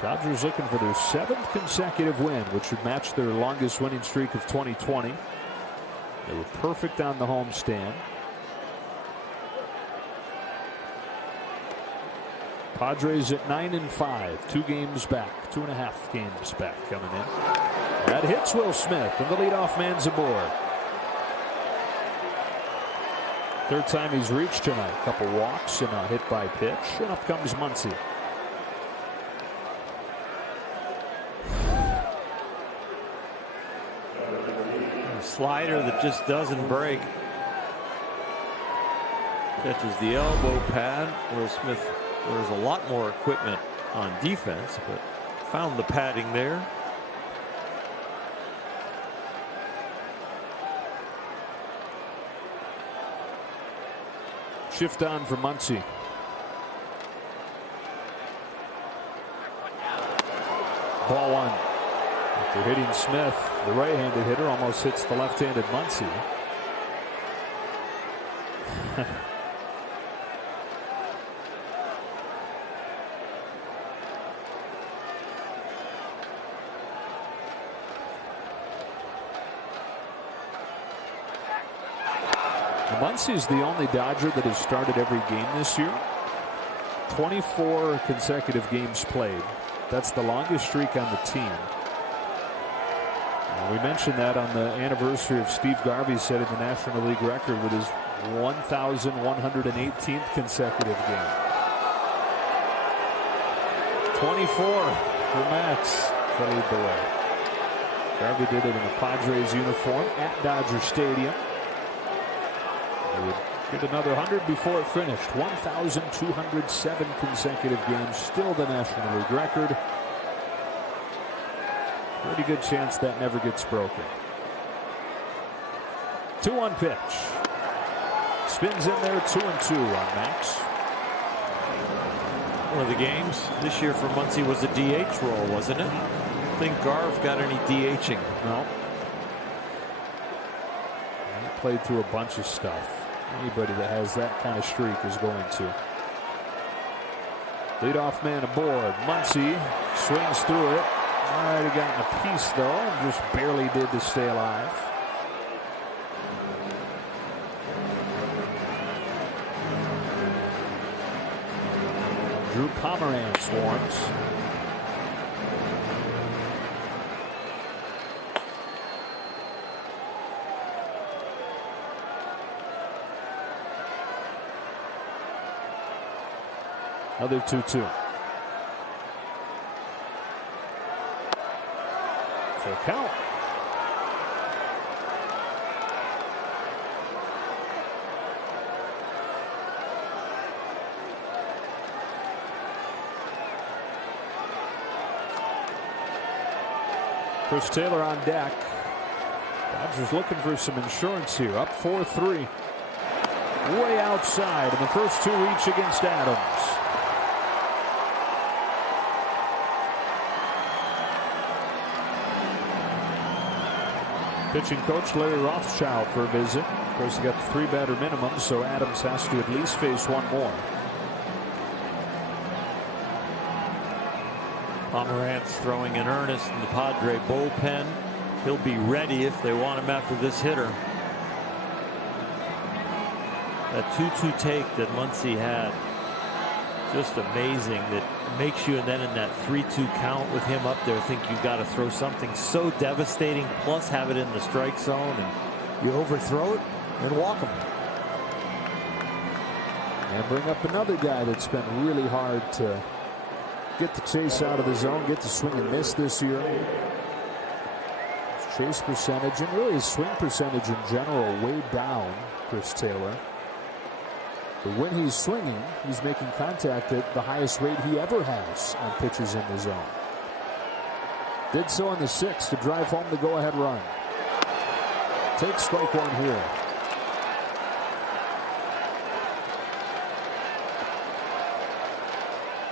Dodgers looking for their 7th consecutive win, which would match their longest winning streak of 2020. They were perfect on the homestand. Padres at 9-5, 2 games back, 2.5 games back coming in. That hits Will Smith, and the leadoff man's aboard. 3rd time he's reached tonight. A couple walks and a hit by pitch, and up comes Muncy. A slider that just doesn't break. Catches the elbow pad. Will Smith wears a lot more equipment on defense, but found the padding there. Shift on for Muncy. Ball 1. After hitting Smith, the right-handed hitter almost hits the left-handed Muncy. Muncy's the only Dodger that has started every game this year. 24 consecutive games played. That's the longest streak on the team. We mentioned that on the anniversary of Steve Garvey setting the National League record with his 1,118th consecutive game. 24 for Max to lead the way. Garvey did it in a Padres uniform at Dodger Stadium. He would get another 100 before it finished. 1,207 consecutive games, still the National League record. Pretty good chance that never gets broken. 2-1 pitch. Spins in there, 2-2 on Max. One of the games this year for Muncy was a DH role, wasn't it? I think Garv got any DHing. No. He played through a bunch of stuff. Anybody that has that kind of streak is going to. Leadoff man aboard. Muncy swings through it. Already gotten a piece though, and just barely did to stay alive. Drew Pomeranz warms. Another 2-2. Full count. Chris Taylor on deck. Dodgers looking for some insurance here. Up 4-3. way outside, and the first two reach against Adams. Pitching coach Larry Rothschild for a visit. Of course, he got the 3-batter minimum, so Adams has to at least face one more. Pomerantz throwing in earnest in the Padre bullpen. He'll be ready if they want him after this hitter. That 2-2 take that Muncy had, just amazing. That makes you, and then in that 3-2 count with him up there, think you've got to throw something so devastating, plus have it in the strike zone, and you overthrow it and walk him. And bring up another guy that's been really hard to get the chase out of the zone, get the swing and miss this year. His chase percentage and really his swing percentage in general way down, Chris Taylor. But when he's swinging, he's making contact at the highest rate he ever has on pitches in the zone. Did so in the 6th to drive home the go-ahead run. Takes strike one here.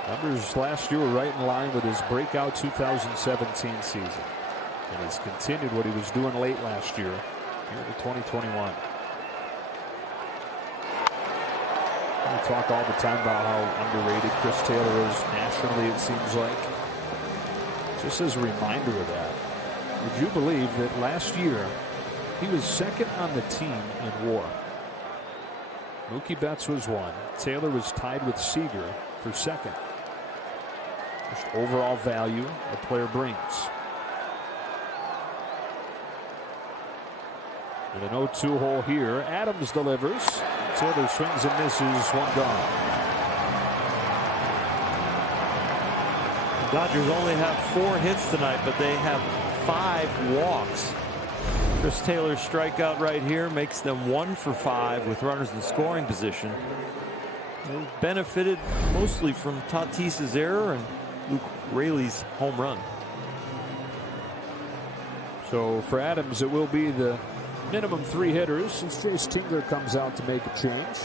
Numbers last year were right in line with his breakout 2017 season. And he's continued what he was doing late last year here to 2021. We talk all the time about how underrated Chris Taylor is nationally, it seems like. Just as a reminder of that, would you believe that last year he was second on the team in WAR? Mookie Betts was 1. Taylor was tied with Seager for 2nd. Just overall value a player brings. With an 0-2 hole here, Adams delivers. Taylor swings and misses, one gone. Dodgers only have 4 hits tonight, but they have 5 walks. Chris Taylor's strikeout right here makes them 1 for 5 with runners in scoring position. They benefited mostly from Tatis's error and Luke Raley's home run. So for Adams, it will be the minimum 3 hitters since Chase Tingler comes out to make a change.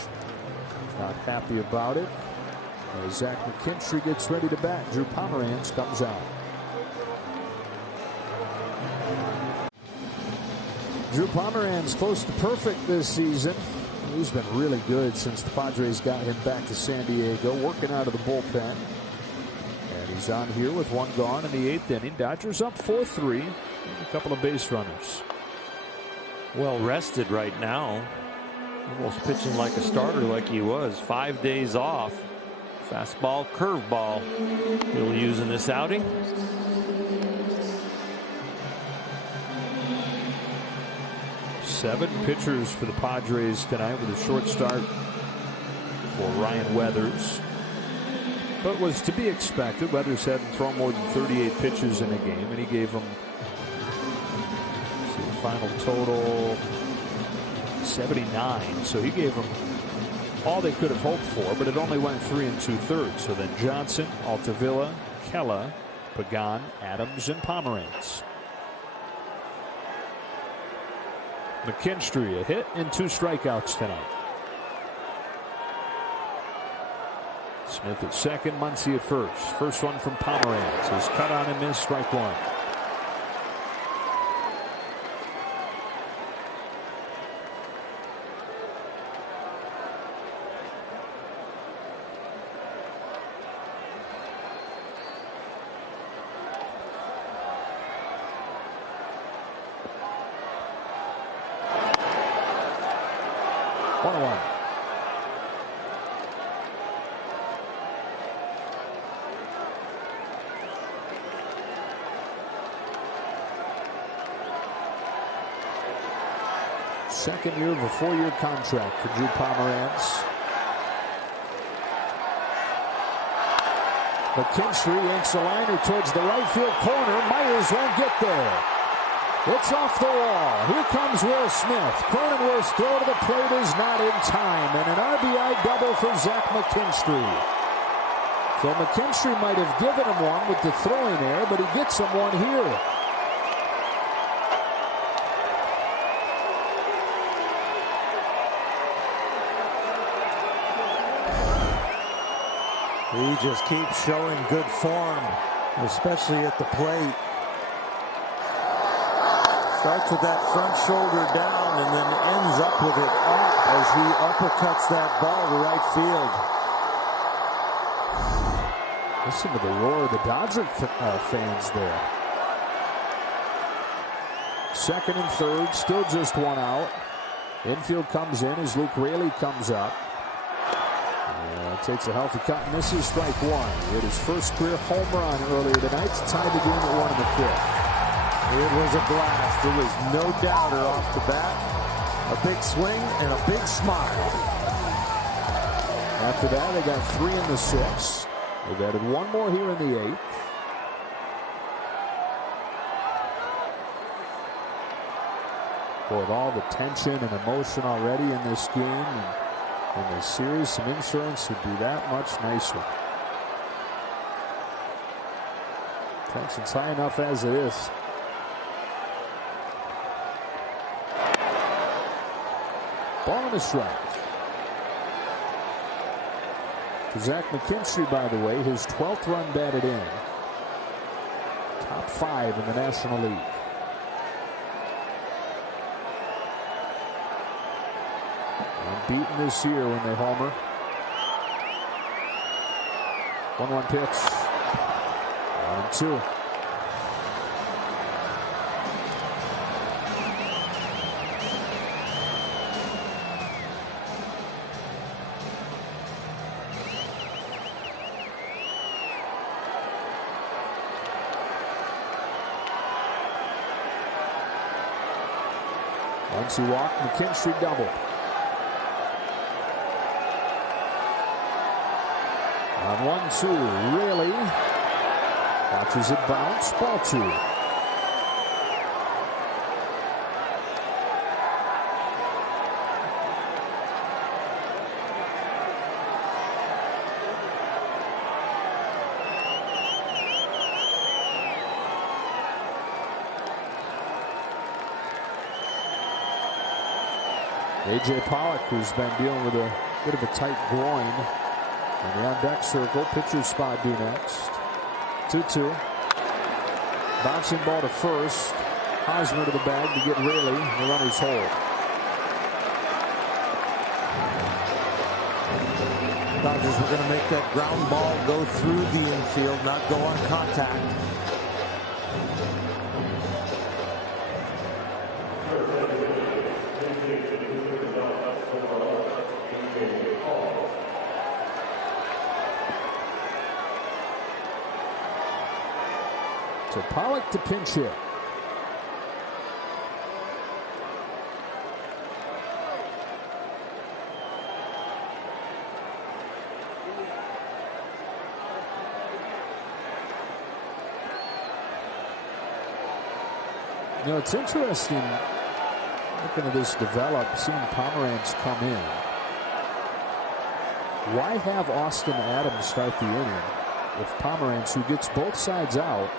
Not happy about it. As Zach McKinstry gets ready to bat, Drew Pomeranz comes out. Drew Pomeranz close to perfect this season. He's been really good since the Padres got him back to San Diego, working out of the bullpen. And he's on here with 1 gone in the 8th inning. Dodgers up 4-3. A couple of base runners. Well rested right now. Almost pitching like a starter like he was. 5 days off. Fastball, curveball he'll use in this outing. Seven pitchers for the Padres tonight with a short start for Ryan Weathers. But was to be expected. Weathers hadn't thrown more than 38 pitches in a game, and he gave them final total 79. So he gave them all they could have hoped for, but it only went 3 2/3. So then Johnson, Altavilla, Kella, Pagan, Adams, and Pomeranz. McKinstry, a hit and 2 strikeouts tonight. Smith at second, Muncy at first. First one from Pomeranz. His cut on and miss, strike 1. Second year of a 4-year contract for Drew Pomeranz. McKinstry yanks a liner towards the right field corner. Myers won't get there. It's off the wall. Here comes Will Smith. Cronenworth's throw to the plate is not in time, and an RBI double for Zach McKinstry. So McKinstry might have given him one with the throwing error, but he gets him one here. He just keeps showing good form, especially at the plate. Starts with that front shoulder down and then ends up with it up as he uppercuts that ball to right field. Listen to the roar of the Dodger fans there. Second and third, still just one out. Infield comes in as Luke Raley comes up. Takes a healthy cut, misses, strike one. Hit his first career home run earlier tonight to tie the game at 1 in the 5th. It was a blast. There was no doubter off the bat. A big swing and a big smile. After that, they got 3 in the 6th. They've added one more here in the 8th. With all the tension and emotion already in this game and in this series, some insurance would be that much nicer. Tension's high enough as it is. Ball and a strike. For Zach McKinstry, by the way, his 12th run batted in. Top 5 in the National League. Unbeaten this year when they homer. 1-1 pitch. 1-2. Once he walked, McKinstry doubled. On 1-2, Raley watches it bounce. Ball 2. A.J. Pollock, who's been dealing with a bit of a tight groin. In the on-deck circle, pitcher's spot due next. 2-2. Bouncing ball to first. Hosmer to the bag to get Raley. The runners hold. Dodgers were going to make that ground ball go through the infield, not go on contact. So Pollock to pinch hit. You know, it's interesting looking at this develop, seeing Pomeranz come in. Why have Austin Adams start the inning if Pomeranz, who gets both sides out,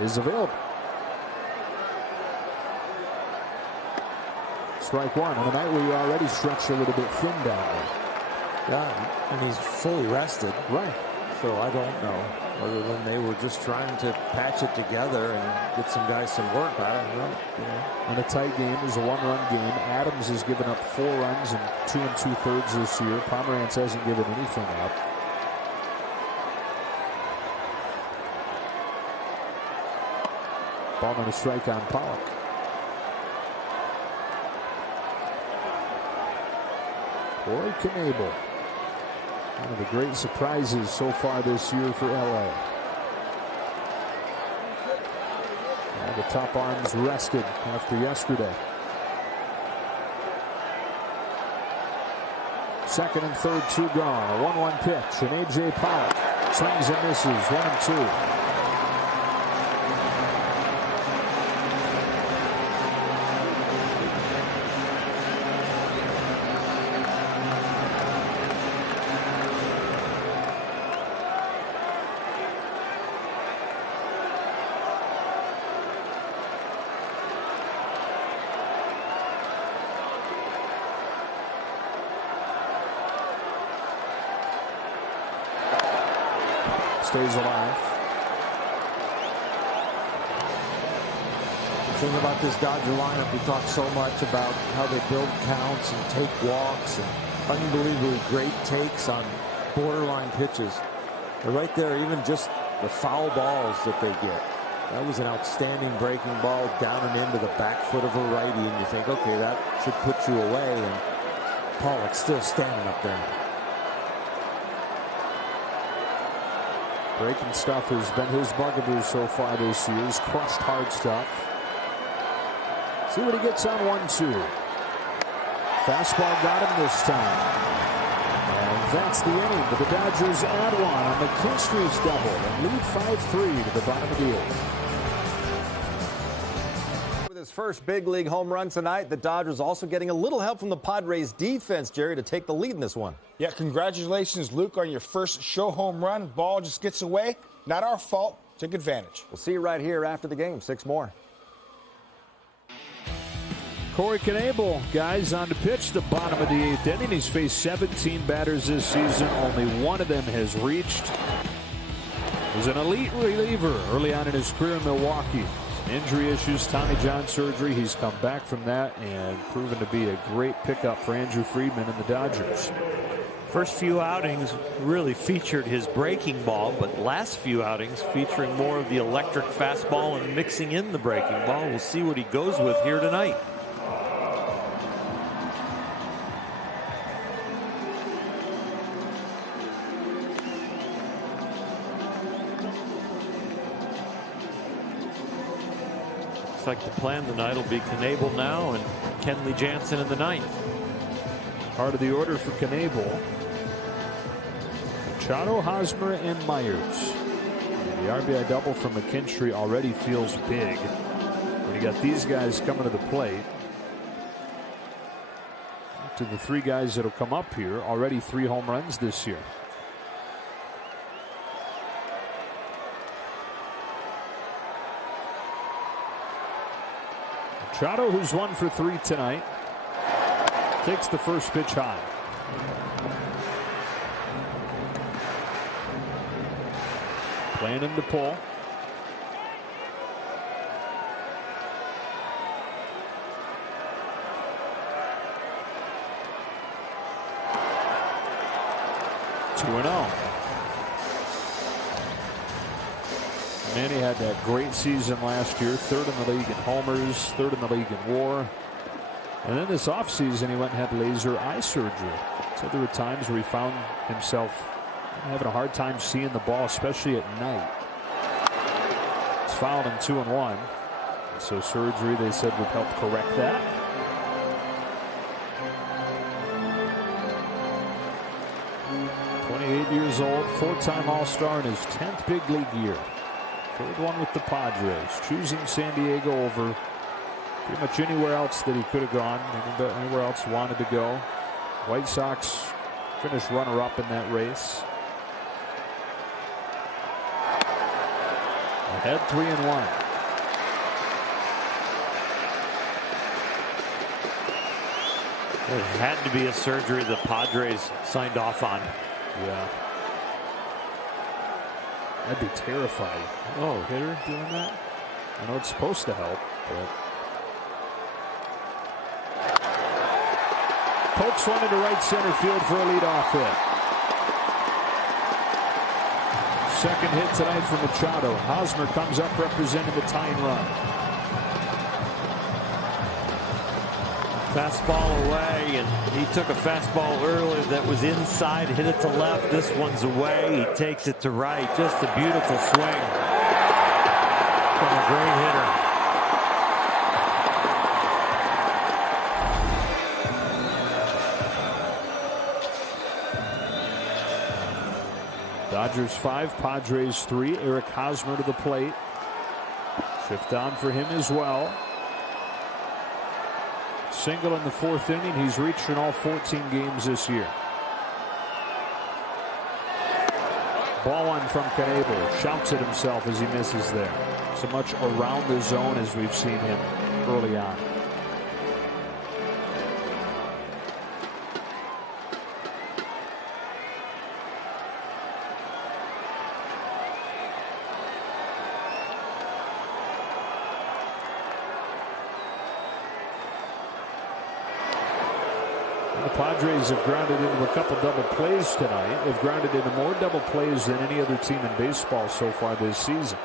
is available? Strike one on a night where you already stretched a little bit thin down there. Yeah, and he's fully rested. Right. So I don't know, other than they were just trying to patch it together and get some guys some work. I don't know. Yeah. In a tight game, it was a 1-run game. Adams has given up 4 runs in 2 2/3 this year. Pomeranz hasn't given anything up. Ball and a strike on Pollock. Corey Knebel, one of the great surprises so far this year for LA. And the top arms rested after yesterday. Second and third, 2 gone. A 1-1 pitch, and A.J. Pollock swings and misses. 1-2. stays alive. The thing about this Dodger lineup, we talk so much about how they build counts and take walks and unbelievably great takes on borderline pitches. But right there, even just the foul balls that they get. That was an outstanding breaking ball down and into the back foot of a righty, and you think, okay, that should put you away, and Pollock's still standing up there. Breaking stuff has been his bugaboo so far this year. He's crushed hard stuff. See what he gets on 1-2. Fastball got him this time. And that's the inning. But the Dodgers add one on McKinstry's double and lead 5-3 to the bottom of the 8th. With his first big league home run tonight, the Dodgers also getting a little help from the Padres defense, Jerry, to take the lead in this one. Yeah, congratulations, Luke, on your first show home run. Ball just gets away. Not our fault. Took advantage. We'll see you right here after the game. 6 more. Corey Knebel, guys, on to pitch the bottom of the 8th inning. He's faced 17 batters this season. Only one of them has reached. He's an elite reliever early on in his career in Milwaukee. Some injury issues, Tommy John surgery. He's come back from that and proven to be a great pickup for Andrew Friedman and the Dodgers. First few outings really featured his breaking ball, but last few outings featuring more of the electric fastball and mixing in the breaking ball. We'll see what he goes with here tonight. Like the plan tonight will be Knebel now and Kenley Jansen in the 9th. Part of the order for Knebel. Machado, Hosmer, and Myers. The RBI double from McKinstry already feels big when you got these guys coming to the plate. To the 3 guys that'll come up here, already 3 home runs this year. Machado, who's 1 for 3 tonight, takes the first pitch high. Playing him to pull. Two and 0. Manny had that great season last year, 3rd in the league in homers, 3rd in the league in WAR. And then this offseason, he went and had laser eye surgery. So there were times where he found himself having a hard time seeing the ball, especially at night. He's fouled in 2 and 1. So surgery, they said, would help correct that. Years old, 4-time All-Star in his 10th big league year. 3rd one with the Padres, choosing San Diego over pretty much anywhere else that he could have gone, anywhere else he wanted to go. White Sox finished runner-up in that race. Ahead 3 and 1. It had to be a surgery the Padres signed off on. Yeah. I'd be terrified. Oh, hitter doing that? I know it's supposed to help, but. Pokes one into right center field for a leadoff hit. Second hit tonight for Machado. Hosmer comes up representing the tying run. Fastball away, and he took a fastball earlier that was inside, hit it to left. This one's away. He takes it to right. Just a beautiful swing from a great hitter. Dodgers 5, Padres 3. Eric Hosmer to the plate. Shift on for him as well. Single in the 4th inning. He's reached in all 14 games this year. Ball one from Knebel. Shouts at himself as he misses there. So much around the zone as we've seen him early on. The Padres have grounded into a couple double plays tonight. They've grounded into more double plays than any other team in baseball so far this season.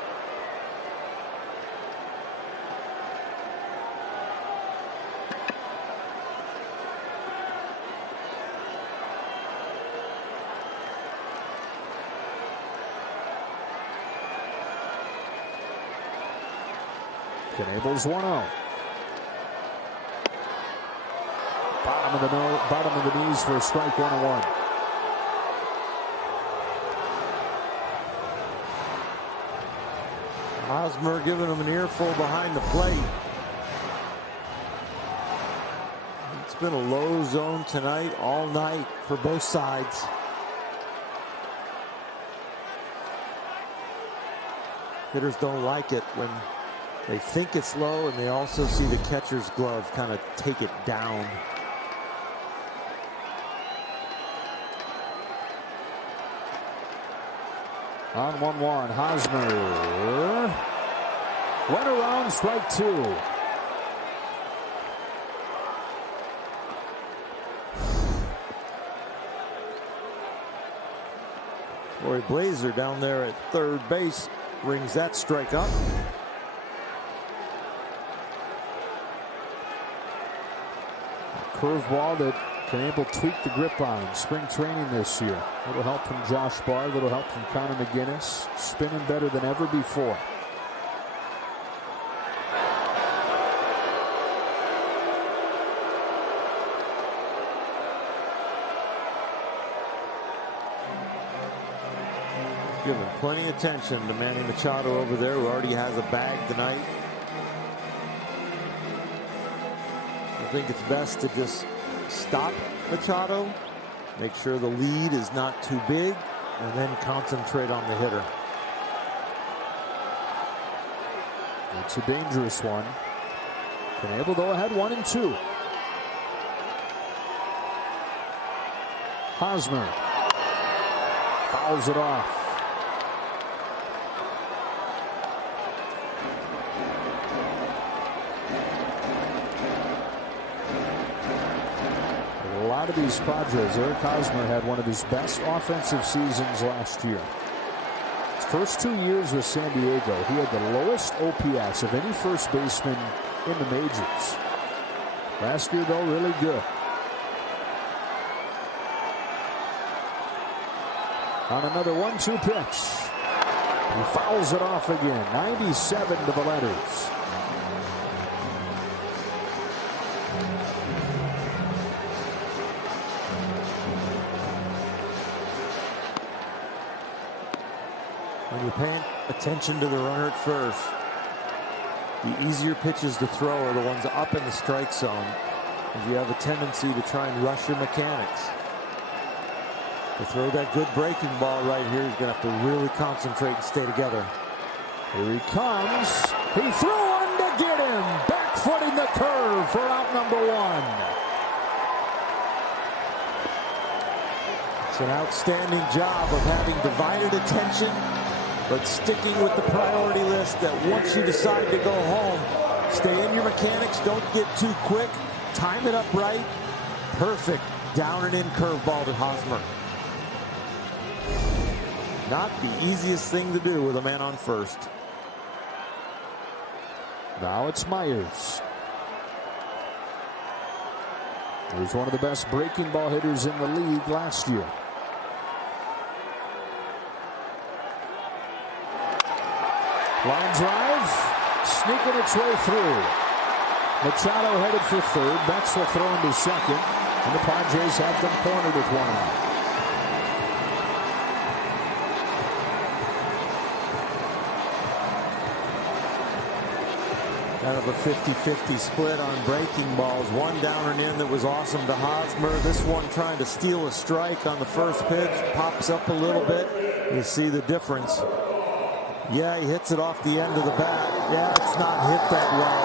Knebel's 1-0. Bottom of the knees for a strike, 1-1. Hosmer giving him an earful behind the plate. It's been a low zone tonight, all night for both sides. Hitters don't like it when they think it's low, and they also see the catcher's glove kind of take it down. On 1-1, Hosmer went around, strike 2. Corey Blazer down there at third base rings that strike up. Curveball that Knebel tweaked the grip on spring training this year. A little help from Josh Barr, a little help from Connor McGinnis. Spinning better than ever before. Giving plenty of attention to Manny Machado over there, who already has a bag tonight. I think it's best to just stop Machado, make sure the lead is not too big, and then concentrate on the hitter. It's a dangerous one. Knebel though ahead 1-2. Hosmer fouls it off. A lot of these Padres, Eric Hosmer had one of his best offensive seasons last year. His first 2 years with San Diego, he had the lowest OPS of any first baseman in the majors. Last year, though, really good. On another 1-2 pitch. He fouls it off again. 97 to the letters. When you're paying attention to the runner at first, the easier pitches to throw are the ones up in the strike zone, because you have a tendency to try and rush your mechanics. To throw that good breaking ball right here, he's going to have to really concentrate and stay together. Here he comes. He threw one to get him. Back footing the curve for out number 1. It's an outstanding job of having divided attention, but sticking with the priority list that once you decide to go home, stay in your mechanics, don't get too quick, time it up right. Perfect down and in curveball to Hosmer. Not the easiest thing to do with a man on first. Now it's Myers. He was one of the best breaking ball hitters in the league last year. Line drive, sneaking its way through. Machado headed for third. Betts will throw into second, and the Padres have them cornered with 1 out. Kind of a 50-50 split on breaking balls. One down and in that was awesome to Hosmer. This one trying to steal a strike on the first pitch. Pops up a little bit. You see the difference. Yeah, he hits it off the end of the bat. Yeah, it's not hit that well,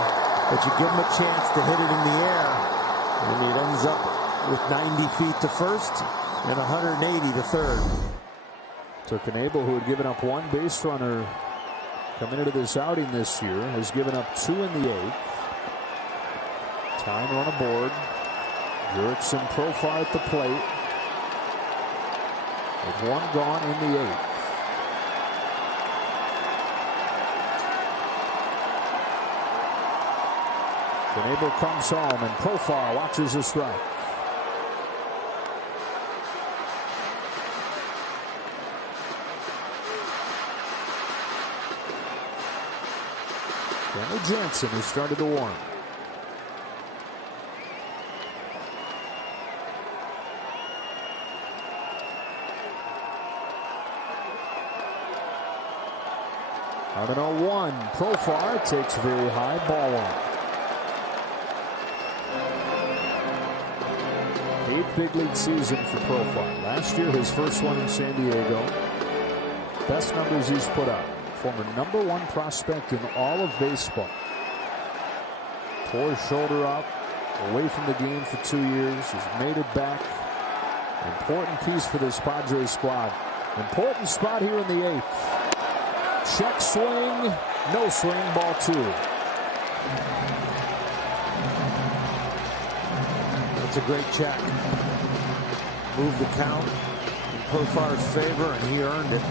but you give him a chance to hit it in the air, and it ends up with 90 feet to first and 180 to third. So Knebel, who had given up 1 base runner coming into this outing this year, has given up 2 in the 8th. Tying run aboard. Jurickson Profar at the plate. With one gone in the 8th. Knebel comes home, and Profar watches a strike. Kenley Jansen has started to warm. On an 0-1, Profar takes very high, ball 1. 8th big league season for Profar. Last year, his first one in San Diego. Best numbers he's put up. Former #1 prospect in all of baseball. Tore his shoulder up, away from the game for 2 years. He's made it back. Important piece for this Padres squad. Important spot here in the 8th. Check swing, no swing, ball 2. That's a great check. Move the count in Profar's favor, and he earned it.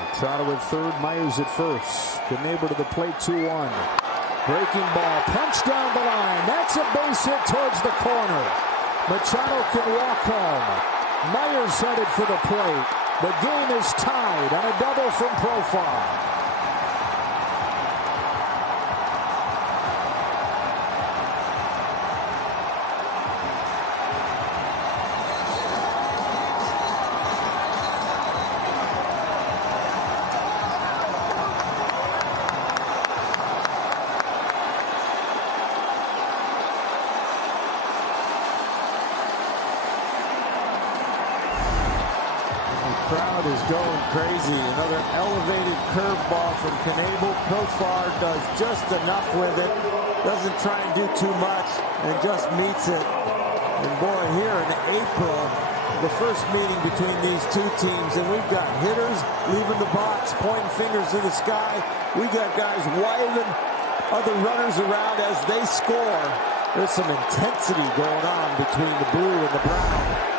Machado at third, Myers at first. Knebel to the plate, 2-1. Breaking ball, punch down the line. That's a base hit towards the corner. Machado can walk home. Myers headed for the plate. The game is tied on a double from Profar. Crowd is going crazy. Another elevated curveball from Knebel. Profar does just enough with it. Doesn't try and do too much and just meets it. And boy, here in April, the first meeting between these two teams, and we've got hitters leaving the box, pointing fingers to the sky. We got guys waving other runners around as they score. There's some intensity going on between the blue and the brown.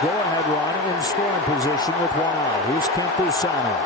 Go-ahead run in scoring position with 1 out. Here's Campusano.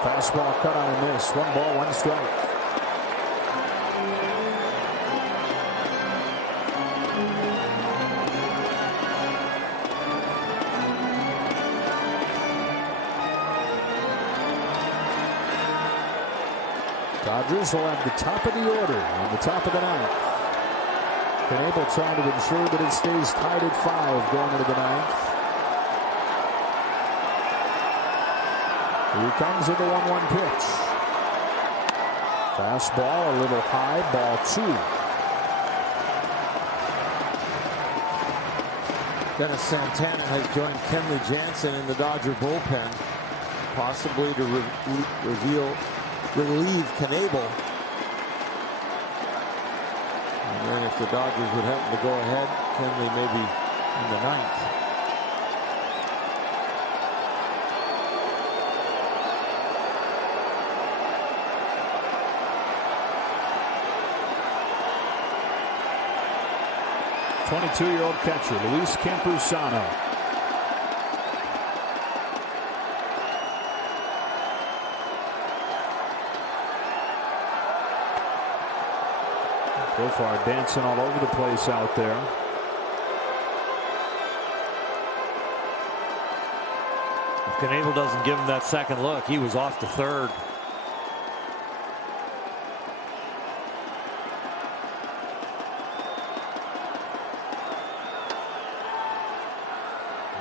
Fastball cut on a miss. 1 ball, 1 strike. Dodgers will have the top of the order on the top of the 9th. Knebel trying to ensure that it stays tied at 5 going into the 9th. Here comes in the 1-1 pitch. Fastball a little high, ball 2. Dennis Santana has joined Kenley Jansen in the Dodger bullpen, possibly to relieve Knebel. And then if the Dodgers would happen to go ahead, Kenley maybe in the 9th. '22-year-old catcher Luis Campusano. Profar dancing all over the place out there. If Knebel doesn't give him that second look, he was off to third.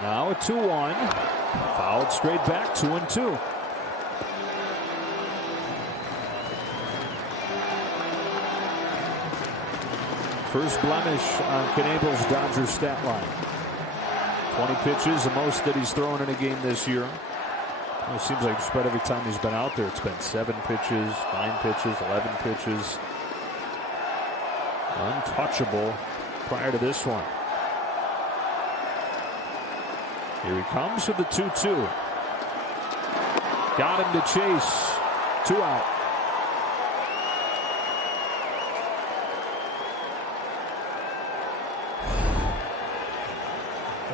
Now a 2-1. Fouled straight back, 2-2. First blemish on Knebel's Dodgers stat line. 20 pitches, the most that he's thrown in a game this year. Well, it seems like just about every time he's been out there, it's been 7 pitches, 9 pitches, 11 pitches. Untouchable prior to this one. Here he comes with the 2-2. Got him to chase. 2 out.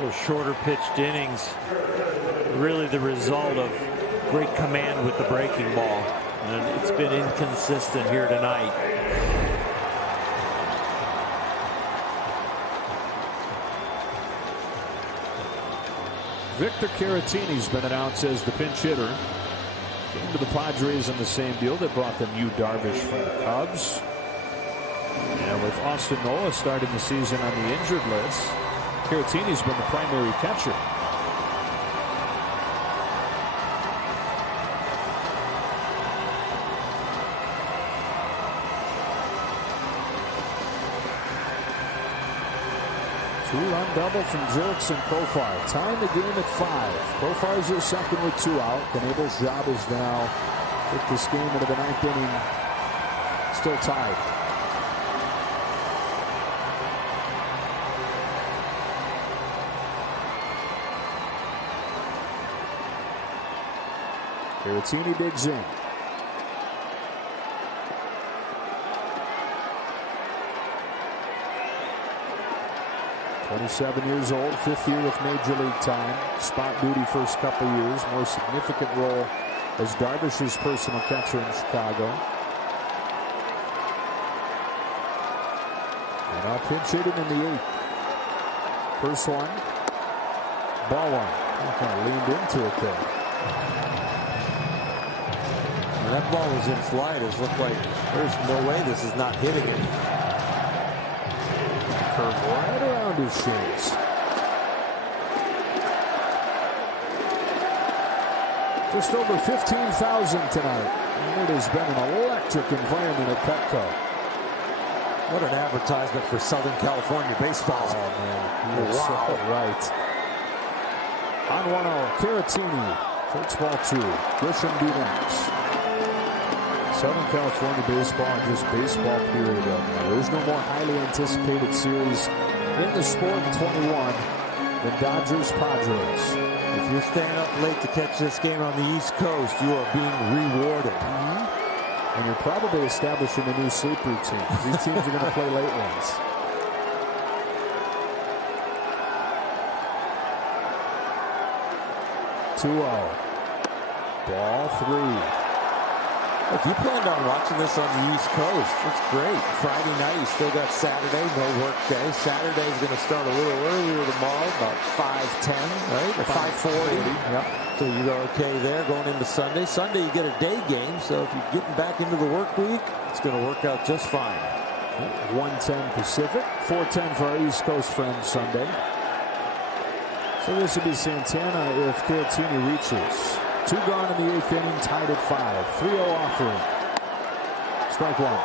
Those shorter pitched innings, really the result of great command with the breaking ball. And it's been inconsistent here tonight. Victor Caratini's been announced as the pinch hitter. Came to the Padres in the same deal that brought them Yu Darvish from the Cubs. And with Austin Nola starting the season on the injured list, Caratini's been the primary catcher. Two-run double from Jerks and Profar. Tying the game at 5. Profar's at second with 2 out. Knebel's job is now get this game into the 9th inning. Still tied. Caratini digs in. "27 years old, 5th year with Major League time. Spot duty first couple years. More significant role as Darvish's personal catcher in Chicago. And now pinch hitting in the 8th. First one. Ball one. Kind of leaned into it there. When that ball was in flight, it looked like there's no way this is not hitting it. Curve right around his shins. Just over 15,000 tonight. And it has been an electric environment at Petco. What an advertisement for Southern California baseball. Oh, man. You're so right. On 1-0, Caratini takes ball 2. Grisham D next. Southern California baseball and just baseball period. There's no more highly anticipated series in the sport in 21 than Dodgers Padres. If you're staying up late to catch this game on the East Coast, you are being rewarded. And you're probably establishing a new sleep routine. These teams are going to play late ones. Ball 3. If you planned on watching this on the East Coast, it's great. Friday night, you still got Saturday, no work day. Saturday's going to start a little earlier tomorrow, about 5:10, right? Or 5:40. Yep. So you're okay there going into Sunday. Sunday, you get a day game, so if you're getting back into the work week, it's going to work out just fine. 1:10 Pacific, 4:10 for our East Coast friends Sunday. So this would be Santana if Caratini reaches. 2 gone in the 8th inning, tied at 5. 3-0 offering. Strike 1.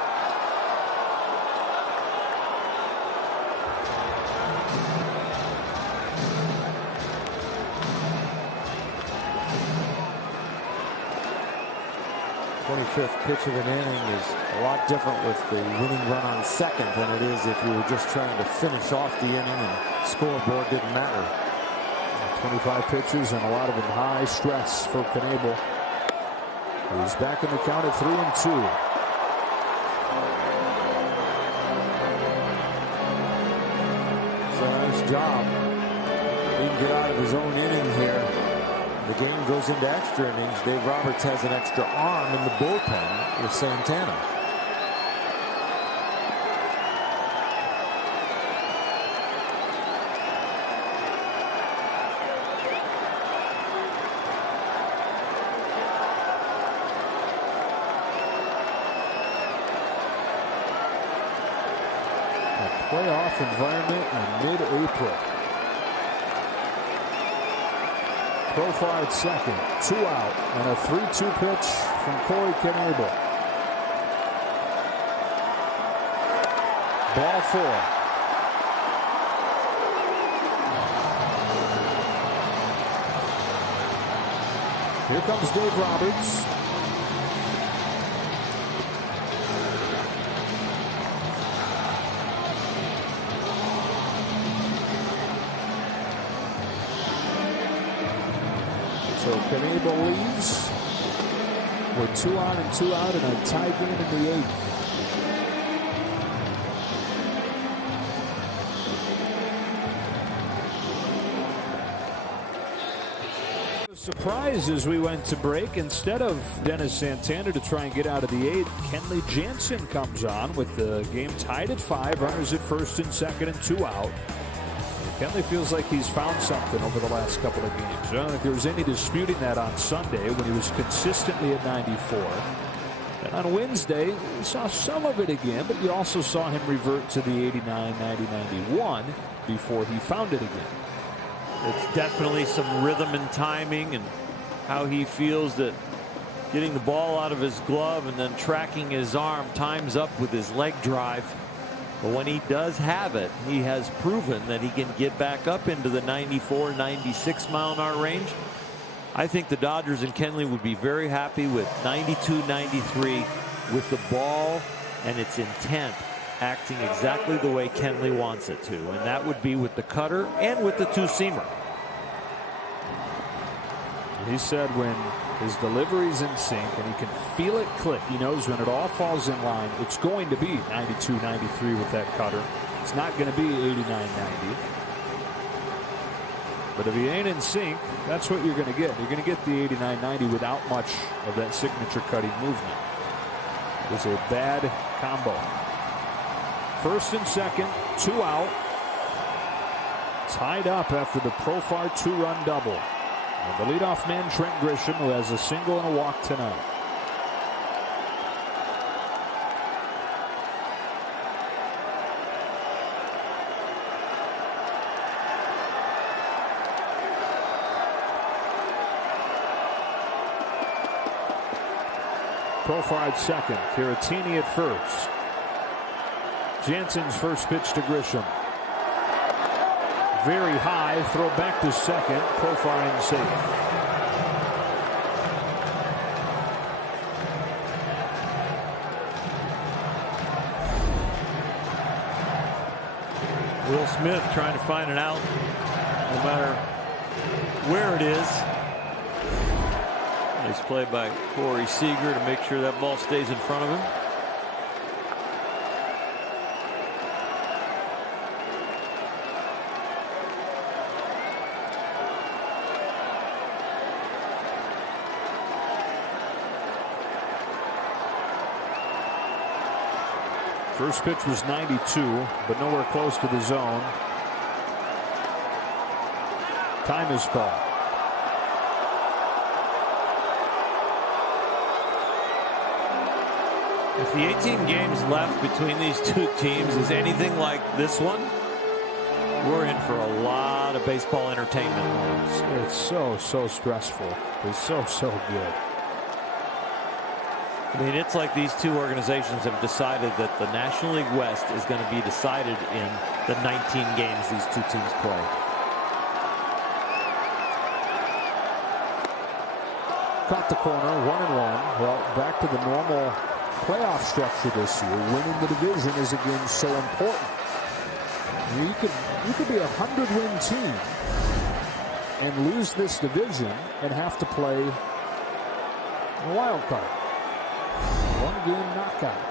th pitch of an inning is a lot different with the winning run on second than it is if you were just trying to finish off the inning and scoreboard didn't matter. 25 pitches and a lot of them high stress for Knebel. He's back in the count at 3-2. So nice job. He can get out of his own inning here. The game goes into extra innings. Dave Roberts has an extra arm in the bullpen with Santana. Playoff environment in mid-April. Profar at second. 2 out. And a 3-2 pitch from Corey Knebel. Ball 4. Here comes Dave Roberts. So Knebel leaves. We're 2 on and 2 out in a tie game in the 8th. Surprise as we went to break. Instead of Dennis Santana to try and get out of the 8th, Kenley Jansen comes on with the game tied at 5. Runners at first and second and 2 out. Kenley feels like he's found something over the last couple of games. I don't think there was any disputing that on Sunday when he was consistently at 94. And on Wednesday, we saw some of it again, but you also saw him revert to the 89, 90, 91 before he found it again. It's definitely some rhythm and timing and how he feels that getting the ball out of his glove and then tracking his arm times up with his leg drive. But when he does have it, he has proven that he can get back up into the 94, 96 mile an hour range. I think the Dodgers and Kenley would be very happy with 92, 93 with the ball and its intent acting exactly the way Kenley wants it to, and that would be with the cutter and with the 2-seamer. He said when his delivery's in sync and he can feel it click, he knows when it all falls in line, it's going to be 92, 93 with that cutter. It's not going to be 89, 90. But if he ain't in sync, that's what you're going to get. You're going to get the 89, 90 without much of that signature cutting movement. It was a bad combo. First and second, 2 out. Tied up after the Profar 2-run double. And the leadoff man, Trent Grisham, who has a single and a walk tonight. Profar at second, Caratini at first. Jansen's first pitch to Grisham. Very high, throw back to second. Profar in safe. Will Smith trying to find an out no matter where it is. Nice play by Corey Seager to make sure that ball stays in front of him. First pitch was 92, but nowhere close to the zone. Time is called. If the 18 games left between these two teams is anything like this one, we're in for a lot of baseball entertainment. It's so stressful. It's so good. I mean, it's like these two organizations have decided that the National League West is going to be decided in the 19 games these two teams play. Caught the corner, 1-1. Well, back to the normal playoff structure this year. Winning the division is again so important. You could be a 100-win team and lose this division and have to play a wild card. One-game knockout.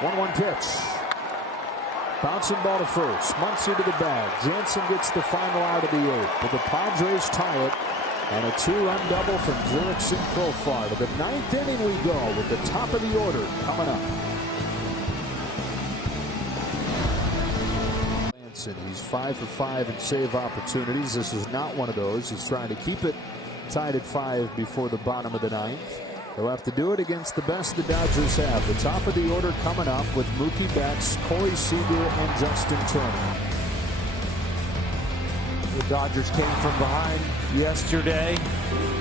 1-1 pitch. Bouncing ball to first. Muncy to the bag. Jansen gets the final out of the 8th. But the Padres tie it. And a 2-run double from Jurickson Profar. To the 9th inning we go with the top of the order coming up. He's 5 for 5 in save opportunities. This is not one of those. He's trying to keep it tied at 5 before the bottom of the 9th. He'll have to do it against the best the Dodgers have. The top of the order coming up with Mookie Betts, Corey Seager, and Justin Turner. The Dodgers came from behind yesterday.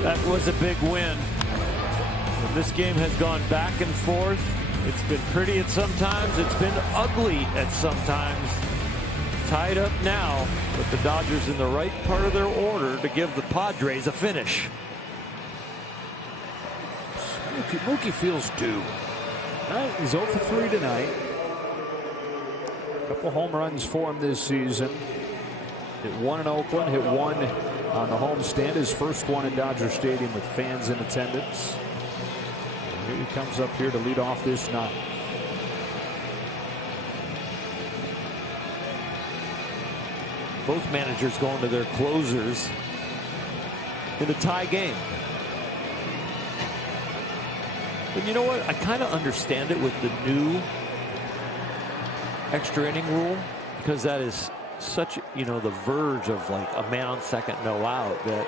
That was a big win. And this game has gone back and forth. It's been pretty at some times. It's been ugly at some times. Tied up now, but the Dodgers in the right part of their order to give the Padres a finish. Mookie feels due. Right, he's 0 for 3 tonight. A couple home runs for him this season. Hit one in Oakland, hit one on the homestand. His first one in Dodger Stadium with fans in attendance. And here he comes up here to lead off this ninth. Both managers going to their closers in a tie game. But you know what? I kind of understand it with the new extra inning rule, because that is such, you know, the verge of like a man on second, no out, that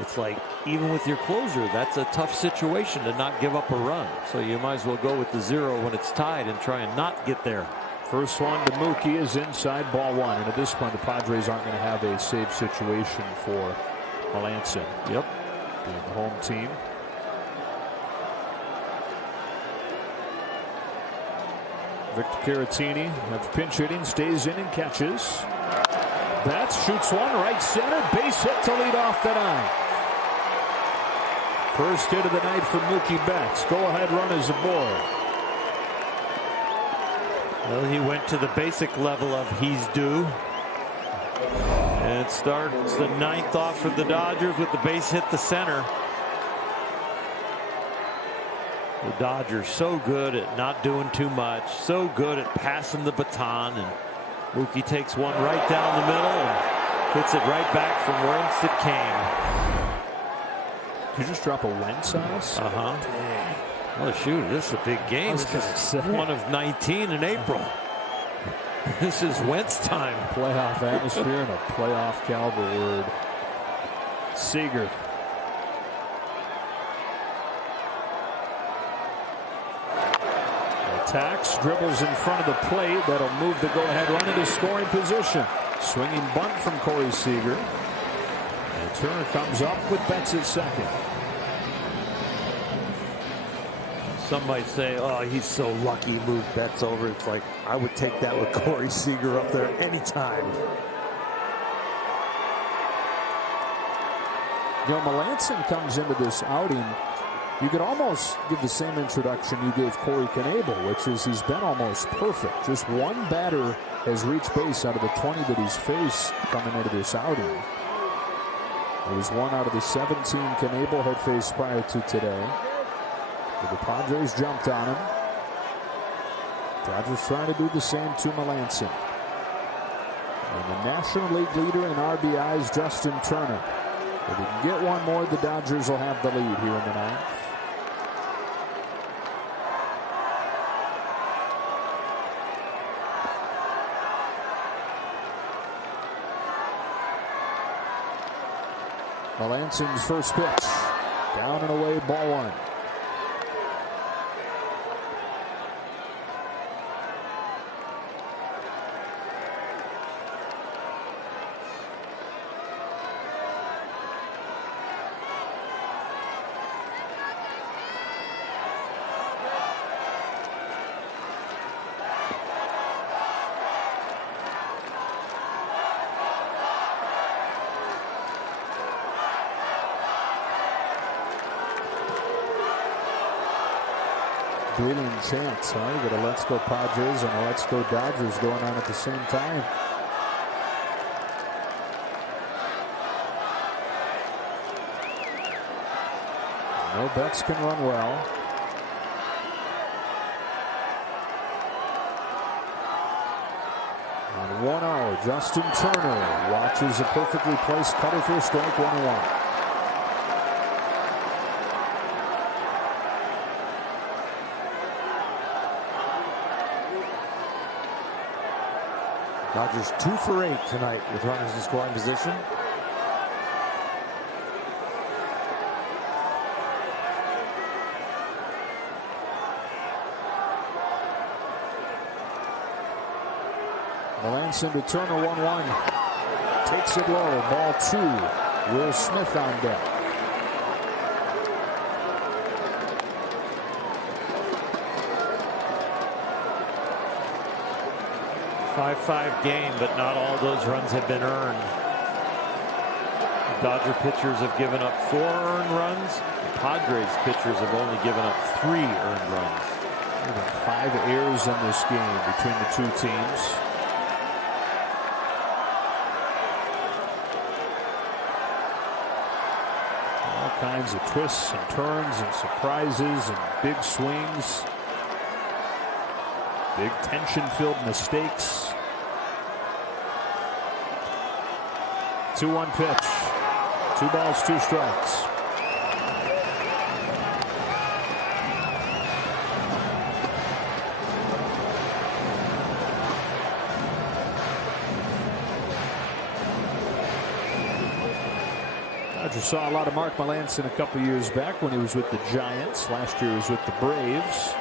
it's like even with your closer, that's a tough situation to not give up a run. So you might as well go with the 0 when it's tied and try and not get there. First one to Mookie is inside, ball 1. And at this point, the Padres aren't going to have a save situation for Melanson. Yep. Being the home team. Victor Caratini of pinch hitting, stays in and catches. Betts shoots one right center, base hit to lead off the ninth. First hit of the night for Mookie Betts. Go ahead run is aboard. Well, he went to the basic level of he's due. And it starts the ninth off for the Dodgers with the base hit to center. The Dodgers so good at not doing too much, so good at passing the baton, and Mookie takes one right down the middle and hits it right back from whence it came. Did you just drop a Wentz on us? Dang. Well, shoot, this is a big game. This is one of 19 in April. This is Wentz time. Playoff atmosphere and a playoff caliber word. Seager. Attacks, dribbles in front of the plate. That'll move the go-ahead run into scoring position. Swinging bunt from Corey Seager. And Turner comes up with Betts at second. Some might say, oh, he's so lucky. Move Betts over. It's like I would take that with Corey Seager up there anytime. You know, Melanson comes into this outing. You could almost give the same introduction you gave Corey Knebel, which is he's been almost perfect. Just one batter has reached base out of the 20 that he's faced coming into this outing. It was 1 out of the 17 Knebel had faced prior to today. But the Padres jumped on him. Dodgers trying to do the same to Melanson. And the National League leader in RBIs, Justin Turner. If he can get one more, the Dodgers will have the lead here in the ninth. Melanson's first pitch. Down and away, ball 1. Breathing chance, huh? You got a Let's Go Padres and a Let's Go Dodgers going on at the same time. No, Betts can run well. On 1-0, Justin Turner watches a perfectly placed cutter for a strike, 1-1. Dodgers 2 for 8 tonight with runners in scoring position. Melanson to Turner, 1-1. Takes it low. Ball 2. Will Smith on deck. 5-5 game, but not all those runs have been earned. The Dodger pitchers have given up 4 earned runs. The Padres pitchers have only given up 3 earned runs. There have been 5 errors in this game between the two teams. All kinds of twists and turns and surprises and big swings. Big tension-filled mistakes. 2-1 pitch. 2 balls, 2 strikes. I just saw a lot of Mark Melancon a couple years back when he was with the Giants. Last year he was with the Braves.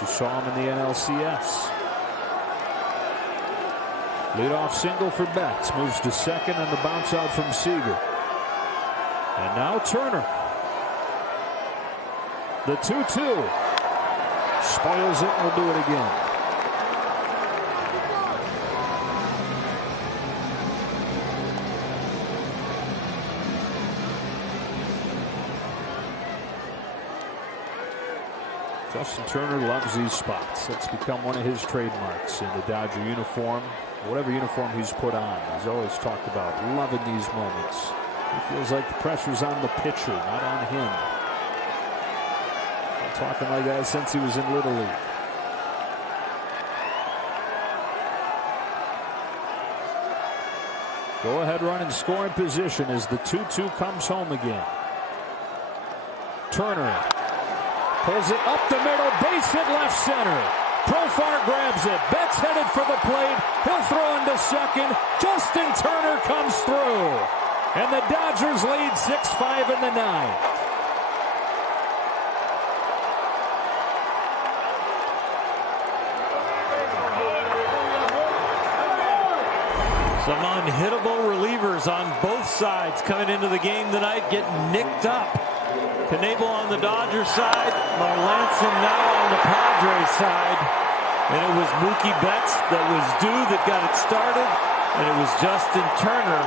You saw him in the NLCS. Leadoff single for Betts. Moves to second and the bounce out from Seager. And now Turner. The 2-2. Spoils it and will do it again. Justin Turner loves these spots. It's become one of his trademarks in the Dodger uniform. Whatever uniform he's put on, he's always talked about loving these moments. He feels like the pressure's on the pitcher, not on him. Been talking like that since he was in Little League. Go ahead run in scoring position as the 2-2 comes home again. Turner pulls it up the middle, base hit left center. Profar grabs it. Betts headed for the plate. He'll throw into second. Justin Turner comes through. And the Dodgers lead 6-5 in the 9th. Some unhittable relievers on both sides coming into the game tonight, getting nicked up. Knebel on the Dodgers side, Melancon now on the Padres side. And it was Mookie Betts that was due that got it started. And it was Justin Turner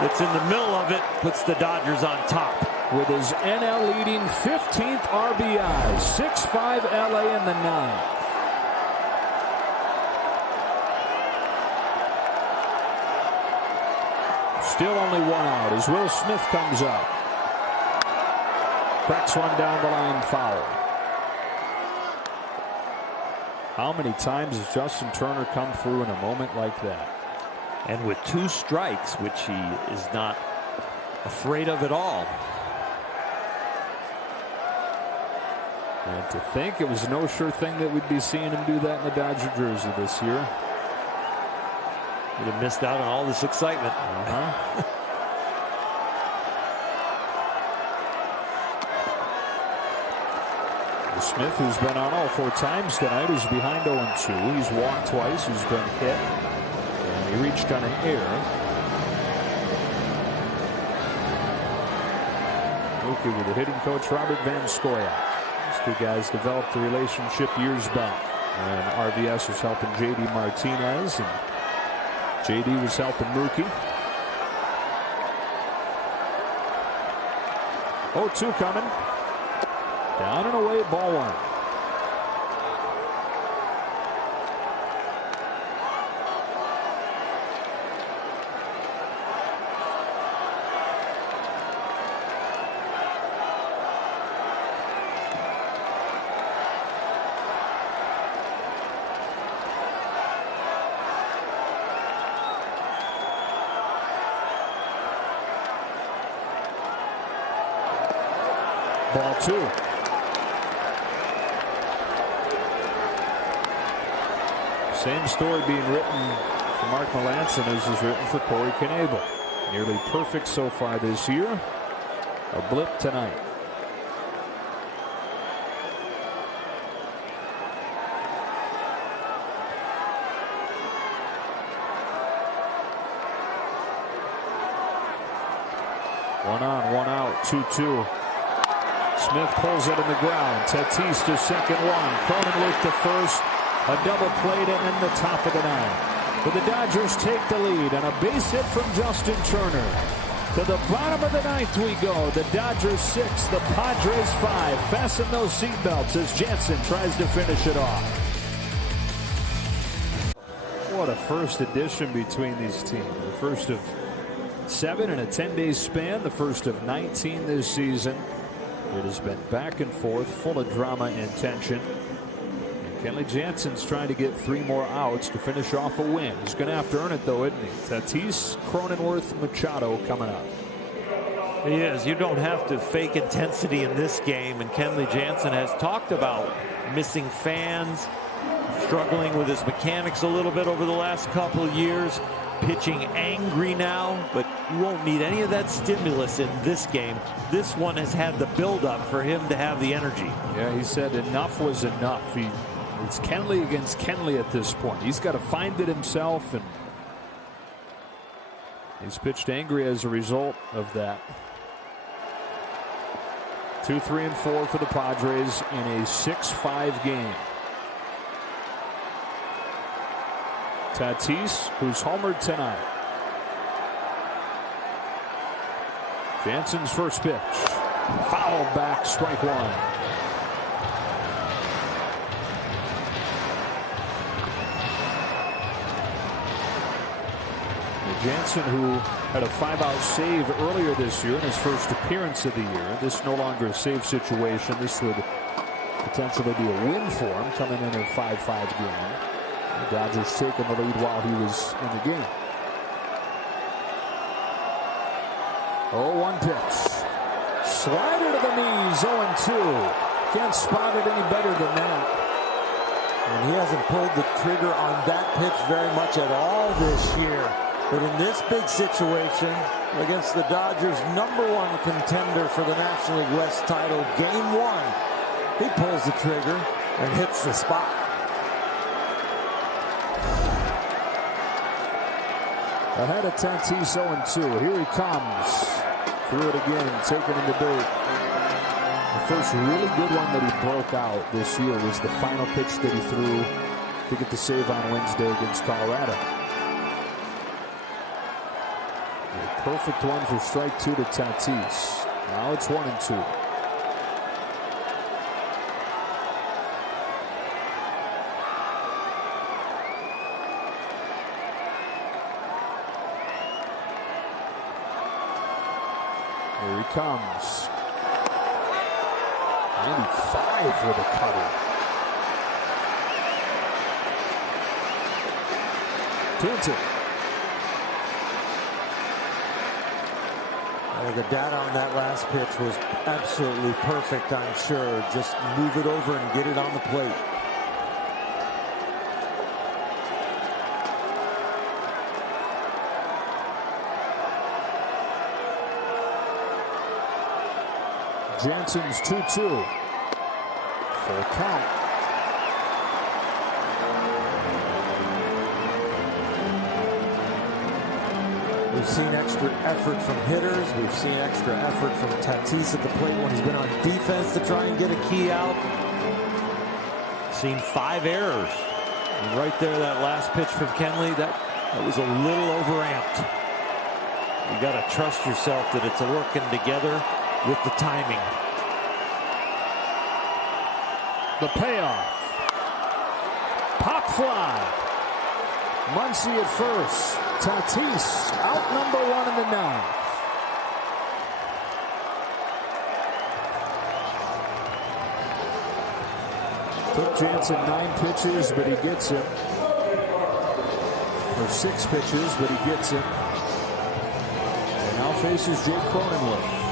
that's in the middle of it, puts the Dodgers on top. With his NL leading 15th RBI, 6-5 LA in the 9th. Still only 1 out as Will Smith comes up. Cracks one down the line, foul. How many times has Justin Turner come through in a moment like that? And with 2 strikes, which he is not afraid of at all. And to think it was no sure thing that we'd be seeing him do that in the Dodger jersey this year. Would have missed out on all this excitement. Smith, who's been on all 4 times tonight, is behind 0-2. He's walked twice. He's been hit. And he reached on an error. Mookie with the hitting coach, Robert Van Scoya. These 2 guys developed the relationship years back. And RVS was helping J.D. Martinez. And J.D. was helping Mookie. 0-2 coming. Down and away, ball 1. Ball 2. Same story being written for Mark Melancon as is written for Corey Knebel. Nearly perfect so far this year. A blip tonight. 1 on, 1 out, 2-2. Smith pulls it in the ground. Tatis to second one. Cronenworth to first. A double play to end the top of the 9th. But the Dodgers take the lead on a base hit from Justin Turner. To the bottom of the 9th we go. The Dodgers 6, the Padres 5. Fasten those seatbelts as Jansen tries to finish it off. What a first edition between these teams. The first of 7 in a 10-day span. The first of 19 this season. It has been back and forth, full of drama and tension. And Kenley Jansen's trying to get 3 more outs to finish off a win. He's going to have to earn it, though, isn't he? Tatis, Cronenworth, Machado coming up. He is. You don't have to fake intensity in this game. And Kenley Jansen has talked about missing fans, struggling with his mechanics a little bit over the last couple of years. Pitching angry now, but you won't need any of that stimulus in this game. This one has had the buildup for him to have the energy. Yeah, he said enough was enough. It's Kenley against Kenley at this point. He's got to find it himself, and he's pitched angry as a result of that. 2, 3, and 4 for the Padres in a 6-5 game. Tatis, who's homered tonight. Jansen's first pitch. Foul back, strike 1. Jansen, who had a 5-out save earlier this year in his first appearance of the year. This no longer a save situation. This would potentially be a win for him coming in a 5-5 game. The Dodgers taking the lead while he was in the game. 0-1 pitch. Slider to the knees, 0-2. Can't spot it any better than that. And he hasn't pulled the trigger on that pitch very much at all this year. But in this big situation against the Dodgers' #1 contender for the National League West title, Game 1, he pulls the trigger and hits the spot. Ahead of Tatis, 0-2. Here he comes. Threw it again, taken in the dirt. The first really good one that he broke out this year was the final pitch that he threw to get the save on Wednesday against Colorado. A perfect one for strike 2 to Tatis. Now it's 1-2. Here he comes. 95 with a cutter. 2-2. The data on that last pitch was absolutely perfect, I'm sure. Just move it over and get it on the plate. Jansen's 2-2. Full count. We've seen extra effort from hitters. We've seen extra effort from Tatis at the plate when he's been on defense to try and get a key out. Seen 5 errors. And right there, that last pitch from Kenley, that was a little overamped. You got to trust yourself that it's working together with the timing. The payoff. Pop fly. Muncy at first. Tatis out #1 in the 9th. Took Jansen 9 pitches, but he gets it. Or 6 pitches, but he gets it. And now faces Jake Cronenworth.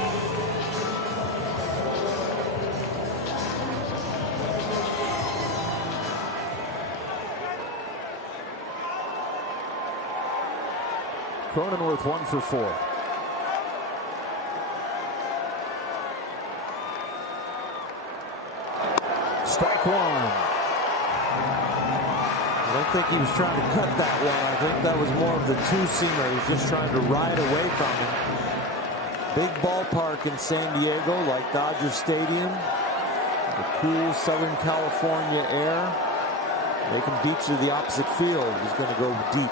Cronenworth 1 for 4. Strike 1. I don't think he was trying to cut that one. I think that was more of the two-seamer. He was just trying to ride away from him. big ballpark in San Diego, like Dodger Stadium. The cool Southern California air. They can beat you to the opposite field. He's going to go deep.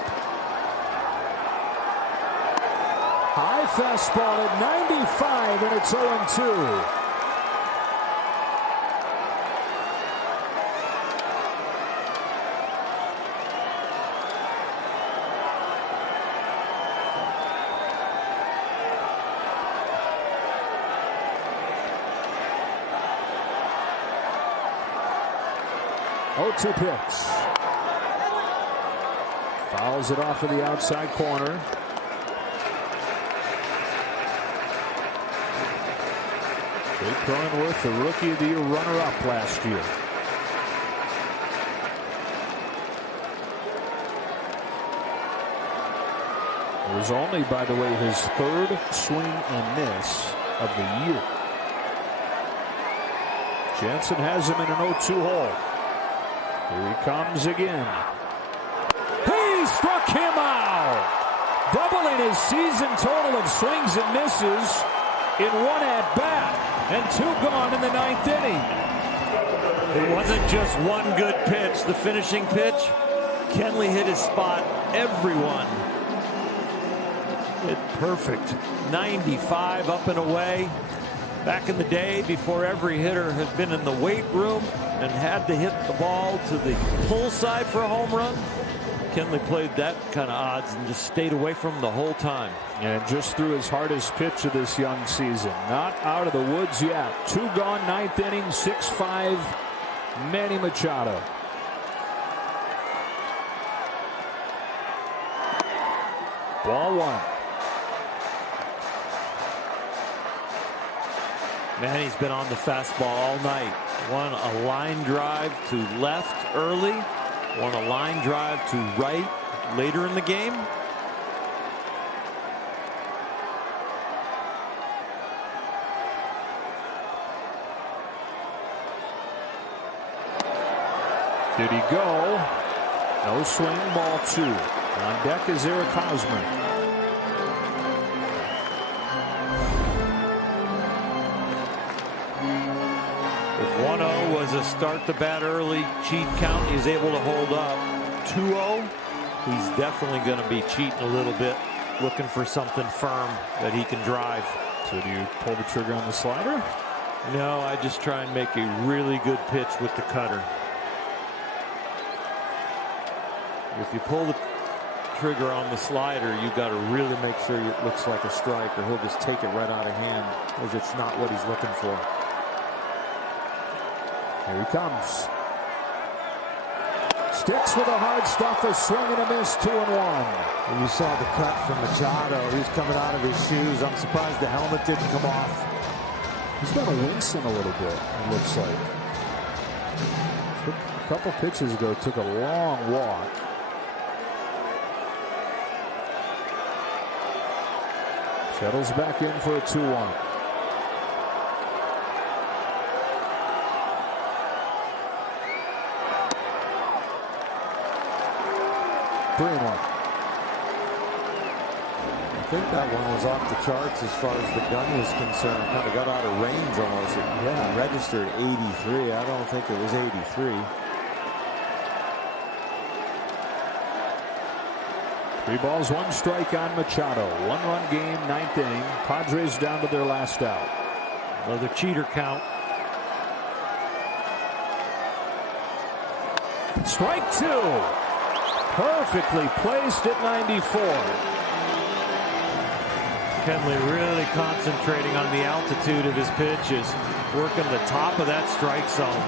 High fastball at 95, and it's 0-2. To pitch. Fouls it off of the outside corner. Jake Cronenworth, the Rookie of the Year runner-up last year. It was only, by the way, his third swing and miss of the year. Jansen has him in an 0-2 hole. Here he comes again. He struck him out, doubling his season total of swings and misses in one at-bat, and 2 gone in the 9th inning. It wasn't just one good pitch. The finishing pitch, Kenley hit his spot. Everyone hit perfect. 95 up and away. Back in the day, before every hitter had been in the weight room and had to hit the ball to the pull side for a home run, Kenley played that kind of odds and just stayed away from him the whole time. And just threw his hardest pitch of this young season. Not out of the woods yet. 2 gone, 9th inning, 6-5, Manny Machado. Ball 1. Manny's been on the fastball all night. Won a line drive to left early. Won a line drive to right later in the game. Did he go? No swing, ball 2. On deck is Eric Hosmer. If 1-0 was a start the bat early cheat count, he's able to hold up. 2-0, he's definitely going to be cheating a little bit, looking for something firm that he can drive. So do you pull the trigger on the slider? No, I just try and make a really good pitch with the cutter. If you pull the trigger on the slider, you got to really make sure it looks like a strike, or he'll just take it right out of hand, because it's not what he's looking for. Here he comes. Sticks with a hard stuff, a swing and a miss, 2-1. And you saw the cut from Machado. He's coming out of his shoes. I'm surprised the helmet didn't come off. He's been wincing a little bit, it looks like. A couple pitches ago, took a long walk. Settles back in for a 2-1. 3-1. I think that one was off the charts as far as the gun was concerned. Kind of got out of range almost. It registered 83. I don't think it was 83. 3 balls, 1 strike on Machado. 1-run game, 9th inning. Padres down to their last out. Another cheater count. Strike 2. Perfectly placed at 94. Kenley really concentrating on the altitude of his pitches, working the top of that strike zone.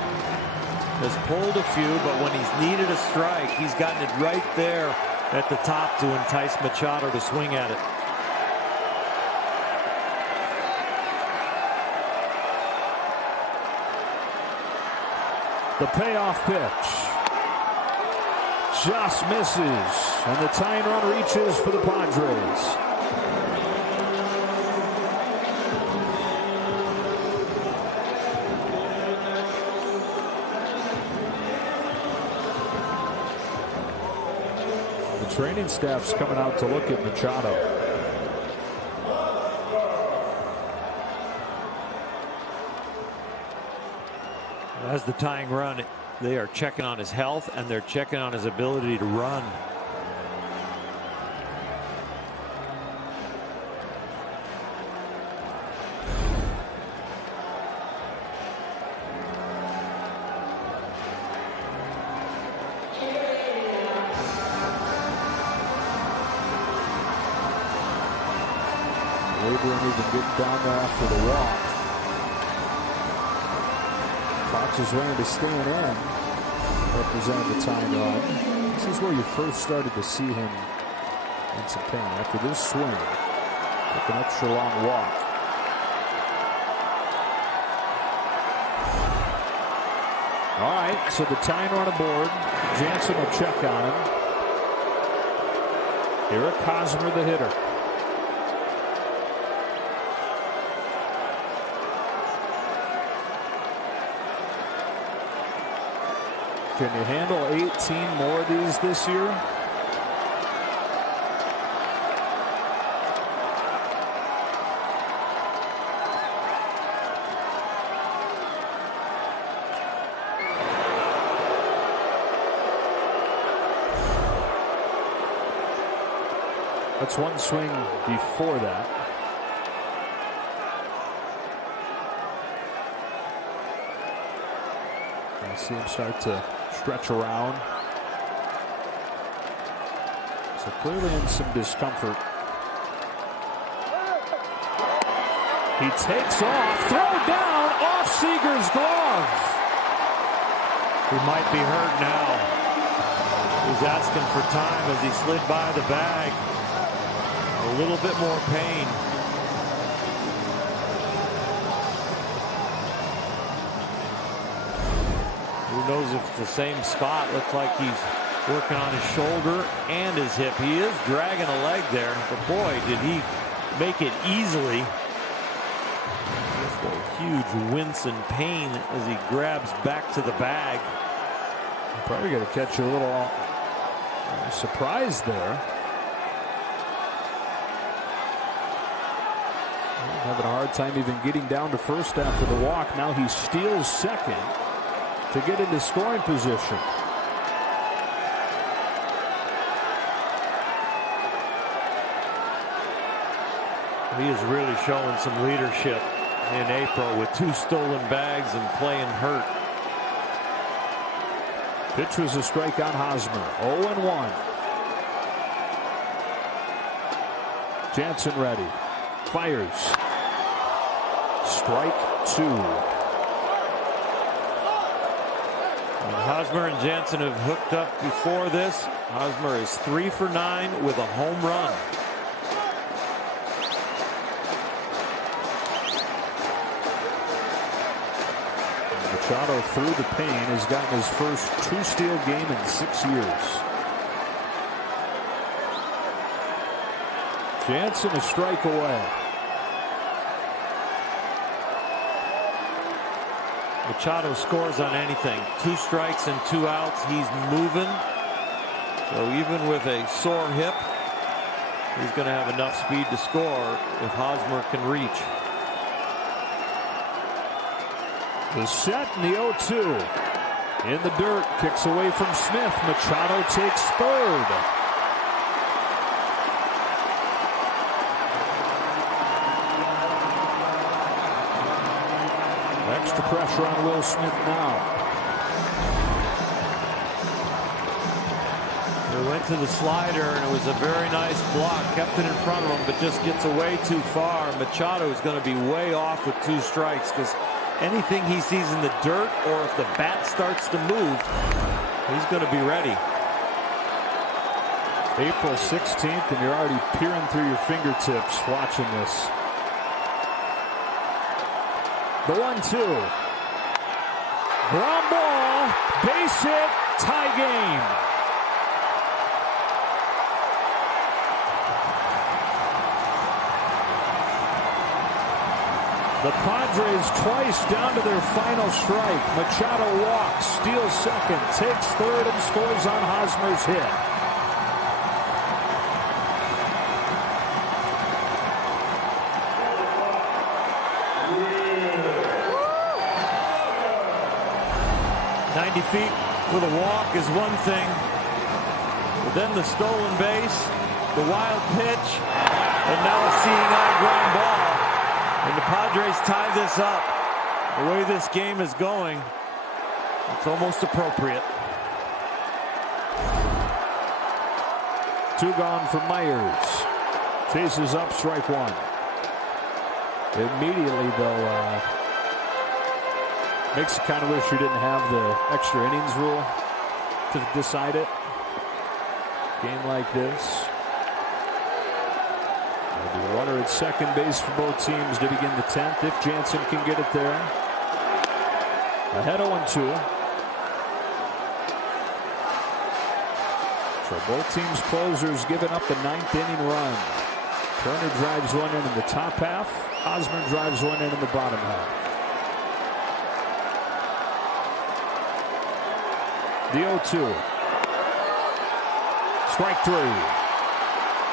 Has pulled a few, but when he's needed a strike, he's gotten it right there at the top to entice Machado to swing at it. The payoff pitch just misses, and the tying run reaches for the Padres. The training staff's coming out to look at Machado. As the tying run, they are checking on his health and they're checking on his ability to run. Laboring even getting down there after the walk. Talks his way into staying in, representing the tying run. This is where you first started to see him in some pain. After this swing, took an extra long walk. All right, so the tying run aboard. Jansen will check on him. Eric Hosmer, the hitter. Can you handle 18 more of these this year? That's one swing before that. I see him start to stretch around. So clearly in some discomfort. He takes off, throw down, off Seager's glove. He might be hurt now. He's asking for time as he slid by the bag. A little bit more pain. Who knows if it's the same spot? Looks like he's working on his shoulder and his hip. He is dragging a leg there, but boy, did he make it easily. Just a huge wince and pain as he grabs back to the bag. Probably going to catch you a little surprise there. Having a hard time even getting down to first after the walk. Now he steals second to get into scoring position. He is really showing some leadership in April with 2 stolen bags and playing hurt. Pitch was a strike on Hosmer. 0-1. Jansen ready. Fires. Strike 2. And Hosmer and Jansen have hooked up before this. Hosmer is 3 for 9 with a home run. Machado through the pain has gotten his first 2-steal game in 6 years. Jansen a strike away. Machado scores on anything. 2 strikes and 2 outs. He's moving. So even with a sore hip, he's going to have enough speed to score if Hosmer can reach. The set in the 0-2. In the dirt, kicks away from Smith. Machado takes third. Extra pressure on Will Smith now. They went to the slider, and it was a very nice block. Kept it in front of him, but just gets away too far. Machado is going to be way off with 2 strikes because anything he sees in the dirt or if the bat starts to move, he's going to be ready. April 16th, and you're already peering through your fingertips watching this. The 1-2. Ground ball, base hit, tie game. The Padres twice down to their final strike. Machado walks, steals second, takes third, and scores on Hosmer's hit. 90 feet with a walk is one thing, but then the stolen base, the wild pitch, and now a seeing eye ground ball. And the Padres tie this up. The way this game is going, it's almost appropriate. 2 gone for Myers. Chases up, strike 1. Immediately, though, makes you kind of wish you didn't have the extra innings rule to decide it. Game like this. There'll be a runner at second base for both teams to begin the 10th if Jansen can get it there. Ahead 0-2. So both teams' closers giving up the 9th inning run. Turner drives one in the top half. Hosmer drives one in the bottom half. The 0-2. Strike 3.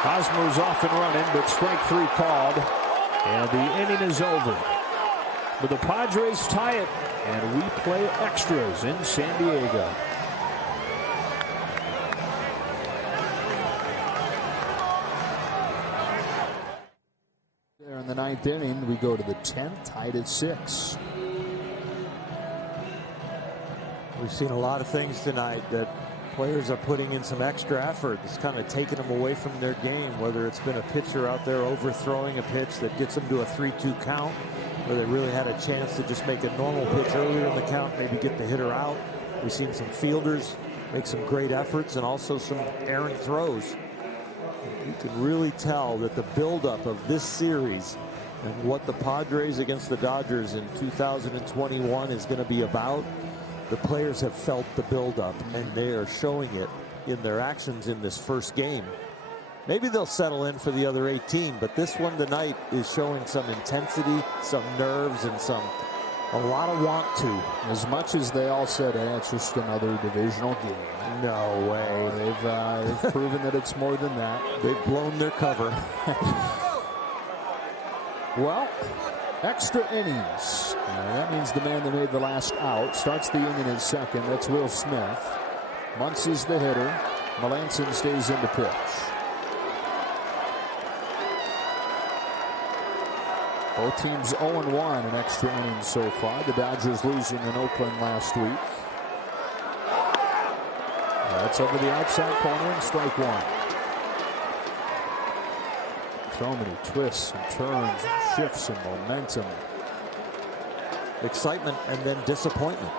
Hosmer's off and running, but strike 3 called. And the inning is over. But the Padres tie it, and we play extras in San Diego. There in the 9th inning, we go to the 10th, tied at 6. We've seen a lot of things tonight that players are putting in some extra effort. It's kind of taken them away from their game, whether it's been a pitcher out there overthrowing a pitch that gets them to a 3-2 count, where they really had a chance to just make a normal pitch earlier in the count, maybe get the hitter out. We've seen some fielders make some great efforts and also some errant throws. You can really tell that the buildup of this series and what the Padres against the Dodgers in 2021 is going to be about. The players have felt the buildup, and they are showing it in their actions in this first game. Maybe they'll settle in for the other 18, but this one tonight is showing some intensity, some nerves, and a lot of want to. As much as they all said, hey, it's just another divisional game. No way. They've proven that it's more than that. They've blown their cover. Well, extra innings. That means the man that made the last out starts the inning at second. That's Will Smith. Muncie's the hitter. Melanson stays in the pitch. Both teams 0-1 in extra innings so far. The Dodgers losing in Oakland last week. That's over the outside corner and strike 1. So many twists and turns and shifts and momentum. Excitement and then disappointment.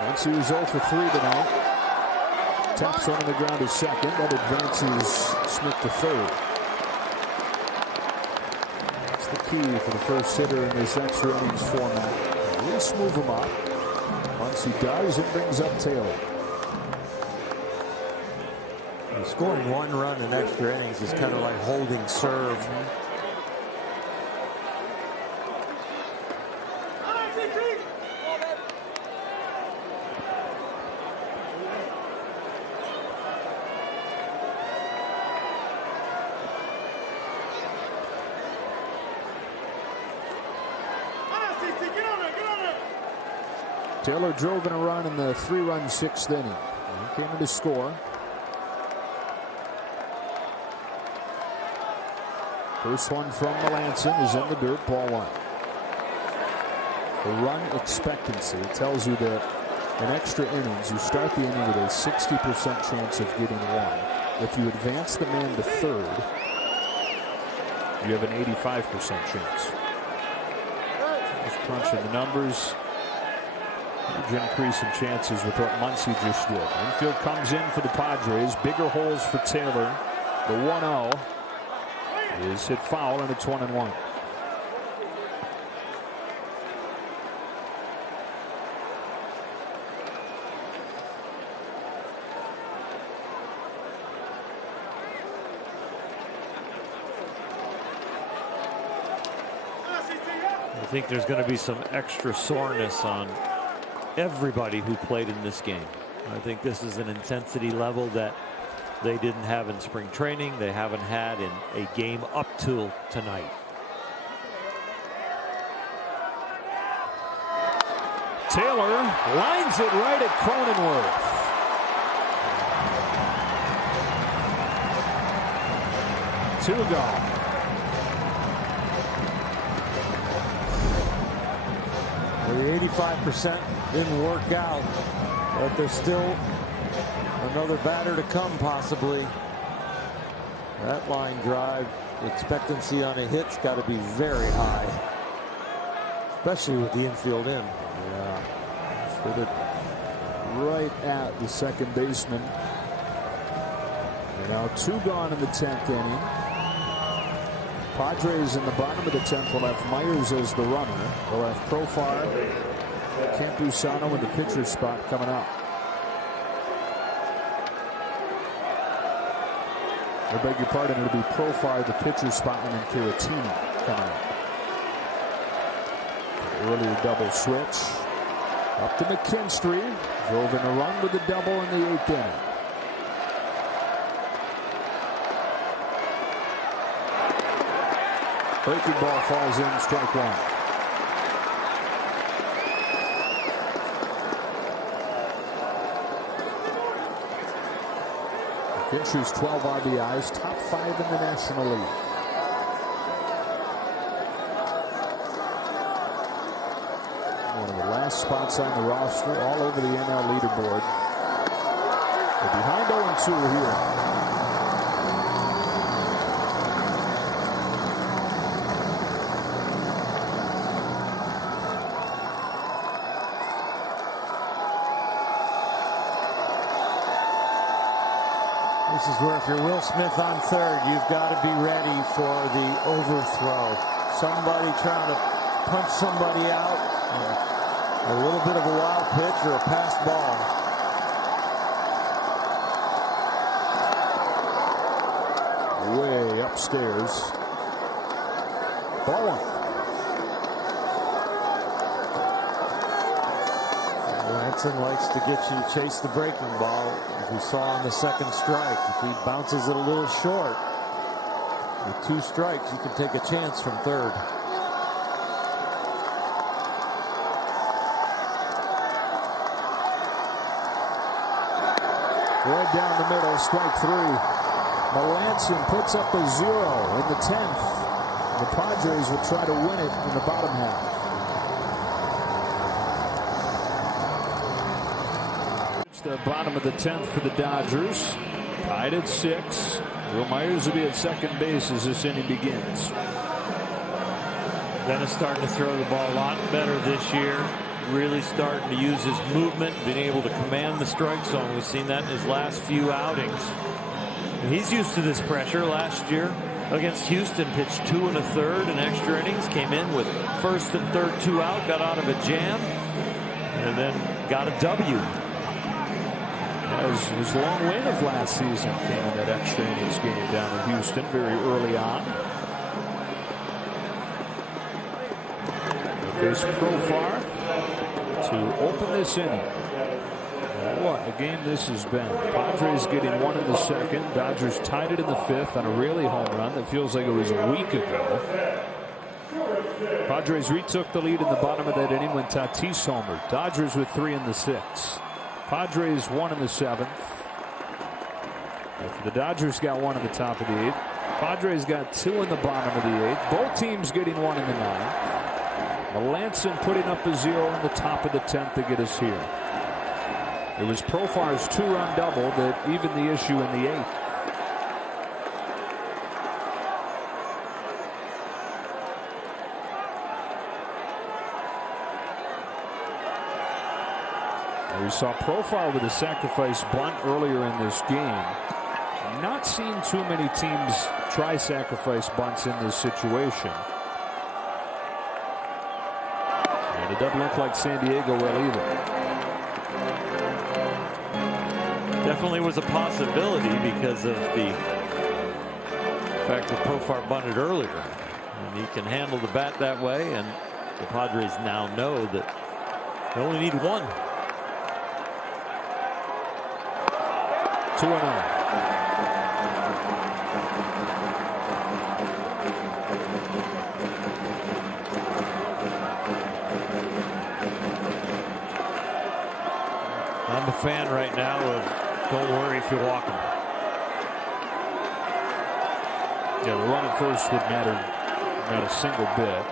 Once he was 0 for 3 tonight. Taps one on the ground to second. That advances Smith to third. That's the key for the first hitter in this extra innings format. At least move him up. Once he does, it brings up Taylor. Scoring 1 run in extra innings is kind of like holding serve. Taylor drove in a run in the 3-run 6th inning. He came in to score. First one from Melanson is in the dirt, ball 1. The run expectancy tells you that in extra innings, you start the inning with a 60% chance of getting 1. If you advance the man to third, you have an 85% chance. Just crunching the numbers. Huge increase in chances with what Muncie just did. Infield comes in for the Padres. Bigger holes for Taylor. The 1-0 is hit foul, and it's 1-1. I think there's going to be some extra soreness on everybody who played in this game. I think this is an intensity level that they didn't have in spring training. They haven't had in a game up till tonight. Taylor lines it right at Cronenworth. Two gone. The 85% didn't work out, but there's still another batter to come possibly. That line drive, the expectancy on a hit's got to be very high, especially with the infield in. Yeah, hit it right at the second baseman. And now two gone in the 10th inning. Padres in the bottom of the 10th will have Myers as the runner. They'll have Profar, Campusano in the pitcher spot coming up. I beg your pardon, it'll be Profar, the pitcher spot, and then Caratini coming up. Earlier double switch. Up to McKinstry. Drove in a run with a double in the 8th inning. Breaking ball falls in, strike one. McKinstry's 12 RBIs, top 5 in the National League. One of the last spots on the roster, all over the NL leaderboard. They're behind 0-2 here. This is where if you're Will Smith on third, you've got to be ready for the overthrow. Somebody trying to punch somebody out. A little bit of a wild pitch or a passed ball. Way upstairs. Ball one. Lanson likes to get you to chase the breaking ball, as we saw on the second strike. If he bounces it a little short, with 2 strikes, you can take a chance from third. Right down the middle, strike 3. Melanson puts up a 0 in the 10th. The Padres will try to win it in the bottom half. It's the bottom of the 10th for the Dodgers. Tied at 6. Will Myers will be at second base as this inning begins. Dennis starting to throw the ball a lot better this year. Really starting to use his movement, being able to command the strike zone. We've seen that in his last few outings. And he's used to this pressure. Last year against Houston, pitched 2 1/3 in extra innings, came in with first and third 2 out, got out of a jam, and then got a W. His long win of last season came in that extra innings game down in Houston very early on. There's Profar to open this inning. What a game this has been. Padres getting 1 in the second. Dodgers tied it in the 5th on a Raley home run that feels like it was a week ago. Padres retook the lead in the bottom of that inning when Tatis homered. Dodgers with 3 in the 6th. Padres 1 in the 7th. The Dodgers got 1 in the top of the 8th. Padres got 2 in the bottom of the 8th. Both teams getting 1 in the 9th. Melanson putting up a 0 in the top of the 10th to get us here. It was Profar's 2-run double that evened the issue in the 8th. And we saw Profar with a sacrifice bunt earlier in this game. Not seeing too many teams try sacrifice bunts in this situation. And it doesn't look like San Diego will either. Definitely was a possibility because of the fact that Profar bunted earlier. And he can handle the bat that way, and the Padres now know that they only need 1. 2-0. I'm a fan right now of don't worry if you walk him. Yeah, the run at first would matter not a single bit.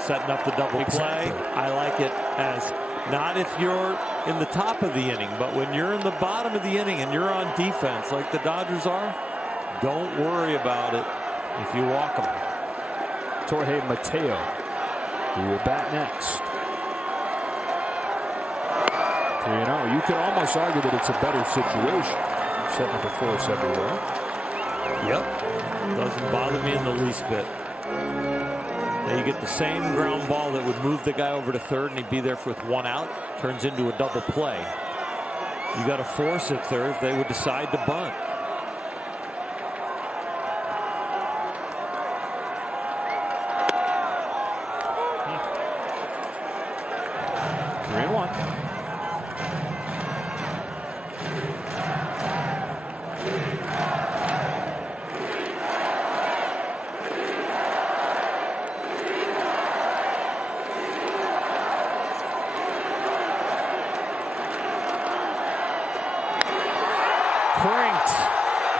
Setting up the double play. I like it as not if you're in the top of the inning, but when you're in the bottom of the inning and you're on defense like the Dodgers are, don't worry about it if you walk them. Jorge Mateo, who will bat next. 3-0. You could almost argue that it's a better situation. Setting up a force everywhere. Yep. Doesn't bother me in the least bit. Now you get the same ground ball that would move the guy over to third and he'd be there with one out. Turns into a double play. You got to force at third if they would decide to bunt.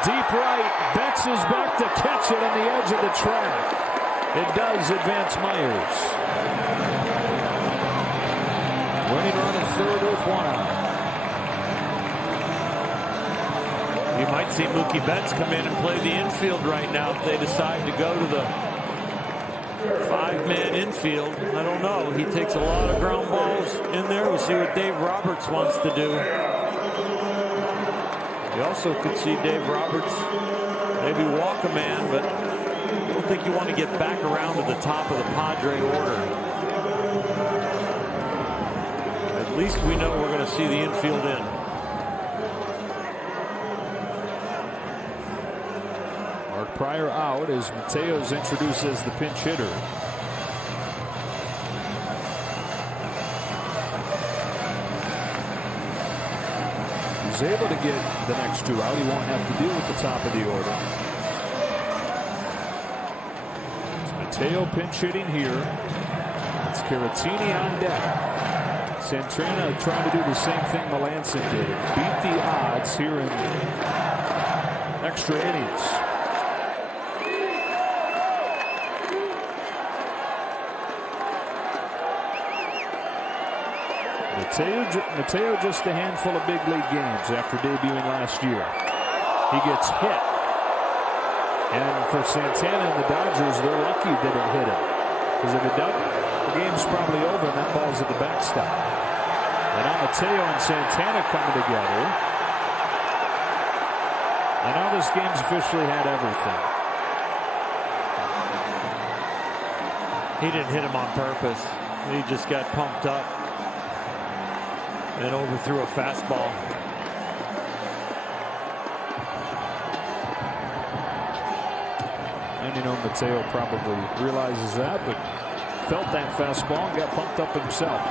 Deep right, Betts is back to catch it on the edge of the track. It does advance Myers. Winning run at third with one out. You might see Mookie Betts come in and play the infield right now if they decide to go to the 5-man infield. I don't know. He takes a lot of ground balls in there. We'll see what Dave Roberts wants to do. You also could see Dave Roberts maybe walk a man, but I don't think you want to get back around to the top of the Padre order. At least we know we're going to see the infield in. Mark Pryor out as Mateo's introduced as the pinch hitter. He's able to get the next two out. He won't have to deal with the top of the order. It's Mateo pinch hitting here. It's Caratini on deck. Santana trying to do the same thing Melancon did. Beat the odds here in extra innings. Mateo just a handful of big league games after debuting last year. He gets hit. And for Santana and the Dodgers, they're lucky that it hit him. Because if it doesn't, the game's probably over and that ball's at the backstop. And now Mateo and Santana coming together. And now this game's officially had everything. He didn't hit him on purpose. He just got pumped up and overthrew a fastball. And you know, Mateo probably realizes that, but felt that fastball and got pumped up himself.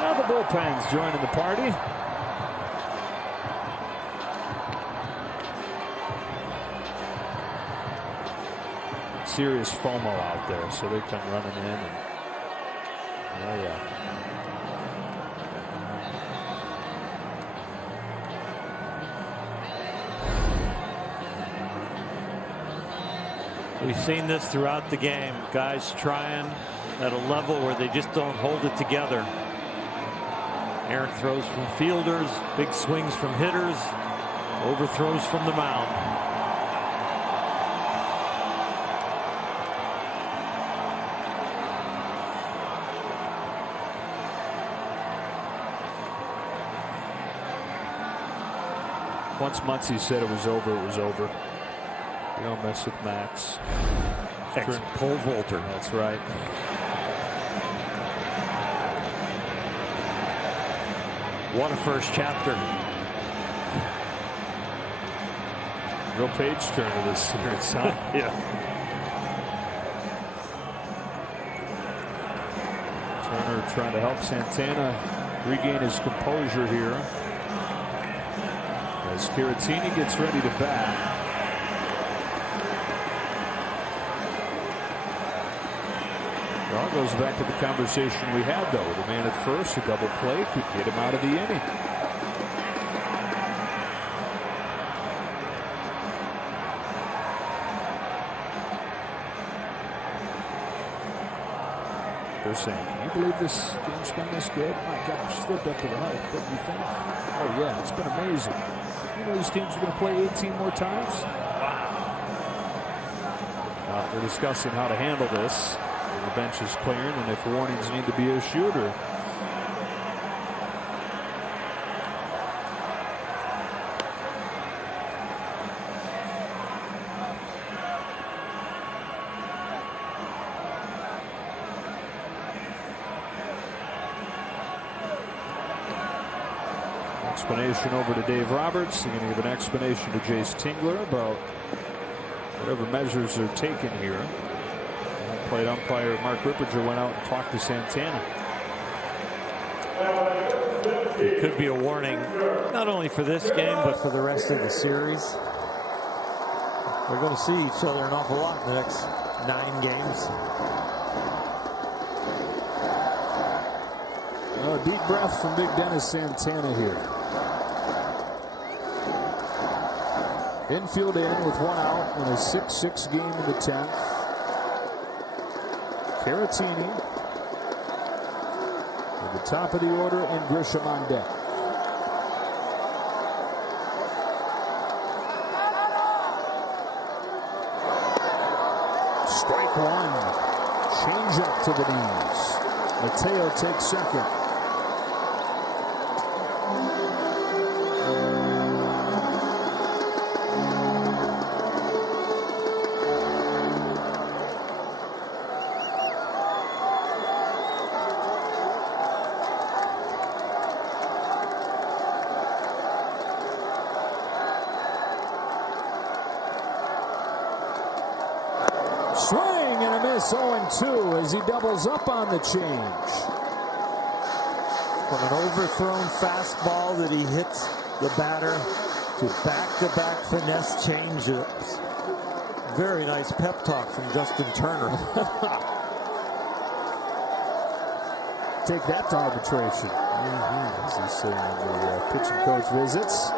Now the bullpen's joining the party. Serious FOMO out there, so they come running in. And, oh yeah. We've seen this throughout the game. Guys trying at a level where they just don't hold it together. Errant throws from fielders, big swings from hitters, overthrows from the mound. Once Muncy said it was over, it was over. You don't mess with Max. Ex-pole vaulter. That's right. What a first chapter. Real page turn to this series, huh? Yeah. Turner trying to help Santana regain his composure here. as Caratini gets ready to bat. Well, goes back to the conversation we had, though. The man at first, a double play could get him out of the inning. They're saying, can you believe this game's been this good? My gosh, lived up to the hype, don't you think? Oh, yeah, it's been amazing. You know these teams are going to play 18 more times? Wow. We're discussing how to handle this. The bench is clearing, and if warnings need to be issued, or explanation over to Dave Roberts. They're going to give an explanation to Jace Tingler about whatever measures are taken here. Plate umpire Mark Ripperger went out and talked to Santana. It could be a warning, not only for this game, but for the rest of the series. They're going to see each other an awful lot in the next 9 games. Oh, deep breath from Big Dennis Santana here. Infield in with 1 out in a 6-6 game in the 10th. Caratini at the top of the order and Grisham on deck. Strike 1. Change up to the knees. Mateo takes second. Swing and a miss, 0-2 as he doubles up on the change. From an overthrown fastball that he hits the batter to back-to-back finesse changeups. Very nice pep talk from Justin Turner. Take that to arbitration. As he's saying in the pitching coach visits.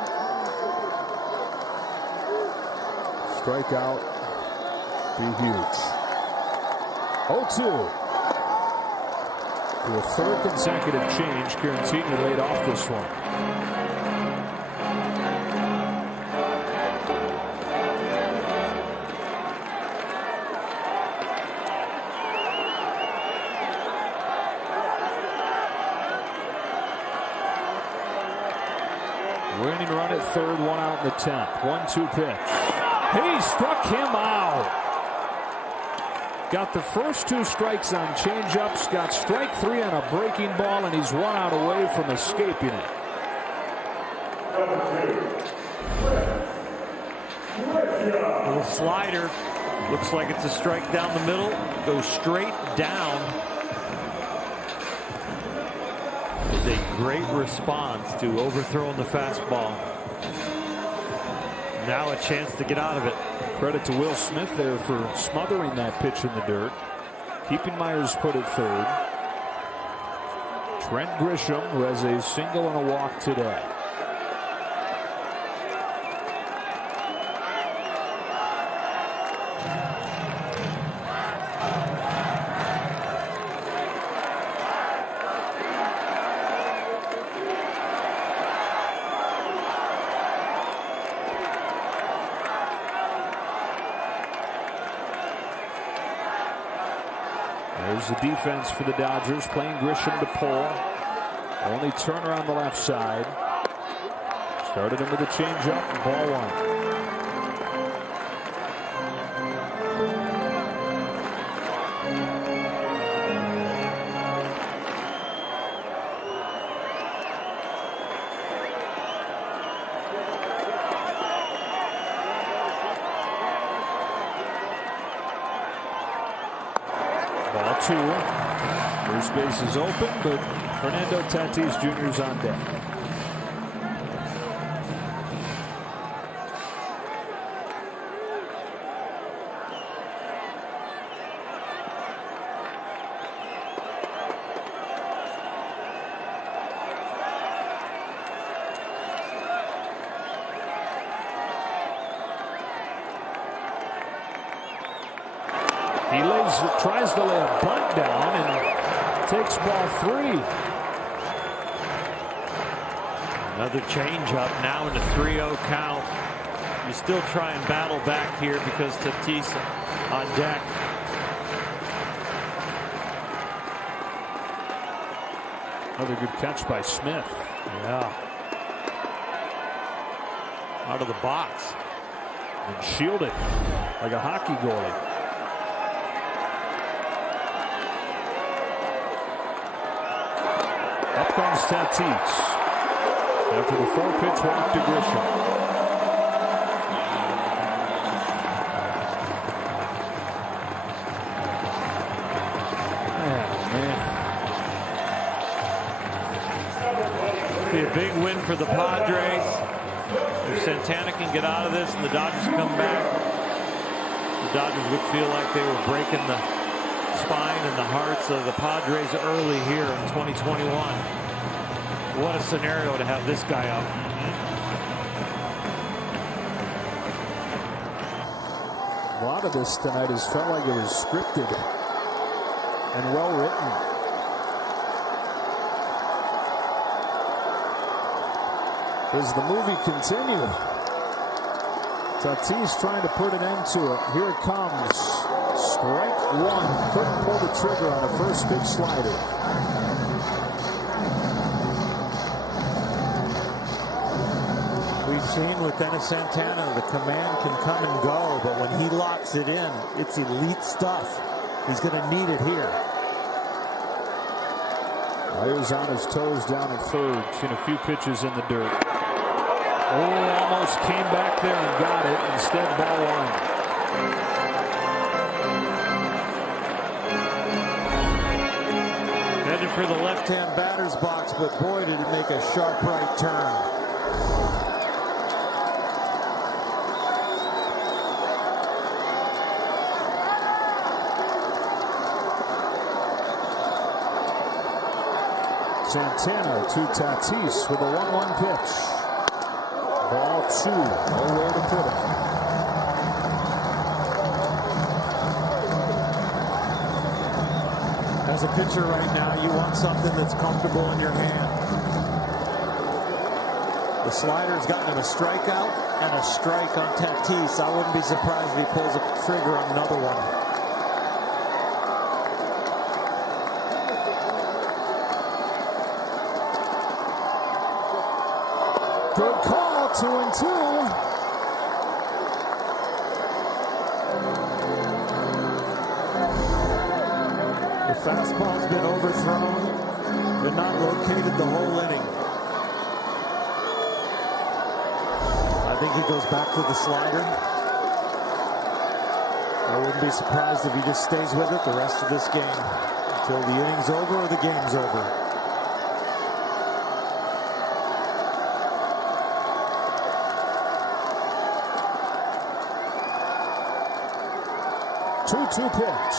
Strikeout. Be huge. 0-2. To a third consecutive change. Caratini laid off this one. Winning run at third, 1 out in the 10th. 1-2 pitch. He struck him out. Got the first 2 strikes on changeups, got strike 3 on a breaking ball, and he's 1 out away from escaping it. Little slider. Looks like it's a strike down the middle. Goes straight down. It's a great response to overthrowing the fastball. Now a chance to get out of it. Credit to Will Smith there for smothering that pitch in the dirt. Keeping Myers put at third. Trent Grisham, who has a single and a walk today. There's the defense for the Dodgers, playing Grisham to pull. Only Turner on the left side. Started him with a changeup, ball 1. Ball 2. First base is open, but Fernando Tatis Jr. is on deck. He tries to lay a bunt down and takes ball 3. Another changeup now in a 3-0 count. You still try and battle back here because Tatis on deck. Another good catch by Smith. Yeah. Out of the box. And shielded like a hockey goalie. Up comes Tatis. After the 4-pitch walk to Grisham. Be a big win for the Padres. If Santana can get out of this and the Dodgers come back, the Dodgers would feel like they were breaking the spine and the hearts of the Padres early here in 2021. What a scenario to have this guy up. A lot of this tonight has felt like it was scripted and well written. Does the movie continue? Tatis trying to put an end to it. Here it comes. Strike 1. Couldn't pull the trigger on a first pitch slider. We've seen with Dennis Santana, the command can come and go, but when he locks it in, it's elite stuff. He's going to need it here. Players on his toes down at third. Seen a few pitches in the dirt. Oh, almost came back there and got it. Instead, ball 1. Headed for the Left-hand batter's box, but boy, did it make a sharp right turn. Santana to Tatis with a 1-1 pitch. Ball 2. Nowhere to put it. As a pitcher right now, you want something that's comfortable in your hand. The slider's gotten him a strikeout and a strike on Tatis. I wouldn't be surprised if he pulls a trigger on another one. Good call, 2-2. The fastball's been overthrown, but not located the whole inning. I think he goes back to the slider. I wouldn't be surprised if he just stays with it the rest of this game until the inning's over or the game's over. Two pitch.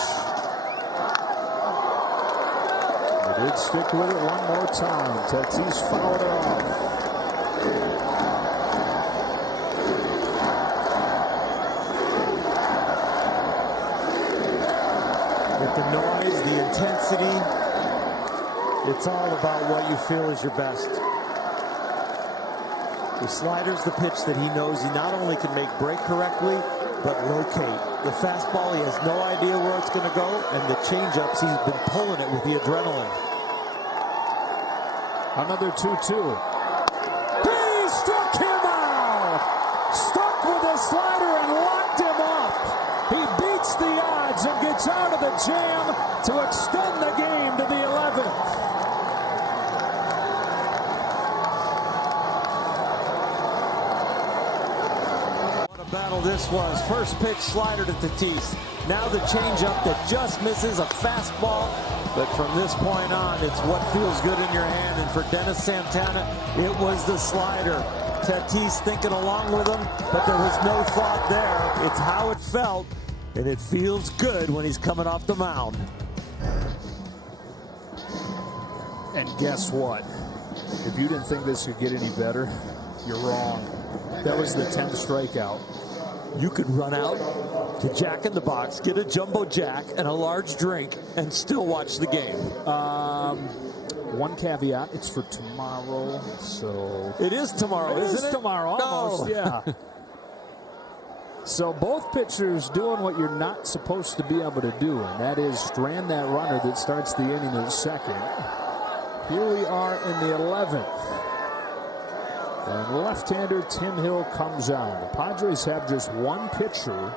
He did stick with it one more time. Tatis fouled it off. With the noise, the intensity, it's all about what you feel is your best. The slider's the pitch that he knows he not only can make break correctly, but locate. The fastball, he has no idea where it's going to go, and the changeups, he's been pulling it with the adrenaline. Another 2-2. He struck him out! Stuck with the slider and locked him up. He beats the odds and gets out of the jam to extend the game to the 11th. Battle this was. First pitch slider to Tatis. Now the changeup that just misses a fastball. But from this point on, it's what feels good in your hand. And for Dennis Santana, it was the slider. Tatis thinking along with him, but there was no thought there. It's how it felt, and it feels good when he's coming off the mound. And guess what? If you didn't think this could get any better, you're wrong. That was the 10th strikeout. You could run out to Jack in the Box, get a jumbo jack and a large drink, and still watch the game. One caveat, it's for tomorrow, so... It is tomorrow, isn't it? It is tomorrow, almost, yeah. So both pitchers doing what you're not supposed to be able to do, and that is strand that runner that starts the inning in second. Here we are in the 11th. And left-hander Tim Hill comes on. The Padres have just one pitcher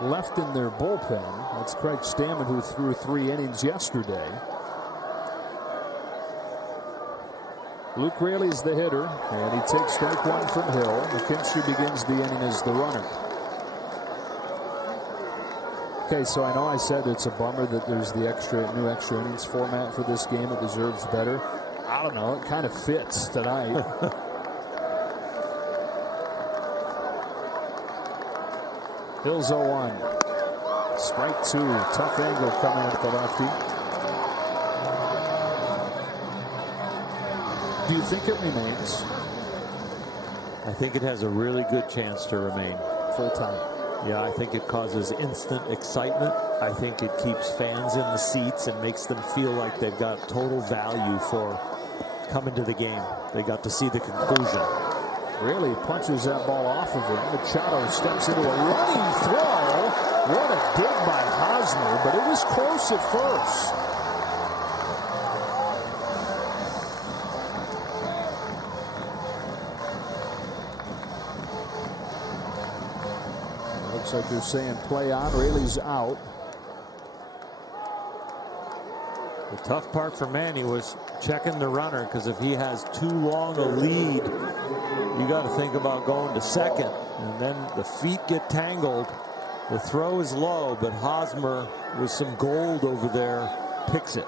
left in their bullpen. That's Craig Stammen, who threw 3 innings yesterday. Luke Raley's the hitter, and he takes strike 1 from Hill. McKinstry begins the inning as the runner. Okay, so I know I said it's a bummer that there's the new extra innings format for this game. It deserves better. I don't know. It kind of fits tonight. Hill's 0-1. Strike 2. Tough angle coming at the lefty. Do you think it remains? I think it has a really good chance to remain. Full time. Yeah, I think it causes instant excitement. I think it keeps fans in the seats and makes them feel like they've got total value for coming to the game. They got to see the conclusion. Really punches that ball off of him. Machado steps into a running throw. What a dig by Hosmer, but it was close at first. Looks like they're saying play on. Raley's out. The tough part for Manny was checking the runner, because if he has too long a lead, you got to think about going to second, and then the feet get tangled. The throw is low, but Hosmer, with some gold over there, picks it.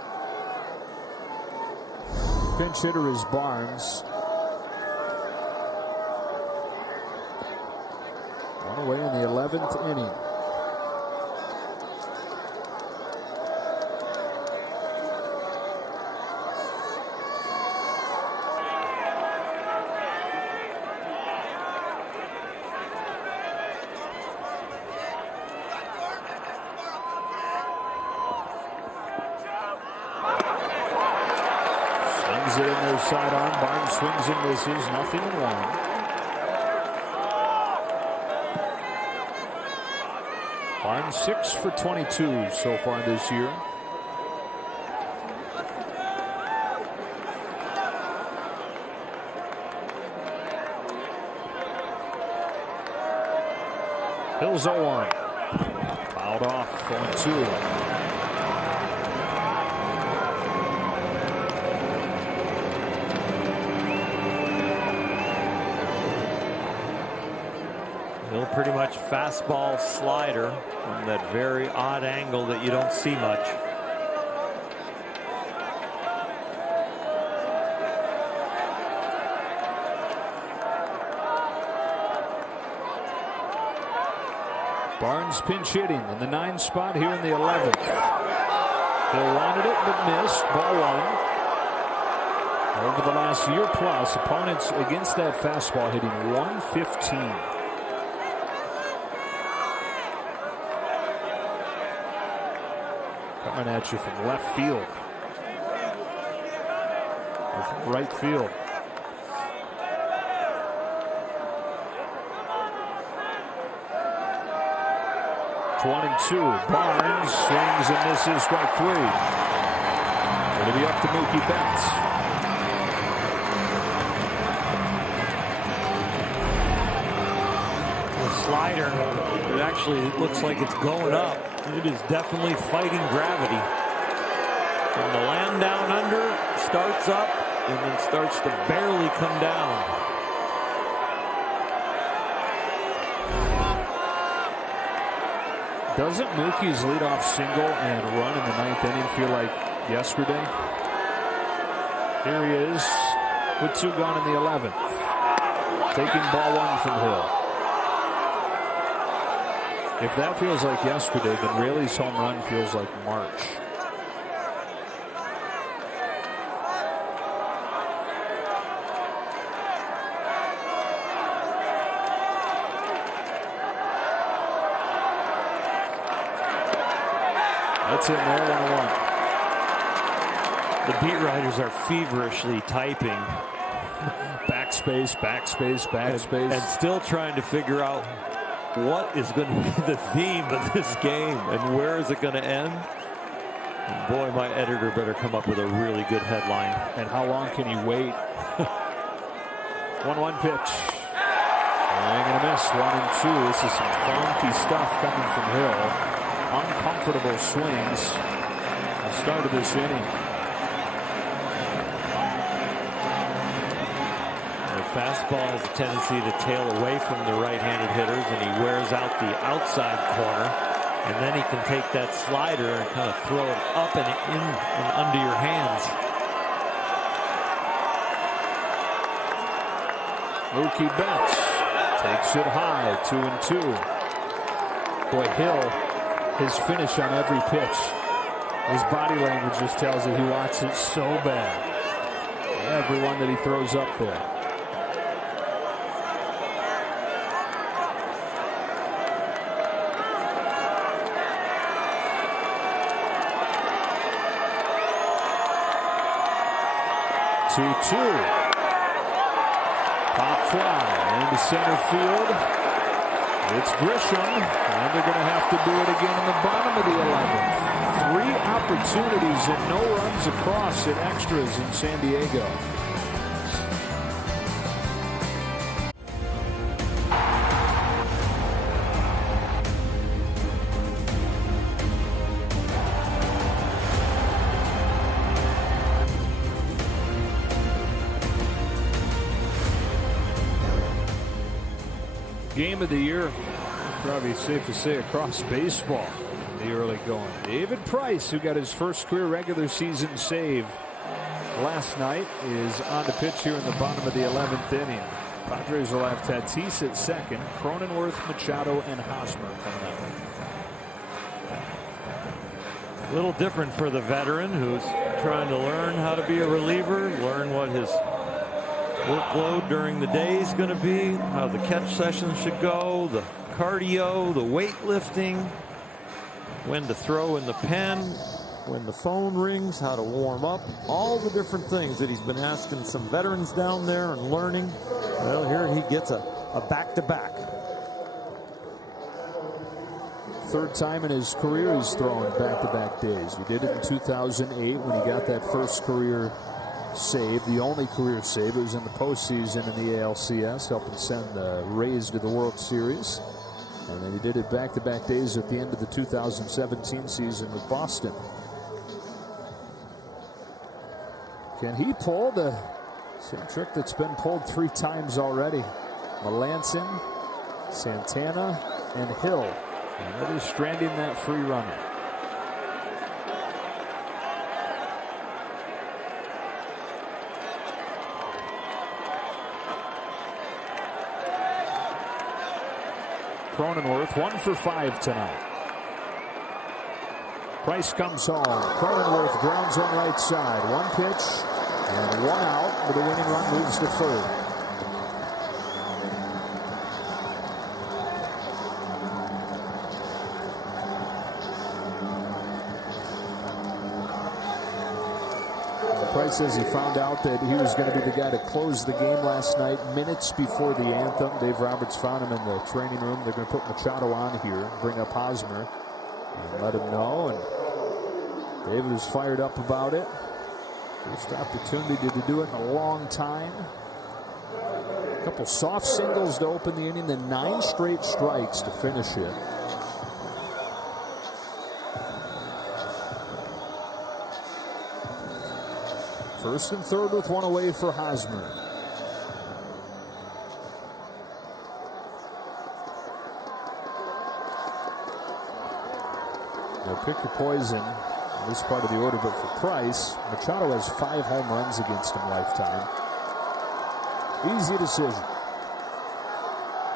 Pinch hitter is Barnes. One away in the 11th inning. It in their sidearm. Barnes swings and misses. Nothing in 1. Barnes 6 for 22 so far this year. Hill's 0-1. Fouled off. 0-2. Pretty much fastball slider from that very odd angle that you don't see much. Barnes pinch hitting in the 9 spot here in the 11th. Hill wanted it but missed. Ball 1. Over the last year plus, opponents against that fastball hitting 115. Coming at you from left field. Or from right field. One and 2. Barnes swings and misses. Strike 3. It'll be up to Mookie Betts. The slider, it actually looks like it's going up. It is definitely fighting gravity. From the land down under, starts up, and then starts to barely come down. Doesn't Mookie's leadoff single and run in the 9th inning feel like yesterday? Here he is with 2 gone in the 11th. Taking ball 1 from Hill. If that feels like yesterday, then Raley's home run feels like March. That's in there, 1-1. The beat writers are feverishly typing. Backspace, backspace, backspace. And still trying to figure out what is going to be the theme of this game and where is it going to end. And boy, my editor better come up with a really good headline. And how long can he wait? 1-1 pitch. Swing and a miss. 1-2. This is some funky stuff coming from Hill. Uncomfortable swings. The start of this inning. The fastball has a tendency to tail away from the right-handed hitters, and he wears out the outside corner. And then he can take that slider and kind of throw it up and in and under your hands. Mookie Betts takes it high, 2-2. Boy, Hill, his finish on every pitch. His body language just tells you he wants it so bad. Every one that he throws up there. Pop fly into center field. It's Grisham, and they're going to have to do it again in the bottom of the 11th. 3 opportunities and no runs across in extras in San Diego. Game of the year, probably safe to say, across baseball in the early going. David Price, who got his first career regular season save last night, is on the pitch here in the bottom of the 11th inning. Padres will have Tatis at second, Cronenworth, Machado, and Hosmer coming up. A little different for the veteran who's trying to learn how to be a reliever, learn what his workload during the day is going to be, how the catch sessions should go, the cardio, the weightlifting, when to throw in the pen, when the phone rings, how to warm up, all the different things that he's been asking some veterans down there and learning. Well, here he gets a back-to-back. Third time in his career he's thrown back-to-back days. He did it in 2008 when he got that first career save, the only career save. It was in the postseason in the ALCS, helping send the Rays to the World Series. And then he did it back-to-back days at the end of the 2017 season with Boston. Can he pull the same trick that's been pulled 3 times already? Melanson, Santana, and Hill. And that is stranding that free runner. Cronenworth 1 for 5 tonight. Price comes home. Cronenworth grounds on right side. 1 pitch and 1 out, with the winning run moves to third. Price says he found out that he was going to be the guy to close the game last night, minutes before the anthem. Dave Roberts found him in the training room. They're going to put Machado on here, bring up Hosmer, and let him know. And David was fired up about it. First opportunity to do it in a long time. A couple soft singles to open the inning, then 9 straight strikes to finish it. First and third with 1 away for Hosmer. Now pick your poison in this part of the order, but for Price, Machado has 5 home runs against him lifetime. Easy decision.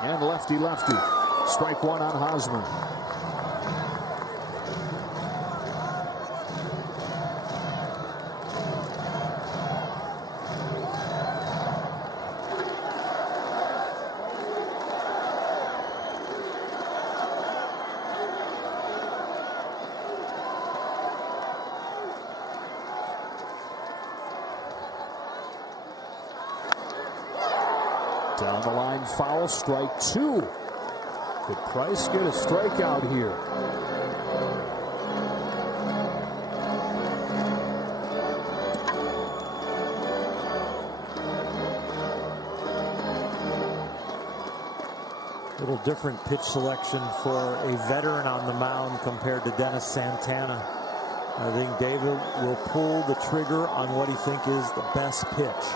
And lefty-lefty. Strike 1 on Hosmer. Down the line, foul, strike 2. Could Price get a strikeout here? Little different pitch selection for a veteran on the mound compared to Dennis Santana. I think David will pull the trigger on what he thinks is the best pitch.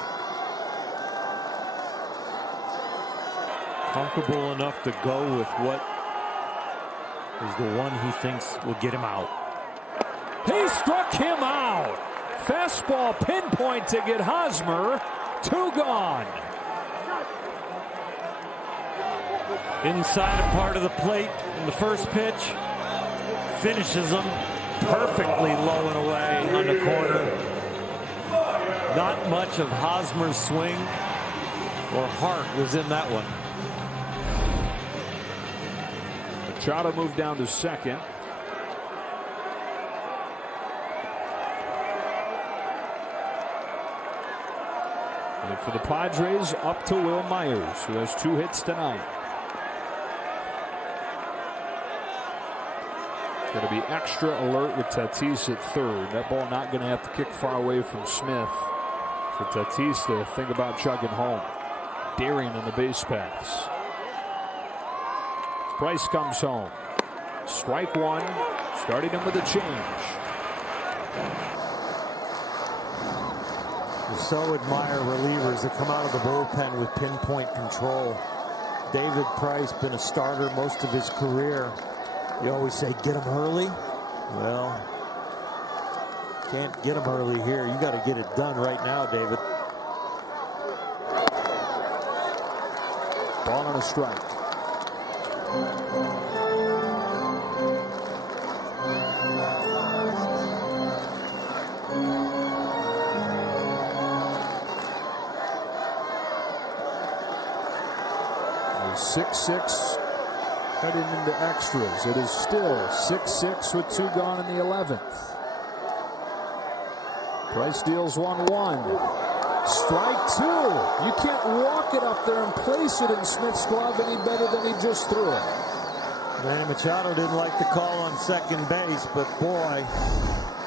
Comfortable enough to go with what is the one he thinks will get him out. He struck him out. Fastball pinpoint to get Hosmer. 2 gone. Inside a part of the plate in the first pitch. Finishes him perfectly low and away on the corner. Not much of Hosmer's swing or heart was in that one. Machado moved down to second. And for the Padres, up to Will Myers, who has 2 hits tonight. Going to be extra alert with Tatis at third. That ball not going to have to kick far away from Smith. For Tatis to think about chugging home. Daring on the base paths. Price comes home. Strike 1. Starting him with a change. You so admire relievers that come out of the bullpen with pinpoint control. David Price, been a starter most of his career. You always say, get him early. Well, can't get him early here. You got to get it done right now, David. Ball on a strike. There's 6-6. Heading into extras. It is still 6-6 with 2 gone in the 11th. Price deals 1-1. Strike 2. You can't walk it up there and place it in Smith's glove any better than he just threw it. Manny Machado didn't like the call on second base, but boy,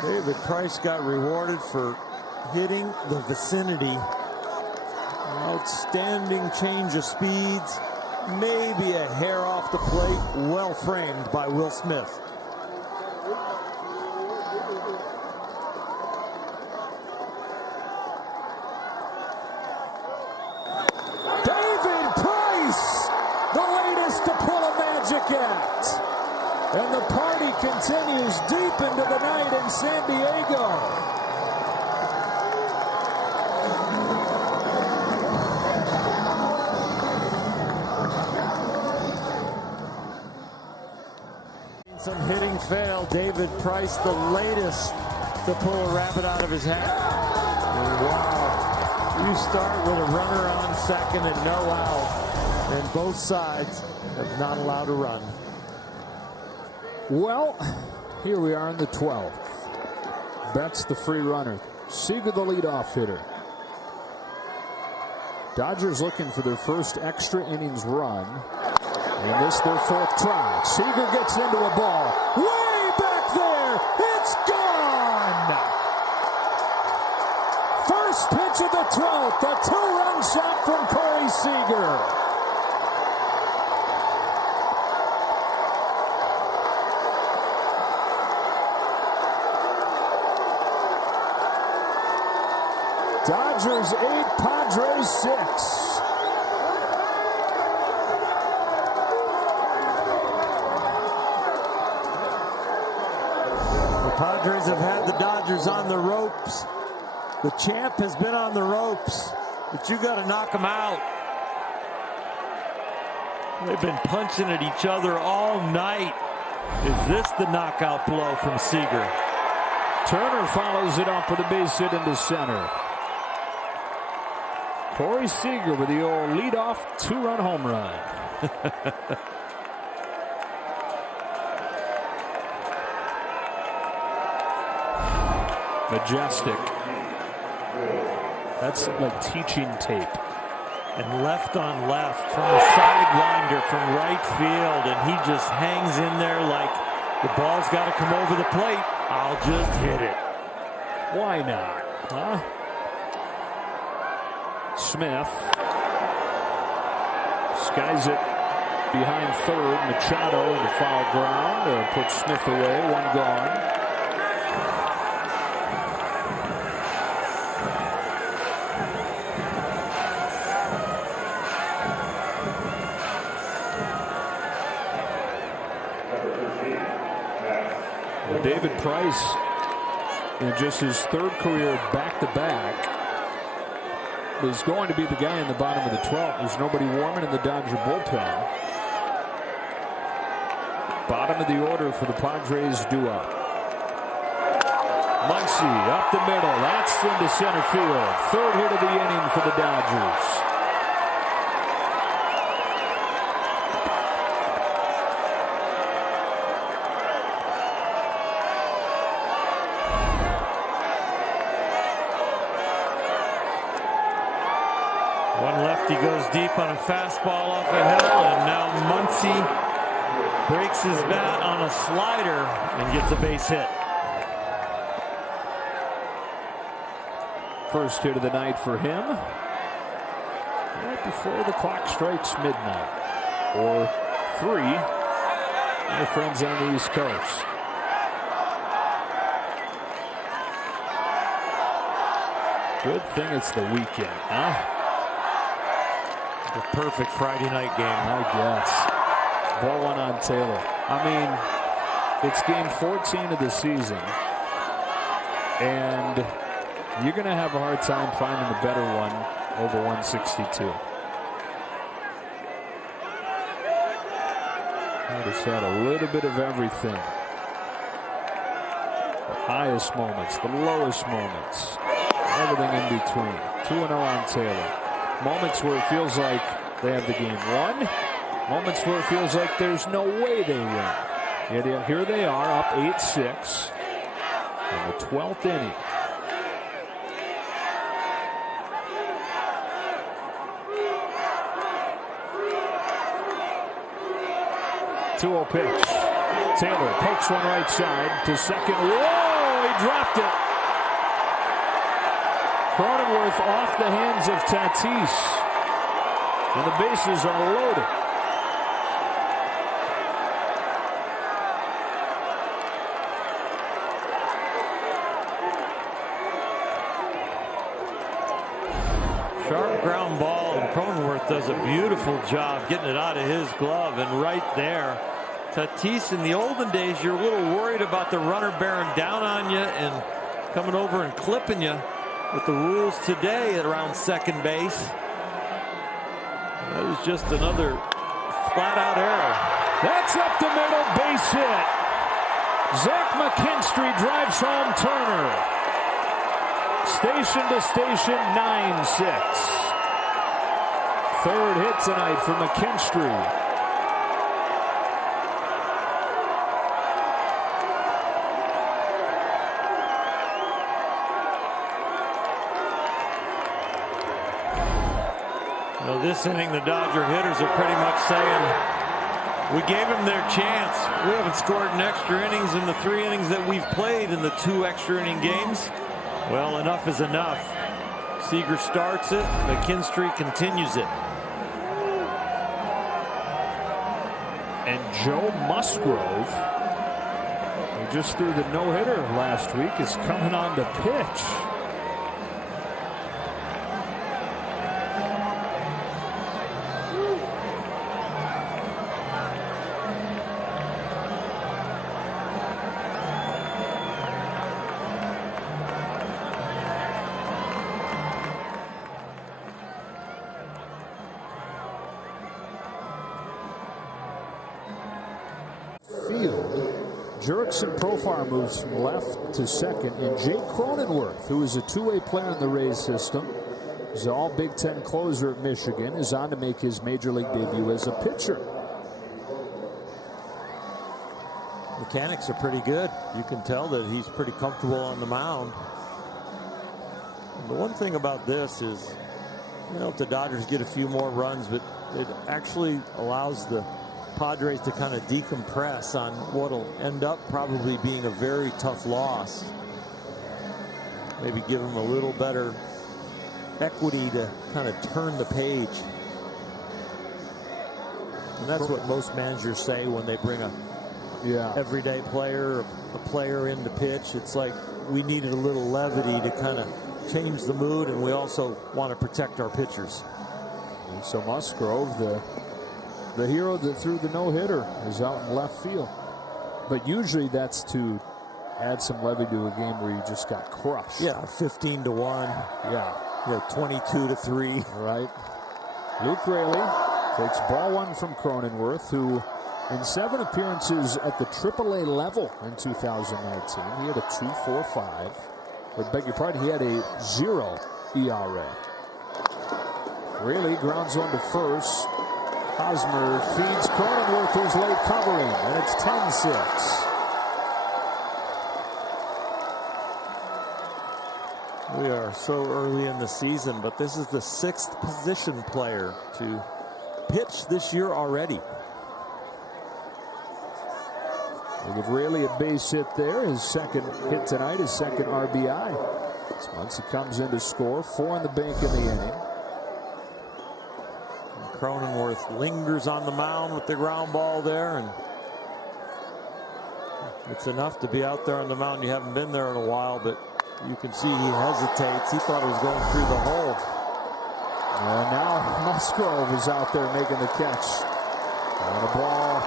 David Price got rewarded for hitting the vicinity. Outstanding change of speeds. Maybe a hair off the plate, well framed by Will Smith. David Price, the latest to pull a magic act. And the party continues deep into the night in San Diego. Some hitting fail. David Price, the latest to pull a rabbit out of his hat. Wow. You start with a runner on second and no out. And both sides have not allowed a run. Well, here we are in the 12th. Betts the free runner. Seager the leadoff hitter. Dodgers looking for their first extra innings run. And this their 4th try. Seager gets into a ball. Way back there. It's gone. First pitch of the 12th. A 2-run shot from Corey Seager. Dodgers 8, Padres 6. Padres have had the Dodgers on the ropes. The champ has been on the ropes, but you got to knock them out. They've been punching at each other all night. Is this the knockout blow from Seager? Turner follows it up with a base hit into center. Corey Seager with the old leadoff 2-run home run. Majestic. That's like teaching tape. And left on left from the sidewinder from right field, and he just hangs in there like the ball's got to come over the plate. I'll just hit it. Why not? Huh? Smith skies it behind third. Machado into foul ground. Puts Smith away. One gone. David Price, in just his third career back-to-back, is going to be the guy in the bottom of the 12th. There's nobody warming in the Dodger bullpen. Bottom of the order for the Padres duo. Muncy up the middle. That's into center field. Third hit of the inning for the Dodgers. One lefty goes deep on a fastball off the hill, and now Muncy breaks his bat on a slider and gets a base hit. First hit of the night for him. Right before the clock strikes midnight. Or 3. My friends on the East Coast. Good thing it's the weekend, huh? The perfect Friday night game. I guess. Ball one on Taylor. I mean, it's game 14 of the season. And you're going to have a hard time finding a better one over 162. He just had a little bit of everything. The highest moments, the lowest moments, everything in between. 2-0 on Taylor. Moments where it feels like they have the game won. Moments where it feels like there's no way they win. Yet here they are up 8-6 in the 12th inning. Two-0 pitch. Taylor pokes one right side to second. Whoa! He dropped it. Cronenworth off the hands of Tatis. And the bases are loaded. Sharp ground ball, and Cronenworth does a beautiful job getting it out of his glove. And right there, Tatis, in the olden days, you're a little worried about the runner bearing down on you and coming over and clipping you. With the rules today at around second base, that was just another flat-out error. That's up the middle, base hit. Zach McKinstry drives home Turner. Station to station, 9-6. Third hit tonight for McKinstry. Well, this inning, the Dodger hitters are pretty much saying, we gave them their chance. We haven't scored in extra innings in the 3 innings that we've played in the 2 extra inning games. Well, enough is enough. Seager starts it. McKinstry continues it. And Joe Musgrove, who just threw the no-hitter last week, is coming on to pitch. Jurickson Profar moves from left to second, and Jake Cronenworth, who is a two-way player in the Rays system, is an all Big Ten closer at Michigan, is on to make his major league debut as a pitcher. Mechanics are pretty good. You can tell that he's pretty comfortable on the mound. And the one thing about this is You know, if the Dodgers get a few more runs, but it actually allows the Padres to kind of decompress on what'll end up probably being a very tough loss. Maybe give them a little better equity to kind of turn the page. And that's what most managers say when they bring a everyday player, a player in to pitch. It's like we needed a little levity to kind of change the mood, and we also want to protect our pitchers. And so Musgrove, the hero that threw the no-hitter, is out in left field. But usually that's to add some levity to a game where you just got crushed. Yeah, 15-1. Yeah. 22-3. Right. Luke Raley takes ball one from Cronenworth, who in 7 appearances at the AAA level in 2019, he had a 2.45. Or beg your pardon, he had a 0 ERA. Raley grounds one to first. Hosmer feeds Cronenworth, who's late covering, and it's 10-6. We are so early in the season, but this is the 6th position player to pitch this year already. They give Raley a base hit there. His second hit tonight, his second RBI. So once he comes in to score, 4 in the bank in the inning. And Cronenworth lingers on the mound with the ground ball there, and it's enough to be out there on the mound. You haven't been there in a while, but you can see he hesitates. He thought he was going through the hole. And now Musgrove is out there making the catch. And a ball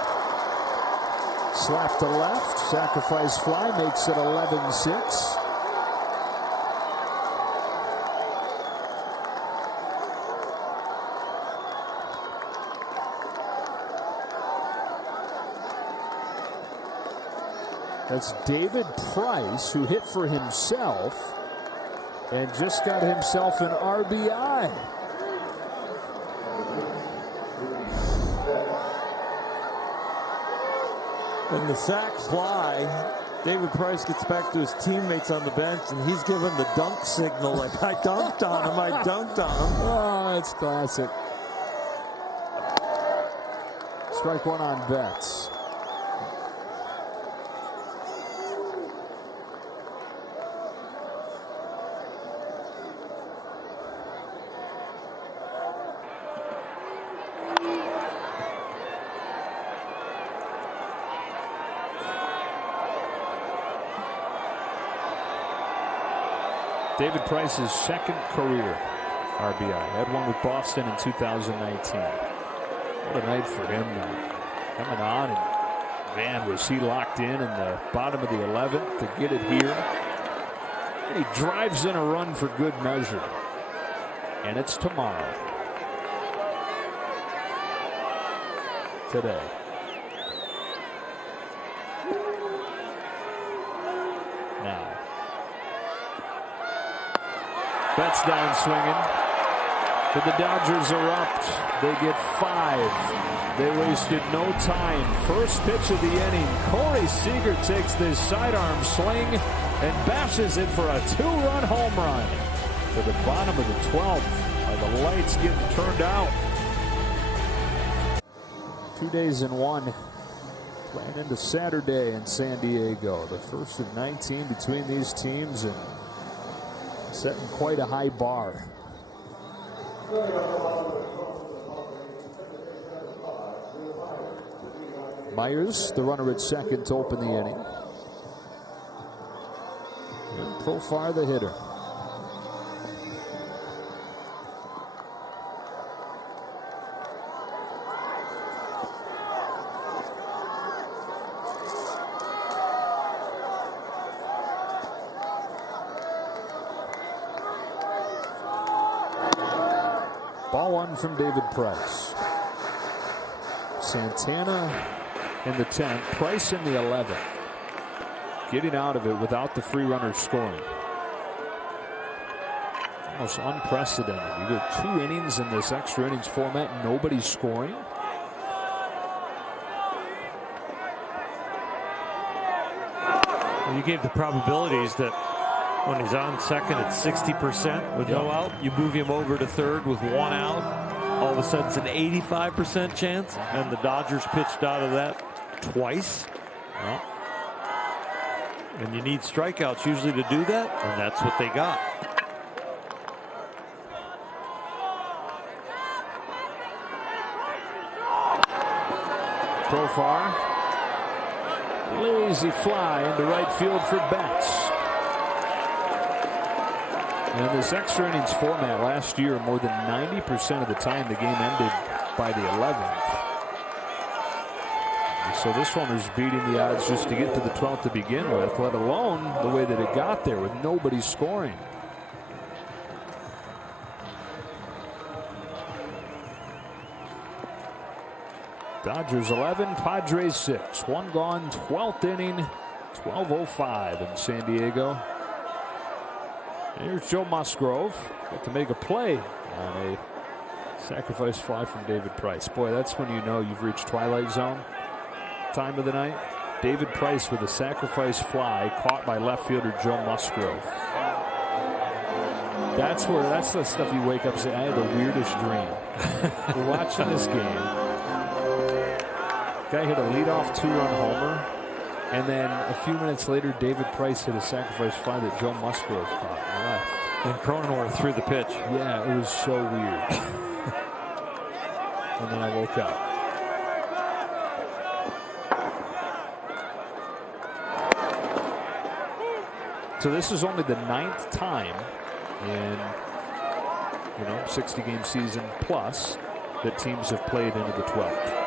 slapped to left. Sacrifice fly makes it 11-6. That's David Price, who hit for himself and just got himself an RBI. When the sacks fly, David Price gets back to his teammates on the bench, and he's giving the dunk signal, like, I dunked on him, I dunked on him. Oh, it's classic. Strike one on Betts. David Price's second career RBI. Had one with Boston in 2019. What a night for him now. Coming on, and man, was he locked in the bottom of the 11th to get it here. And he drives in a run for good measure. And it's tomorrow. Today. Now. Betts down swinging. But the Dodgers are up. They get 5. They wasted no time. First pitch of the inning. Corey Seager takes this sidearm swing and bashes it for a 2-run home run to the bottom of the 12th. The lights getting turned out. 2 days in one. Playing into Saturday in San Diego. The first of 19 between these teams, and setting quite a high bar. Myers, the runner at second to open the inning. And Profar, the hitter. Ball one from David Price. Santana in the 10th, Price in the 11th. Getting out of it without the free runner scoring. Almost unprecedented. You go 2 innings in this extra innings format, nobody's scoring. You gave the probabilities that When he's on second at 60% with no out, you move him over to third with 1 out. All of a sudden, it's an 85% chance, and the Dodgers pitched out of that twice. Well, and you need strikeouts usually to do that, and that's what they got. Profar. Lazy fly into right field for Betts. And this extra innings format last year, more than 90% of the time the game ended by the 11th. And so this one was beating the odds just to get to the 12th to begin with, let alone the way that it got there with nobody scoring. Dodgers 11, Padres 6. One gone, 12th inning, 12:05 in San Diego. Here's Joe Musgrove. Got to make a play on a sacrifice fly from David Price. Boy, that's when you know you've reached Twilight Zone time of the night. David Price with a sacrifice fly caught by left fielder Joe Musgrove. That's the stuff you wake up and say, I had the weirdest dream. We're watching this game. Guy hit a leadoff 2-run homer. And then a few minutes later, David Price hit a sacrifice fly that Joe Musgrove caught and left. And Cronenworth threw the pitch. Yeah, it was so weird. And then I woke up. So this is only the 9th time in 60-game season plus that teams have played into the 12th.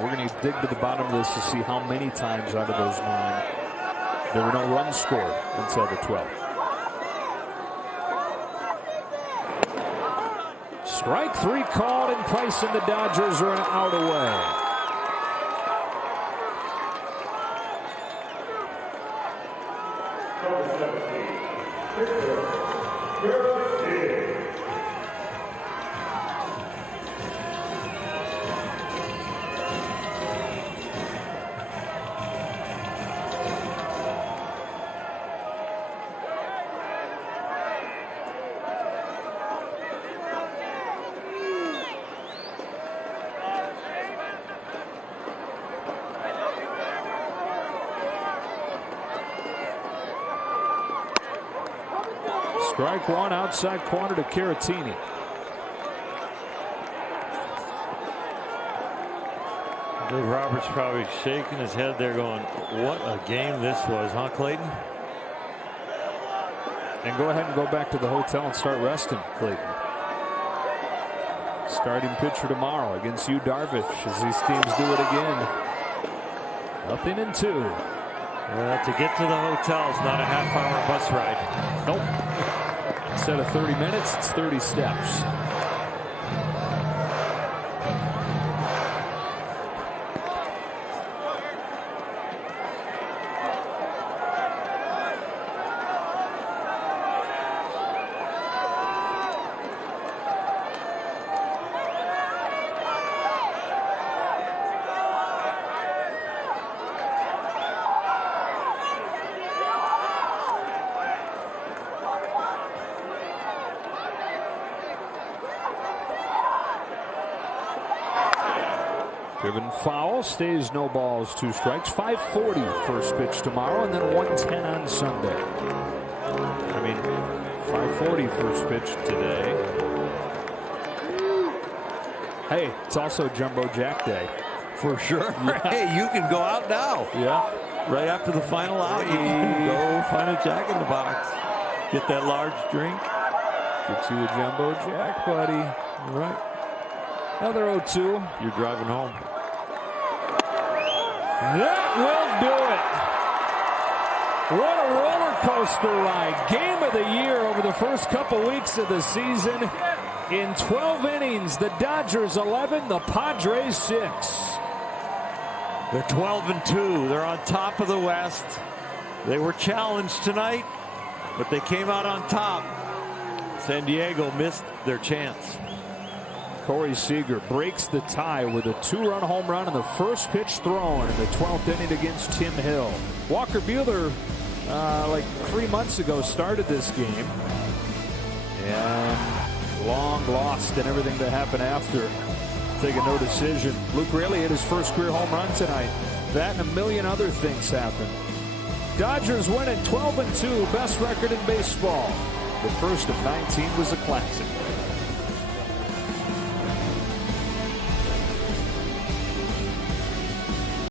We're going to dig to the bottom of this to see how many times out of those 9 there were no runs scored until the 12th. Strike 3 called, and Price and the Dodgers are out away. Strike 1 outside corner to Caratini. Dave Roberts probably shaking his head there going, what a game this was, huh, Clayton? And go ahead and go back to the hotel and start resting, Clayton. Starting pitcher tomorrow against Yu Darvish as these teams do it again. 0-2. To get to the hotel is not a half-hour bus ride. Nope. Instead of 30 minutes, it's 30 steps. Driven foul, stays no balls, 2 strikes. 5:40 first pitch tomorrow, and then 1:10 on Sunday. 5:40 first pitch today. Hey, it's also Jumbo Jack Day. For sure. Yeah. Hey, you can go out now. Yeah. Right after the final out, you can go find a Jack in the Box. Get that large drink. Get you a Jumbo Jack, buddy. All right. Another 0-2. You're driving home. That will do it. What a roller coaster ride. Game of the year over the first couple weeks of the season. In 12 innings, the Dodgers 11, the Padres 6. They're 12-2. They're on top of the West. They were challenged tonight, but they came out on top. San Diego missed their chance. Corey Seager breaks the tie with a 2-run home run on the first pitch thrown in the 12th inning against Tim Hill. Walker Buehler, like 3 months ago, started this game. And long lost and everything that happened after. Taking no decision. Luke Raley hit his first career home run tonight. That and a million other things happened. Dodgers win at 12-2, best record in baseball. The first of 19 was a classic.